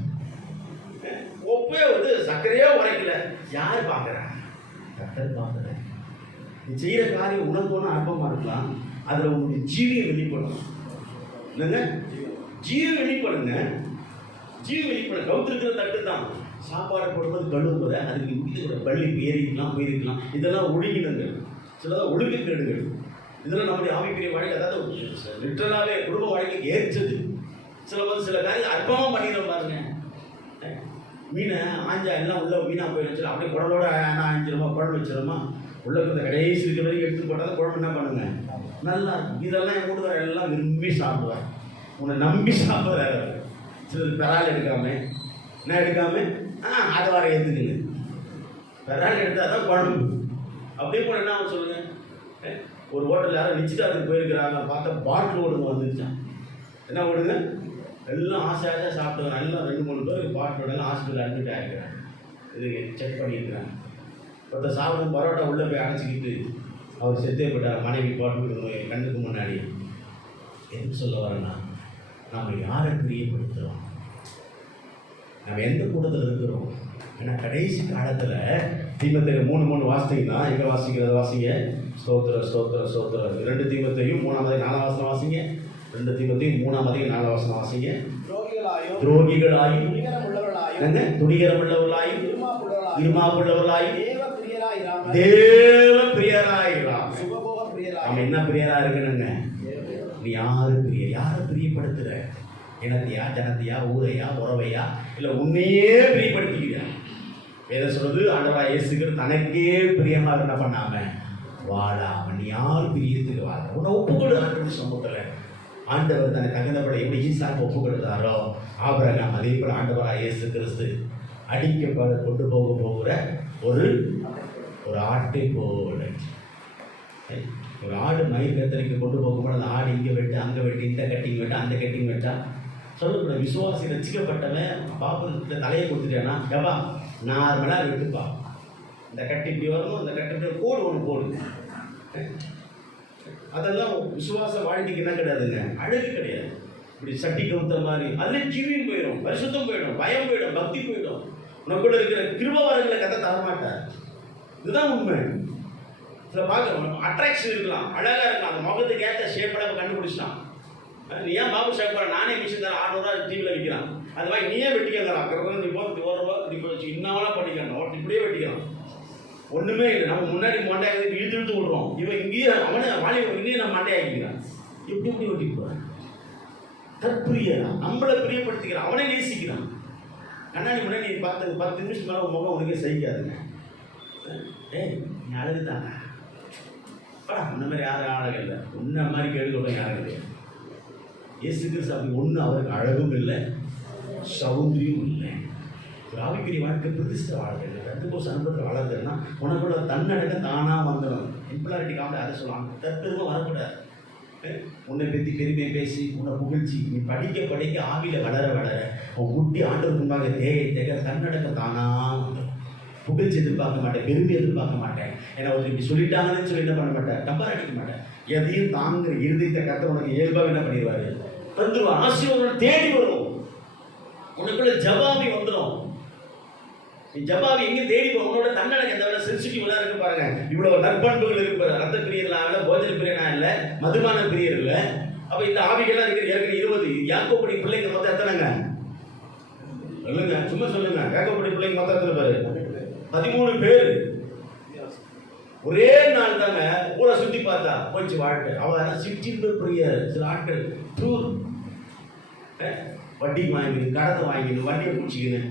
ஒப்பே வந்து சர்க்கரையோ உரைக்கல. யார் பார்க்குறாங்க? கர்த்தர் பார்க்குறேன். நீ செய்கிற காரியம் உணர்ந்தோன்னு அற்பமாக இருக்கலாம், அதில் உங்களுடைய ஜீவியை வெளிப்படும். என்னங்க ஜீவி வெளிப்படுங்க, ஜீவி வெளிப்பட. கவுத்திருக்கிற தட்டு தான் சாப்பாடு போடும்போது கழுவுற, அதுக்கு முடிக்கிற பள்ளி ஏறிக்கலாம் போயிருக்கலாம். இதெல்லாம் ஒழுங்கினங்க, சிலதான் ஒழுங்கு கேடுகள். இதெல்லாம் நம்முடைய ஆவிக்குரிய வாழ்க்கை, அதாவது லிட்டரலாகவே குடும்ப வாழ்க்கைக்கு ஏற்றது. சில காரியம் அற்பமாக பண்ணிடுற பாருங்க. மீனை ஆஞ்சா எல்லாம் உள்ள மீனாக போய் வச்சிடும், அப்படியே குடலோட ஆஞ்சிருமா, குழம்பு வச்சிருமா, உள்ள இருக்கிற கடைசி இருக்கிற வரைக்கும் எடுத்து போட்டால் குழம்பு என்ன பண்ணுங்க நல்லா இருக்கும். இதெல்லாம் என் வீட்டுக்கார எல்லாம் விரும்பி சாப்பிடுவார், உன்னை நம்பி சாப்பிட்றாரு. சிலர் பெறால் எடுக்காம என்ன எடுக்காம அதை வர ஏற்றுக்குங்க. பெறால் எடுத்தால் தான் குழம்பு. அப்படியே கூட என்ன ஆகும் சொல்லுங்க. ஒரு ஹோட்டலில் யாரும் நிச்சயதார்த்தத்துக்கு போயிருக்கிறாங்க, பார்த்தா பாட்டில் ஓடுங்க வந்துருச்சான். என்ன ஓடுங்க, எல்லாம் ஆசையாக சாப்பிடுவாங்க. எல்லாம் 2-3 பேருக்கு பாட்டிலோட ஹாஸ்பிட்டல் அட்மிட் ஆகிருக்கிறாங்க. இதுக்கு செக் பண்ணியிருக்கிறாங்க. ஒருத்தர் சாப்பிடும் பரோட்டா உள்ளே போய் அடைச்சிக்கிட்டு அவர் செத்தே போட்டார். மனைவி போட்டு கண்ணுக்கு முன்னாடி. எதுக்கு சொல்ல வரேன்னா, நாம் யாரை பிரியப்படுத்துகிறோம், நம்ம எந்த கூட்டத்தில் இருக்கிறோம். ஏன்னா கடைசி காலத்தில் தீமத்தையை 3 வாசித்தீங்கன்னா, எங்கே வாசிக்கிறத வாசிங்க, ஸ்தோத்திர ஸ்தோத்திர ஸ்தோத்திர. 2 தீமத்தையும் 3-4 வாசிங்க, 2 தீமத்தையும் 3-4 வாசிங்க. துரோகிகளாயும் துணிகரம் உள்ளவர்களாயும் இருமாப்புள்ளவர்களாயும் தேவ பிரியராயிராம. நம்ம என்ன பிரியரா இருக்கணுங்க? நீ யாரு பிரியர்? யாரை பிரியப்படுத்துற? இனத்தையா, ஜனத்தையா, ஊரையா, உறவையா, இல்ல உன்னையே பிரியப்படுத்திக்கிறியா? வேதம் சொல்றது, ஆண்டவராகிய இயேசு கிறிஸ்து தனக்கே பிரியமா என்ன பண்ணாம வாழாம நீ யார் பிரியத்துக்கு வாழ உன்னை ஒப்புக்கொடு ஆண்டவர் சமூகத்துல. ஆண்டவர் தன்னை தகுந்தபடி எப்படி ஈசாக்கு ஒப்பு கொடுத்தாரோ ஆபிரகாம் அதே போல ஆண்டவராகிய இயேசு கிறிஸ்து அடிக்கப்பட கொண்டு போகிற ஒரு ஆட்டை போல. ஒரு ஆடு மயிர் கத்தரிக்கு கொண்டு போகும்போது அந்த ஆடு இங்கே வெட்டு, அங்கே வெட்டு, இந்த கட்டிங் வெட்டு, அந்த கட்டிங் வெட்டா சொல்லக்கூடாது. விசுவாசி ரசிக்கப்பட்டவன் பாப்பத்தில் தலையை கொடுத்துட்டேன்னா எவ்வா நார்மலாக வெட்டுப்பா, இந்த கட்டி இப்படி வரணும், இந்த கட்டி கோடு ஒன்று போடு. அதெல்லாம் விசுவாச வாழ்க்கைக்கு என்ன கிடையாதுங்க, அழகு கிடையாது. இப்படி சட்டி கவுத்த மாதிரி அதில் ஜீவியம் போயிடும், பரிசுத்தம் போயிடும், பயம் போயிடும், பக்தி போயிடும். உனக்குள்ள இருக்கிற கிருப வரங்களை கதை தரமாட்டார். இதுதான் உண்மை. சில பார்க்க அட்ராக்ஷன் இருக்கலாம், அழகாக இருக்கலாம், அந்த முகத்துக்கு ஏற்ற ஷேப்படாக கண்டுபிடிச்சிட்டான். நீ ஏன் பாபு ஷேப் பண்ண, நானே மிஷின் தரேன் 600 டிவியில் விற்கிறான். அது மாதிரி நீயே வெட்டிக்கலாம், நீ போட்டு ஓரவா இப்படி வச்சு இன்னவனா பண்ணிக்கலாம், இப்படியே வெட்டிக்கலாம். ஒன்றுமே இல்லை. நம்ம முன்னாடி மண்டையாக இழுத்து விடுறோம், இவன் இங்கேயே அவனை வாலி இங்கேயே நம்ம மண்டையாக்கிக்கிறான். எப்படி எப்படி வெட்டி போகிறான்? தற்பிரியதான், நம்மளை பிரியப்படுத்திக்கிறான், அவனே நேசிக்கிறான். கண்ணாடி முன்னாடி நீ 10 நிமிஷம் மேலே முகம் உனக்கே சகிக்காதுங்க. நீ அழகு தானே படா, அந்த மாதிரி யாரும் அழகு இல்லை, உன்ன மாதிரி கேள்வி யாரும் கிடையாது. இயேசு கிறிஸ்து அப்படி ஒன்று அவருக்கு அழகும் இல்லை, சௌந்தரியம் இல்லை. ஒரு ஆவிக்குரிய வாழ்க்கை பிரதிஷ்ட வாழ்க்கை. 2 அனுபவத்தில் வளர்ந்துன்னா உனக்குள்ள தன்னடக்க தானாக வந்துடும். இம்புலாரிட்டி காமெடி அதை சொல்லுவாங்க, தற்பெருமை வரக்கூடாது. உன்னை பற்றி பெருமையை பேசி உன்னை புகழ்ச்சி நீ படிக்க ஆவியில் வளர உன் குட்டி ஆண்டவர் முன்பாக தேக தன்னடக்க தானாக வந்துடும். புகழ்ச்சி எதிர்பார்க்க மாட்டேன், பெருமை எதிர்பார்க்க மாட்டேன். ஏன்னா ஒரு இப்படி சொல்லிட்டாங்கன்னு சொல்லி என்ன பண்ண மாட்டேன், டப்பர் அடிக்க மாட்டேன். எதையும் தாங்குற இருதயத்தை கத்த உனக்கு இயல்பாக என்ன பண்ணிடுவாரு, தந்துருவான். ஆசீர்வாதம் தேடி வரும். உனக்குள்ள ஜபாவி வந்துடும். நீ ஜபாவி எங்க தேடி போகும், உன்னோட தன்னடக்க எந்த வேலை சென்சிட்டிவ்லாம் இருக்கு பாருங்க. இவ்வளவு நற்பண்புகள் இருக்கு. ரத்த பிரியர்களா இல்லை, போஜன பிரியனா இல்லை, மதுபான பிரியர் இல்லை. அப்ப இந்த ஆவிகள்லாம் இருக்கிற ஏற்கனவே 20 யாக்கோபடி பிள்ளைங்க மொத்தம் எத்தனைங்க சொல்லுங்க, சும்மா சொல்லுங்க. யாக்கோபடி பிள்ளைங்க மொத்தம் எத்தனை பேர்? 13 பேர். ஒரே நாள் தாங்க ஊரை சுற்றி பார்த்தா போச்சு வாழ்க்கை. அவன் 16 பிரியர். சில ஆட்கள் டூர் வட்டி வாங்கினு, கடத்தை வாங்கினு, வண்டியை பிடிச்சிக்கின்னு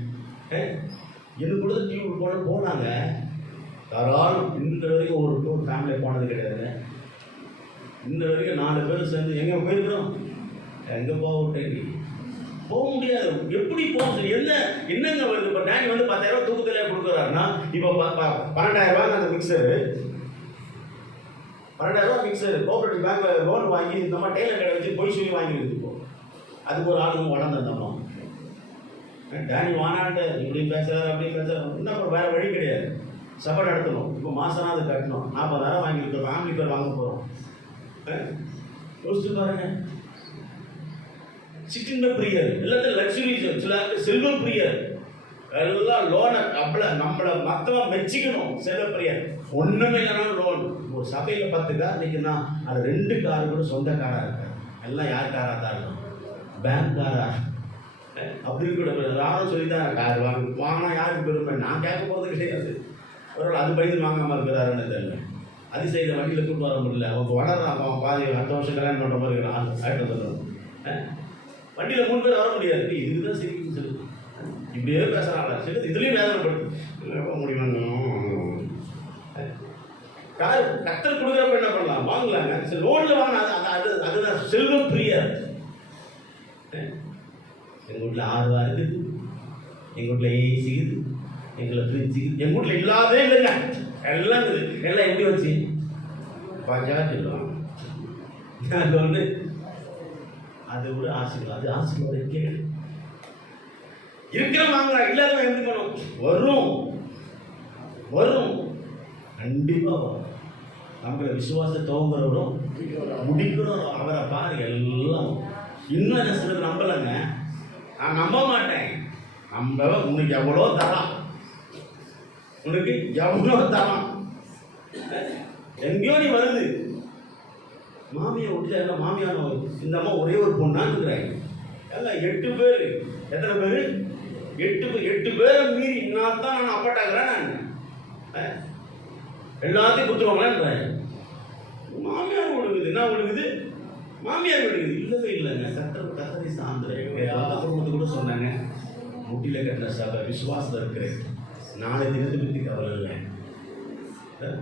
எனக்கு கூட டியூர் போல போனாங்க. தாராளம். இந்த வரைக்கும் ஒரு டூர் ஃபேமிலியை போனது கிடையாதுங்க. இந்த வரைக்கும் 4 பேர் சேர்ந்து எங்கே போயிருக்கிறோம், எங்கே போக முடியாது. எப்படி போக என்னங்க வருது? இப்போ டேனி வந்து 10,000 தூக்கத்திலே கொடுக்குறாருன்னா இப்போ 12,000 அந்த மிக்சரு, 12,000 மிக்சர் கோஆபரேட்டிவ் பேங்க்ல லோன் வாங்கி இந்த மாதிரி டெய்லர் கடை வச்சு பொய் சொல்லி வாங்கி வச்சுப்போம். அதுக்கு ஒரு ஆளுங்க வளர்ந்துருந்தோம். டேனி வானான்ட்டு இப்படி பேசுறாரு அப்படி பேசுறாரு. இன்னும் வேற வழி கிடையாது. சபை நடத்தணும். இப்போ மாசம் அது கட்டணும். 40,000 வாங்கியிருக்கோம். ஃபேமிலி பேர் வாங்க போகிறோம். யோசிச்சு பாருங்க. 16 பிரியர், எல்லாத்தையும் லக்ஸுரிஸ், சில செல்வ பிரியர், எல்லாம் லோனை நம்மளை மொத்தமாக மெச்சிக்கணும். செல்வ பிரியர் ஒன்றுமே இல்லைனாலும் லோன். ஒரு சபையில் 10 கார் நிற்குன்னா அது 2 காரு கூட சொந்த காராக இருக்காது. எல்லாம் யார் காராக தான் இருக்கும், பேங்க் காரா. அப்படி கூட யாரும் சொல்லி தான் கார் வாங்கினா யாருக்கு பெருமை. நான் கேட்க போகிறது கிடையாது. ஒரு அது பயந்து வாங்காமல் இருக்கிறாருன்னு தெரியல. அதிசயில வண்டியில் கூட்டு வர முடியல. அவங்க வளர்றான். அவன் பாதி அடுத்த வருஷம் கல்யாணம் பண்ணுற மாதிரி இருக்கிறான். ஆயிட்டு வந்துடும். வண்டியில் 3 பேர் வர முடியாது. இதுக்கு தான் சரின்னு சொல்லு. இப்படியே பேசுகிறாங்களா சரி, இதுலேயும் வேதனைப்படுது முடியுமாங்க. கார் கத்தர் கொடுக்குறப்ப என்ன பண்ணலாம், வாங்கலாங்க. சரி லோனில் வாங்கினா அதுதான் செல்வம் பிரியர். எங்கள் வீட்டில் 6 வார் இருக்குது, எங்கள் வீட்டில் ஏசி இருக்குது, எங்களை ஃப்ரிட்ஜ் இருக்குது. எங்கள் வீட்டில் இல்லாதே இல்லைங்க, எல்லாம் இருக்குது. எல்லாம் எப்படி வச்சு 5,000 சொல்லுவாங்க. அது ஒன்று அதை விட ஆசைகள், அது ஆசைகளோட கேடு. இருக்கிற வாங்குறா, இல்லாதவன் எப்படி பண்ணும்? வரும் கண்டிப்பாக வரும். நம்மளை விசுவாசத்தை துவங்குறவரும் முடிக்கிறோம். அவரை பாரு எல்லாம். இன்னும் என்ன சிலர் நம்பலைங்க. நான் நம்ப மாட்டேன். உனக்கு எவ்வளோ தரான், உனக்கு எவ்வளோ தரான். எங்கேயோ நீ வருது. மாமியை விட்டு எல்லாம் மாமியான இந்த அம்மா ஒரே ஒரு பொண்ணா இருக்கிறாங்க. எல்லாம் 8 பேர். எத்தனை பேர்? எட்டு பேரை மீறி இன்னதான் நான் அப்பாட்டாக்குறேன். நான் எல்லாத்தையும் கொடுத்துருவாங்களேன்றேன். மாமியார் விழுகுது, என்ன விழுகுது? மாமியார் விழுகுது. இல்லவே இல்லைங்க. கத்தரை சார்ந்த குடும்பத்தை கூட சொன்னாங்க, முட்டில கட்டின சபை விசுவாசம் இருக்கிற நாளை தினத்தை பற்றி கவலை இல்லை.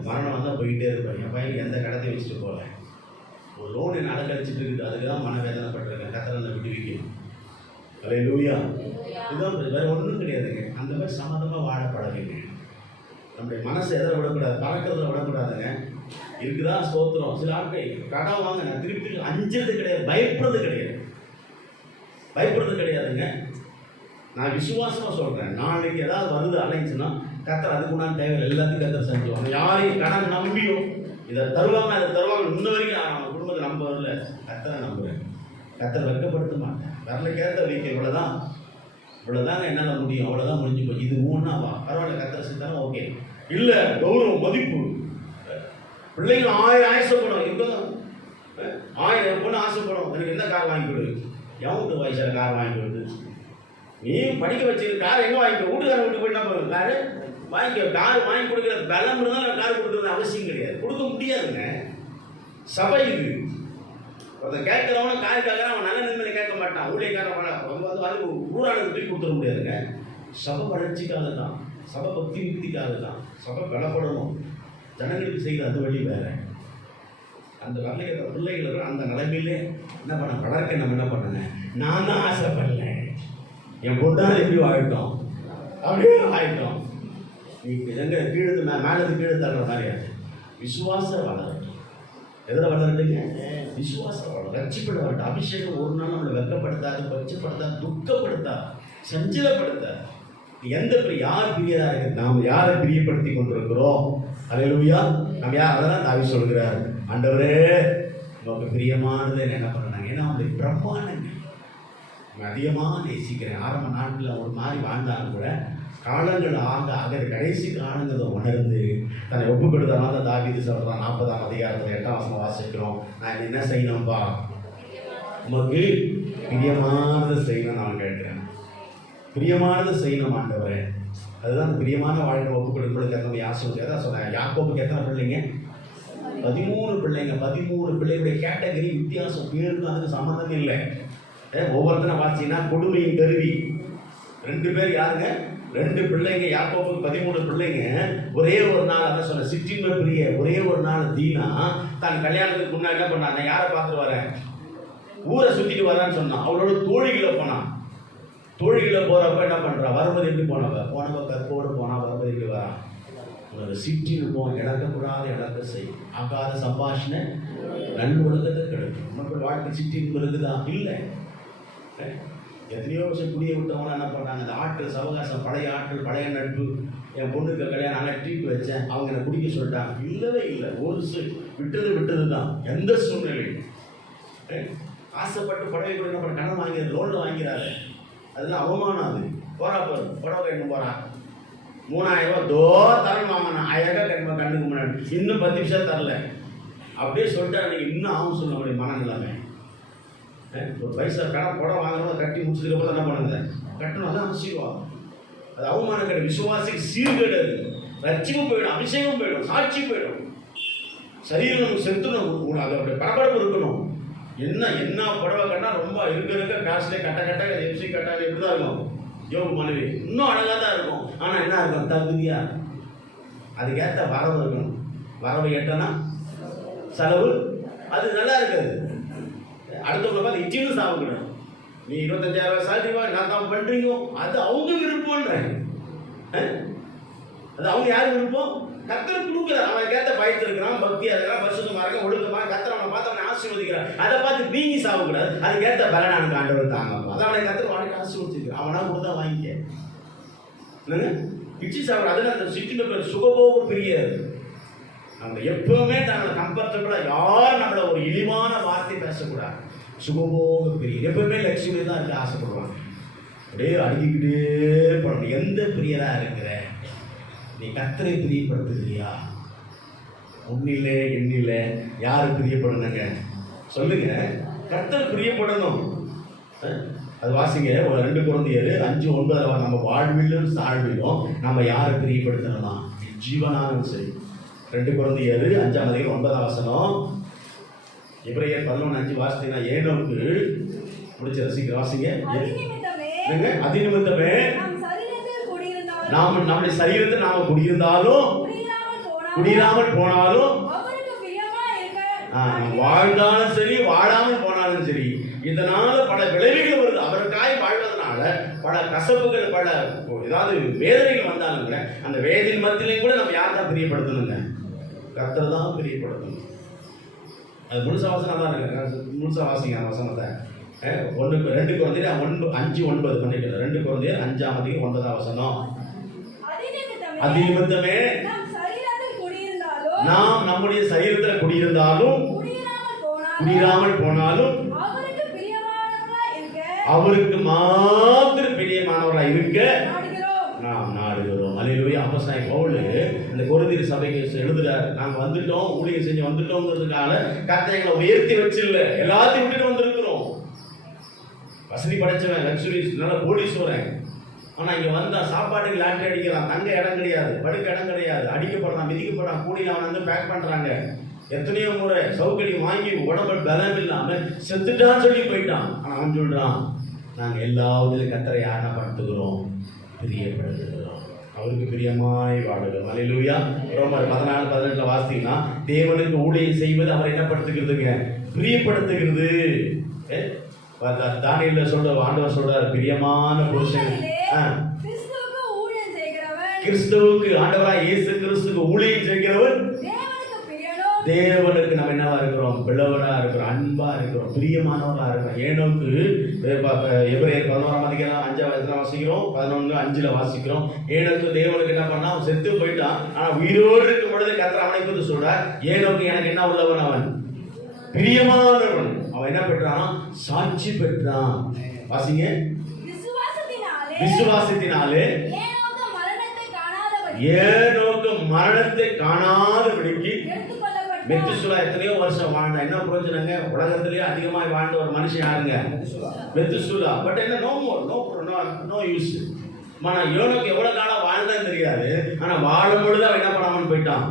மரணம் வந்தால் போயிட்டே இருப்பேன். என் பையன் எந்த கடத்தையும் வச்சுட்டு போகல. ஒரு லோன் என்ன அடக்கழிச்சிட்டு இருக்குது, அதுக்கு தான் மனவேதனைப்பட்டிருக்கேன். கத்தரை அந்த விடுவிக்கும். அல்லேலூயா. இதுதான் வேறு ஒன்றும் கிடையாதுங்க. அந்த மாதிரி சம்மந்தமாக வாழ பழகுங்க. நம்முடைய மனசை எதில் விடக்கூடாது, பறக்கிறத விடக்கூடாதுங்க. இருக்குதா ஸ்தோத்திரம். சில ஆட்கள் கடன் வாங்க நான் திருப்பி அஞ்சது கிடையாது, பயப்படுறது கிடையாதுங்க. நான் விசுவாசமாக சொல்கிறேன். நாளைக்கு ஏதாவது வருது அலைஞ்சுன்னா கத்தர் அதுக்குண்டான தேவையில்லை எல்லாத்தையும் கத்தர் செஞ்சுவாங்க. யாரையும் கடன் நம்பியோ இதை தருவாங்க அதை தருவாங்க இன்ன வரைக்கும் அவன் குடும்பத்தை நம்ப வரல. கத்தரை நம்புறேன். கத்தரை வெட்கப்படுத்த மாட்டேன். வரல கேட்ட வைக்க இவ்வளோதாங்க என்னால் முடியும், அவ்வளோதான் முடிஞ்சு போச்சு. இது ஊன்னாவா பரவாயில்ல, கத்தரை செஞ்சாலும் ஓகே. இல்லை கௌரவம் மதிப்பு. பிள்ளைங்க 1000 ஆசைப்படும். இவ்வளோ 1000 பொண்ணு ஆசைப்படும். எனக்கு என்ன கார் வாங்கி கொடு. எவனுக்கு வயசாக கார் வாங்கி கொடுது? நீ படிக்க வச்சுக்க கார் எங்கே வாங்கிக்கோ. வீட்டுக்காரன் வீட்டுக்கு போய் என்ன பண்ணுங்க, காரு வாங்கிக்கோ. கார் வாங்கி கொடுக்குற பலம் இருந்தாலும் கார் கொடுக்குறது அவசியம் கிடையாது, கொடுக்க முடியாதுங்க. சபை இது. ஒருத்தன் கேட்கிறவன கார் கேட்கறான், அவன் நல்ல நிலைமையில கேட்க மாட்டான். ஊழியக்காரன் அது ஊராளுக்கு தூக்கி கொடுத்துட முடியாதுங்க. சபை வளர்ச்சிக்காக தான், சபை பக்தி விருத்திக்காக தான். சபை பலப்படணும். ஜனங்களுக்கு செய்கிற அந்த வழி வேற. அந்த பிள்ளைகளுக்கு அந்த நிலைமையிலே என்ன பண்ண வளர்க்க நம்ம என்ன பண்ணுங்க. நான் தான் ஆசைப்படல, என் பொண்ணால் எப்படி ஆயிட்டோம் அப்படியே ஆயிட்டோம். நீ எங்க கீழே மேலது கீழே தள்ளுற மாதிரி ஆச்சு. விசுவாசம் வளரட்டும். எதில் வளரட்டுங்க? விசுவாசம் வளரும். ரட்சிப்பட வரட்டும். அபிஷேகம் ஒரு நாள் நம்மளை வெக்கப்படுத்தாது, பட்சப்படுத்தாது, துக்கப்படுத்தாது, சஞ்சலப்படுத்தாது. எந்த யார் பிரியதா இருக்கு? நாம் யாரை பிரியப்படுத்தி கொண்டிருக்கிறோம்? அல்லேலூயா. நம்ம யார்? அதெல்லாம் தாவி சொல்கிறார், ஆண்டவரே உங்களுக்கு பிரியமானது என்ன பண்ணாங்க. ஏன்னா அவங்களுக்கு பிரம்மாண்டங்க அதிகமாக நேசிக்கிறேன். ஆரம்ப நாட்களில் ஒரு மாதிரி வாழ்ந்தாலும் கூட காலங்கள் ஆக கடைசி காலங்களை உணர்ந்து தன்னை ஒப்பு கொடுத்தனால தாவீது சொல்கிறான். 40ஆம் அதிகாரத்தில் 8ஆம் வசனம் வாசிக்கிறோம். நான் என்ன செய்யணும்பா? உமக்கு பிரியமானதை செய்யணும். நான் கேட்கிறேன், பிரியமானதை செய்யணும் ஆண்டவரே. அதுதான் பிரியமான வாழ்க்கை ஒப்பு கொடுக்கணும். என்னுடைய ஆசை. அதான் சொன்னேன், யாக்கோபுக்கு எத்தனை பிள்ளைங்க? 13 பிள்ளைங்க. 13 பிள்ளைகளுடைய கேட்டகரி வித்தியாசம். பேருக்கு அதுக்கு சம்மந்தம் இல்லை. ஒவ்வொருத்தனை பார்த்தீங்கன்னா கொடுமையின் கருவி. 2 பேர் யாருங்க? 2 பிள்ளைங்க. யாக்கோபுக்கு 13 பிள்ளைங்க. ஒரே ஒரு நாள் அதான் சொன்ன சிற்றின்ப பிரிய. ஒரே ஒரு நாள் தீனா தான் கல்யாணத்துக்கு முன்னாடி என்ன பண்ணான், நான் யாரை பார்த்துட்டு வரேன், ஊரை சுற்றிட்டு வரேன்னு சொன்னான். அவளோட தோழிகளை போனான். தோழிகளை போகிறப்ப என்ன பண்ணுறா, வரும்போது எப்படி போனவ கற்போடு போனா, வரும்போது எப்படி வரான். உனக்கு சிற்றிருப்போம் இழக்கக்கூடாது, இழக்க செய்யும். ஆகாத சம்பாஷணை நல் உலகத்தை கிடைக்கும். நமக்கு வாழ்க்கை சிற்றின்பு இருக்குதான்? இல்லை. எத்தனையோ வருஷம் குடியை விட்டவங்க என்ன பண்ணாங்க, அந்த ஆட்கள் சவகாசம், பழைய ஆட்கள், பழைய நட்பு. என் பொண்ணுக்கு கல்யாணம் ஆனால் ட்ரீட் வச்சேன், அவங்க என்னை குடிக்க சொல்லிட்டாங்க. இல்லவே இல்லை. ஒரு விட்டது தான். எந்த சூழ்நிலையும் ஆசைப்பட்டு புடவை கூட என்ன கடன் வாங்கிறது, லோனில் வாங்கிறாரு. அதெல்லாம் அவமானம். அது புடவை கட்டணும் போகிறான். 3000 ரூபா தரணும் வாங்கினா 1000 ரூபாய் கண்ணுக்கு முன்னாடி இன்னும் 10 நிமிஷம் தரல. அப்படியே சொல்லிட்டு அன்றைக்கி இன்னும் ஆகும் சொல்ல முடியும் மனநிலைமை. ஒரு பைசா கடன் புடவை வாங்கணும், கட்டி முடிச்சதுக்கப்புறம் என்ன பண்ணுங்க, கட்டணும். அதான் அவசியம். அது அவமானம் கிடையாது. விசுவாசிக்கு சீர்கேடு. ரட்சியும் போயிடும், அபிஷேகம் போயிடும், சாட்சி போயிடும். சரீரம் நமக்கு செலுத்தணும். அதோடைய பரபரப்பு இருக்கணும். என்ன புடவை கட்டினா ரொம்ப இருக்க காசுலேயே கட்ட எஃப்சி கட்டாது எப்படி தான் இருக்கும். யோக மனைவி இன்னும் அழகாக தான் இருக்கும். ஆனால் என்ன இருக்கும், தகுதியா அதுக்கேற்ற வரவு இருக்கணும். வரவு எட்டனா செலவு அது நல்லா இருக்காது. அடுத்தவங்களை பார்த்து இச்சின்னு சாப்பிடணும். நீ 25,000 சேலரி நான் தான் பண்ணுறீங்க, அது அவங்க விருப்பம்ன்றேன். அது அவங்க யார் விருப்பம்? கர்த்தர் கொடுக்குறார். அவன் கேட்ட பயத்து இருக்கிறான், பக்தியாக இருக்கிறான், பரிசுத்தமா இருக்க, ஒழுக்கமாக கர்த்தர் அவனை பார்த்து அவனை ஆசீர்வதிக்கிறார். அதை பார்த்து வீங்கி சாப்பிடக்கூடாது. அது கேட்ட பலனானுக்கு ஆண்டவர் தாங்க. அதான் அவனை கர்த்தர் வாழ்க்கை ஆசீர்வதிக்கிறான். அவனா கொடுத்தா வாங்கிக்க. என்னங்க பிச்சு சாப்பிட. அதில் அந்த சிட்டின பேர் சுகபோக பிரியர். நம்ம எப்பவுமே தங்களை கம்ஃபர்டபுளாக யார் நம்மளை ஒரு இழிவான வார்த்தை பேசக்கூடாது. சுகபோக பிரியர். எப்பவுமே லட்சுமி தான் இருக்க ஆசைப்படுவாங்க. அப்படியே அடிக்கிட்டே போகணும். எந்த பிரியராக இருக்கிற நீ கர்த்தரை பிரியப்படுத்துறியா? உன்னிலே எண்ணிலே யாரு பிரியப்படணுங்க சொல்லுங்க. கர்த்தர் பிரியப்படணும். அது வாசிங்க. 2 கொரிந்தியர் 5:9 நம்ம வாழ்விலும் தாழ்விலும் நம்ம யாரை பிரியப்படுத்தணுமா? ஜீவனாலும் சரி. 2 கொரிந்தியர் 5:9. எபிரேயர் 11:5 வாசித்தீங்கன்னா ஏனோக்கு முடிச்ச ரசிக்கிற வாசிங்க. அதிநிமித்தமே நாம் நம்முடைய சரீரத்தில் நாம குடியிருந்தாலும் குடியிராமல் போனாலும் வாழ்ந்தாலும் சரி வாழாமல் போனாலும் சரி இதனால பல விளைவுகள் வருது. அவருக்காய் வாழ்வதனால பல கசப்புகள் பல ஏதாவது வேதனைகள் வந்தாலுங்க அந்த வேதனை மத்தியிலையும் கூட நம்ம யார் தான் பிரியப்படுத்தணுங்க? கர்த்தர் தான் பிரியப்படுத்தணும். அது முழுசா வாசனம் தான் இருக்கு. முழுசா வாசிங்க அந்த வசனத்தை. 2 கொரிந்தியர் 5:9 பண்ணிக்கலாம். 2 கொரிந்தியர் 5:9 அதிநிமித்தமே நாம் நம்முடைய சரீரத்தில் குடியிருந்தாலும் குடியிராமல் போனாலும் அவருக்கு மாத்திரம் பிரியமானவராக இருக்க நாம் நாடுகிறோம். அல்லேலூயா. அப்போஸ்தலன் பவுல் இந்த கொரிந்தியர் சபைக்கு எழுதுறார். நாங்க வந்துட்டோம், ஊழியம் செஞ்சு வந்துட்டோங்கிறதுக்காக கர்த்தர் எங்களை உயர்த்தி வச்சில்ல, எல்லாத்தையும் விட்டுட்டு வந்திருக்கிறோம். வசதி படைச்சவன், லக்ஸுரி, நல்ல கோடீஸ்வரன். ஆனா இங்க வந்தா சாப்பாட்டுக்கு லாட்டரி அடிக்கிறான், தங்க இடம் கிடையாது, படுக்க இடம் கிடையாது, அடிக்கப்படுறான், மிதிக்கப்படுறான், கூடியில் அவன் வந்து பேக் பண்றாங்க. எத்தனையோ முறை சவுக்கடி வாங்கி உடம்பு பலம் இல்லாம செத்துட்டான்னு சொல்லி போயிட்டான். ஆனா அவன் சொல்றான், நாங்க எல்லாவற்றிலும் கர்த்தரை யாரை படுத்துகிறோம்? பிரியப்படுத்துகிறோம். அவருக்கு பிரியமாய் வாழுகிறோம். அல்லேலூயா. ரோமர் 14:18 வாசித்தீங்கன்னா தேவனுக்கு ஊழியம் செய்வது அவரை என்ன படுத்துகிறதுங்க? பிரியப்படுத்துகிறது. தானியேல்ல ஆண்டவர் சொல்றார், பிரியமான புருஷன் கிறிஸ்துவுக்கு ஆண்டவராய் இயேசு கிறிஸ்துவுக்கு ஊழியம் செய்கிறவர் தேவனுக்கு நம்ம என்னவா இருக்கிறோம்? பிளவரா இருக்கிறோம், அன்பா இருக்கிறோம், பிரியமானவரா இருக்கிறோம். ஏனோக்கு எபிரேயர் 11:5 வாசிக்கிறோம், 11:5 வாசிக்கிறோம். ஏனோக்கு தேவனுக்கு என்ன பண்ணா? அவன் செத்து போயிட்டான். ஆனா உயிரோடு இருக்கும் பொழுது கர்த்தர் அவனை குறித்து சொல்றார், ஏனோக்கு எனக்கு என்ன உள்ளவன்? அவன் பிரியமானவன். அவன் என்ன பெற்றான்? சாட்சி பெற்றான். வாசிங்க. விசுவாசத்தினாலே ஏனோக்கு மரணத்தை காணாதபடிக்கு. மெத்துசுலா எத்தனையோ வருஷம் வாழ்ந்தா, என்ன பிரயோஜனங்க? உலகத்திலேயே அதிகமாக வாழ்ந்த ஒரு மனுஷன் யாருங்க? மெத்துசுலா. பட் என்ன, நோ யூஸ். ஆனா ஏனோக்கு எவ்வளவு காலம் வாழ்ந்தான்னு தெரியாது. ஆனா வாழும் பொழுது அவன் என்ன பண்ணாமல் போயிட்டான்?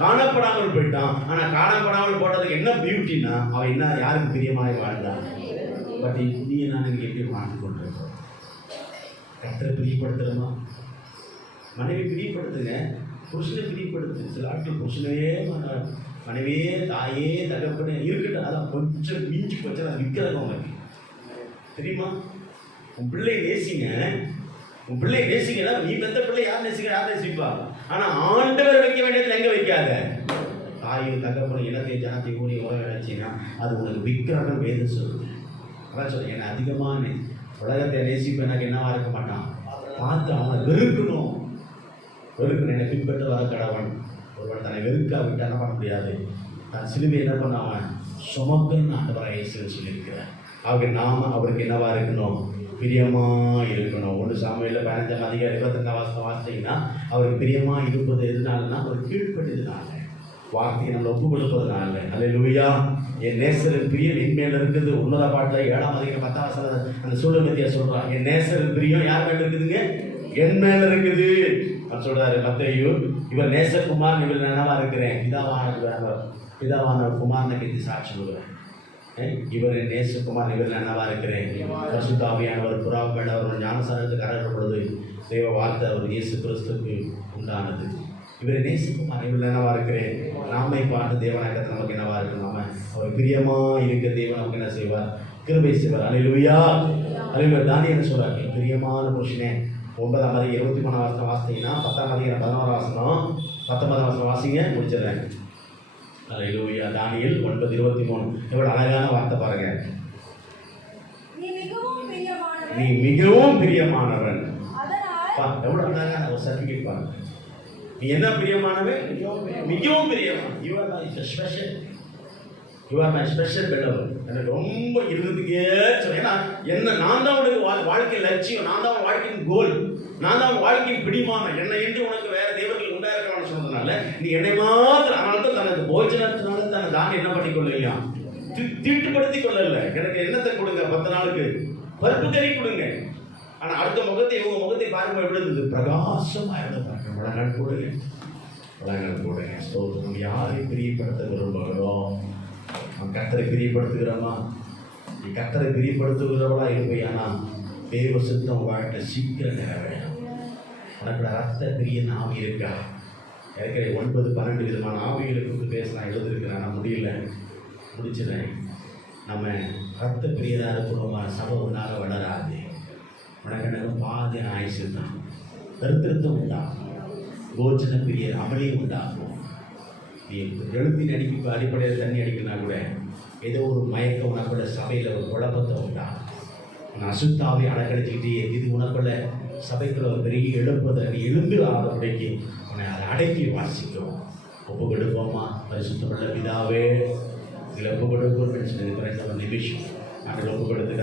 காணப்படாமல் போயிட்டான். ஆனா காணப்படாமல் போட்டதுக்கு என்ன பியூட்டினா, அவன் என்ன யாருக்கு பிரியமாய் வாழ்ந்தான். பட் நீ நான் எப்படி வாழ்ந்து கொண்டிருக்கோம்? கர்த்தரை பிரியப்படுத்துறோமா? மனைவி பிரியப்படுத்துங்க, புருஷனை பிரியப்படுத்து. சில ஆட்கள் புருஷனையே மனைவியே தாயே தகப்பனே இருக்கட்டும், அதான் கொஞ்சம் மிஞ்சி கொஞ்சம் அதை விற்கிறதும் உங்களுக்கு தெரியுமா? உன் பிள்ளையை நேசிங்க. உன் பிள்ளையை நேசிங்கன்னா நீ பெத்த பிள்ளை யார் நேசிக்கிற? யார் நேசிப்பா? ஆனா ஆண்டவர் வைக்க வேண்டியதுல எங்க வைக்காத? தாயும் தகப்பனும் இனத்தை ஜனத்தை ஊனி உறவை நினைச்சீங்கன்னா அது உனக்கு விற்கிறவங்க வேதம் சொல்லுது. அதான் சொல்றேன், என்னை அதிகமான உலகத்தை நேசிப்பு எனக்கு என்னவா இருக்க மாட்டான்? பார்த்து அவனை வெறுக்கணும். வெறுக்கணும், என்னை பின்பற்ற வர கடவன். ஒருவன் தன்னை வெறுக்காவிட்டு என்ன பண்ண முடியாது? தன் சிலுவை என்ன பண்ண அவன் சுமக்குன்னு ஆண்டவராக இயேசு சொல்லியிருக்கிறார். அவங்க நாம அவருக்கு என்னவா இருக்கணும்? பிரியமா இருக்கணும். 1 சாமுவேல் 15:22 வாசித்தீங்கன்னா அவருக்கு பிரியமா இருப்பது எதுனாலன்னா அவர் கீழ்ப்பட்டதுனால, வார்த்தையை நம்ம ஒப்பு கொடுப்பதுனால. அல்லேலூயா. என் நேசரின் பிரியம் என்மேல் இருக்குது. உன்னத பாட்டில் 7:10 அந்த சூழமத்தியா சொல்றான், என் நேசரின் பிரியம் யார் மேல இருக்குதுங்க? என் மேல இருக்குது. சொல்றாரு மத்தேயு, இவர் நேசகுமார், இவர் என்னவா இருக்கிறேன்? பிதாவான குமாரனை பற்றி சாட்சி சொல்லுவேன். இவர் நேசகுமார், இவர் என்னவா இருக்கிறேன்? பரிசுத்த ஆவியானவர் புறாக்கள் அவர் ஞானசாரத்துக்கு அறையப்படும் பொழுது தேவ வார்த்தை அவர் இயேசு கிறிஸ்துவுக்கு உண்டானது. இவர் நேசகுமார், இவர் என்னவா இருக்கிறேன்? நாமை பார்த்து தேவனாக்கத்தை நமக்கு என்னவா இருக்கு? நாம அவர் பிரியமா இருக்க தேவன் நமக்கு என்ன செய்வார்? கிருபை செய்வார். அல்லேலூயா. அல்லேலூயா. தானியேல் சொல்றாரு, பிரியமான புருஷனே. 9:23 வாசித்தீங்கன்னா 10:11 வாசிங்க, முடிச்சிடுறேன். அல்லேலூயா. தானியேல் 9:23 எவ்வளவு அழகான வார்த்தை பாருங்க. நீ மிகவும் பிரியமானவன். எவ்வளவு அழகான ஒரு சர்டிபிகேட் பாருங்க. நீ என்ன பிரியமானவன்? மிகவும் பிரியமான. You are my special. You are my special beloved. எனக்கு ரொம்ப இருந்ததுக்கே சொல்ல. ஏன்னா என்ன, நான் தான் உனக்கு வாழ்க்கை லட்சியம், நான் தான் வாழ்க்கையின் கோல், நான் தான் வாழ்க்கையின் பிடிமானம். என்னை என்று உனக்கு வேற தேவர்கள் உண்டாயிருக்கணும்னு சொன்னதுனால நீ என்னை மாத்திரம். அதனால தான் தனது போஜனத்தினால தன்னை தாண்டி என்ன பண்ணிக்கொள்ளலையா? தீட்டுப்படுத்திக் கொள்ளல. எனக்கு என்னத்தை கொடுங்க 10 நாளுக்கு பருப்பு கறி கொடுங்க. ஆனா அடுத்த முகத்தை இவங்க முகத்தை பார்க்கும்போது எப்படி இருந்தது? பிரகாசமா இருந்தது. முழங்கால் போடுங்க, முழங்கால் போடுங்க. ஸ்தோத்திரம். யாரை பிரியப்படுத்த விரும்புகிறோம்? நம்ம கர்த்தரை பிரியப்படுத்துகிறோமா? நீ கர்த்தரை பிரியப்படுத்துகிறவளா இருப்பையானா தேவ சித்தம் வாழ்க்கை சீக்கிரம் நிறைவேறும். உனக்கு ரத்த பிரியன் ஆவி இருக்கா? ஏற்கனவே 9-12 விதமான ஆவிகளை குறித்து பேசலாம், எழுதிருக்கிறேன். நான் முடியல, முடிச்சிடறேன். நம்ம ரத்த பிரியதாக இருக்கிறோமா? சபை ஒன்றாக வளராது. உனக்கு எனக்கு பாதி ஆயுசு தான். கருத்திருத்தம் உண்டாகும், கோச்சன பிரியர் அமளியும் உண்டாகும். நீ எழுத்தின் அடிப்படையில் தண்ணி அடிக்கணும்னா கூட ஏதோ ஒரு மயக்கம் உனக்குள்ள சபையில் ஒரு குழப்பத்தை உண்டாகும். உன் அசுத்தாவை அடக்கடிச்சுக்கிட்டே இது உனக்குள்ள சபைக்குள்ள ஒரு பெரிய எழுப்பதை நீ எழுந்து ஆகிறபடிக்கு உன்னை அதை அடக்கி வாசிக்கும். ஒப்பு கொடுப்போமா? பரிசுத்தமுள்ள பிதாவே, இதில் ஒப்பு கொடுப்போம். நிமிஷம் அதில் ஒப்பு கொடுத்து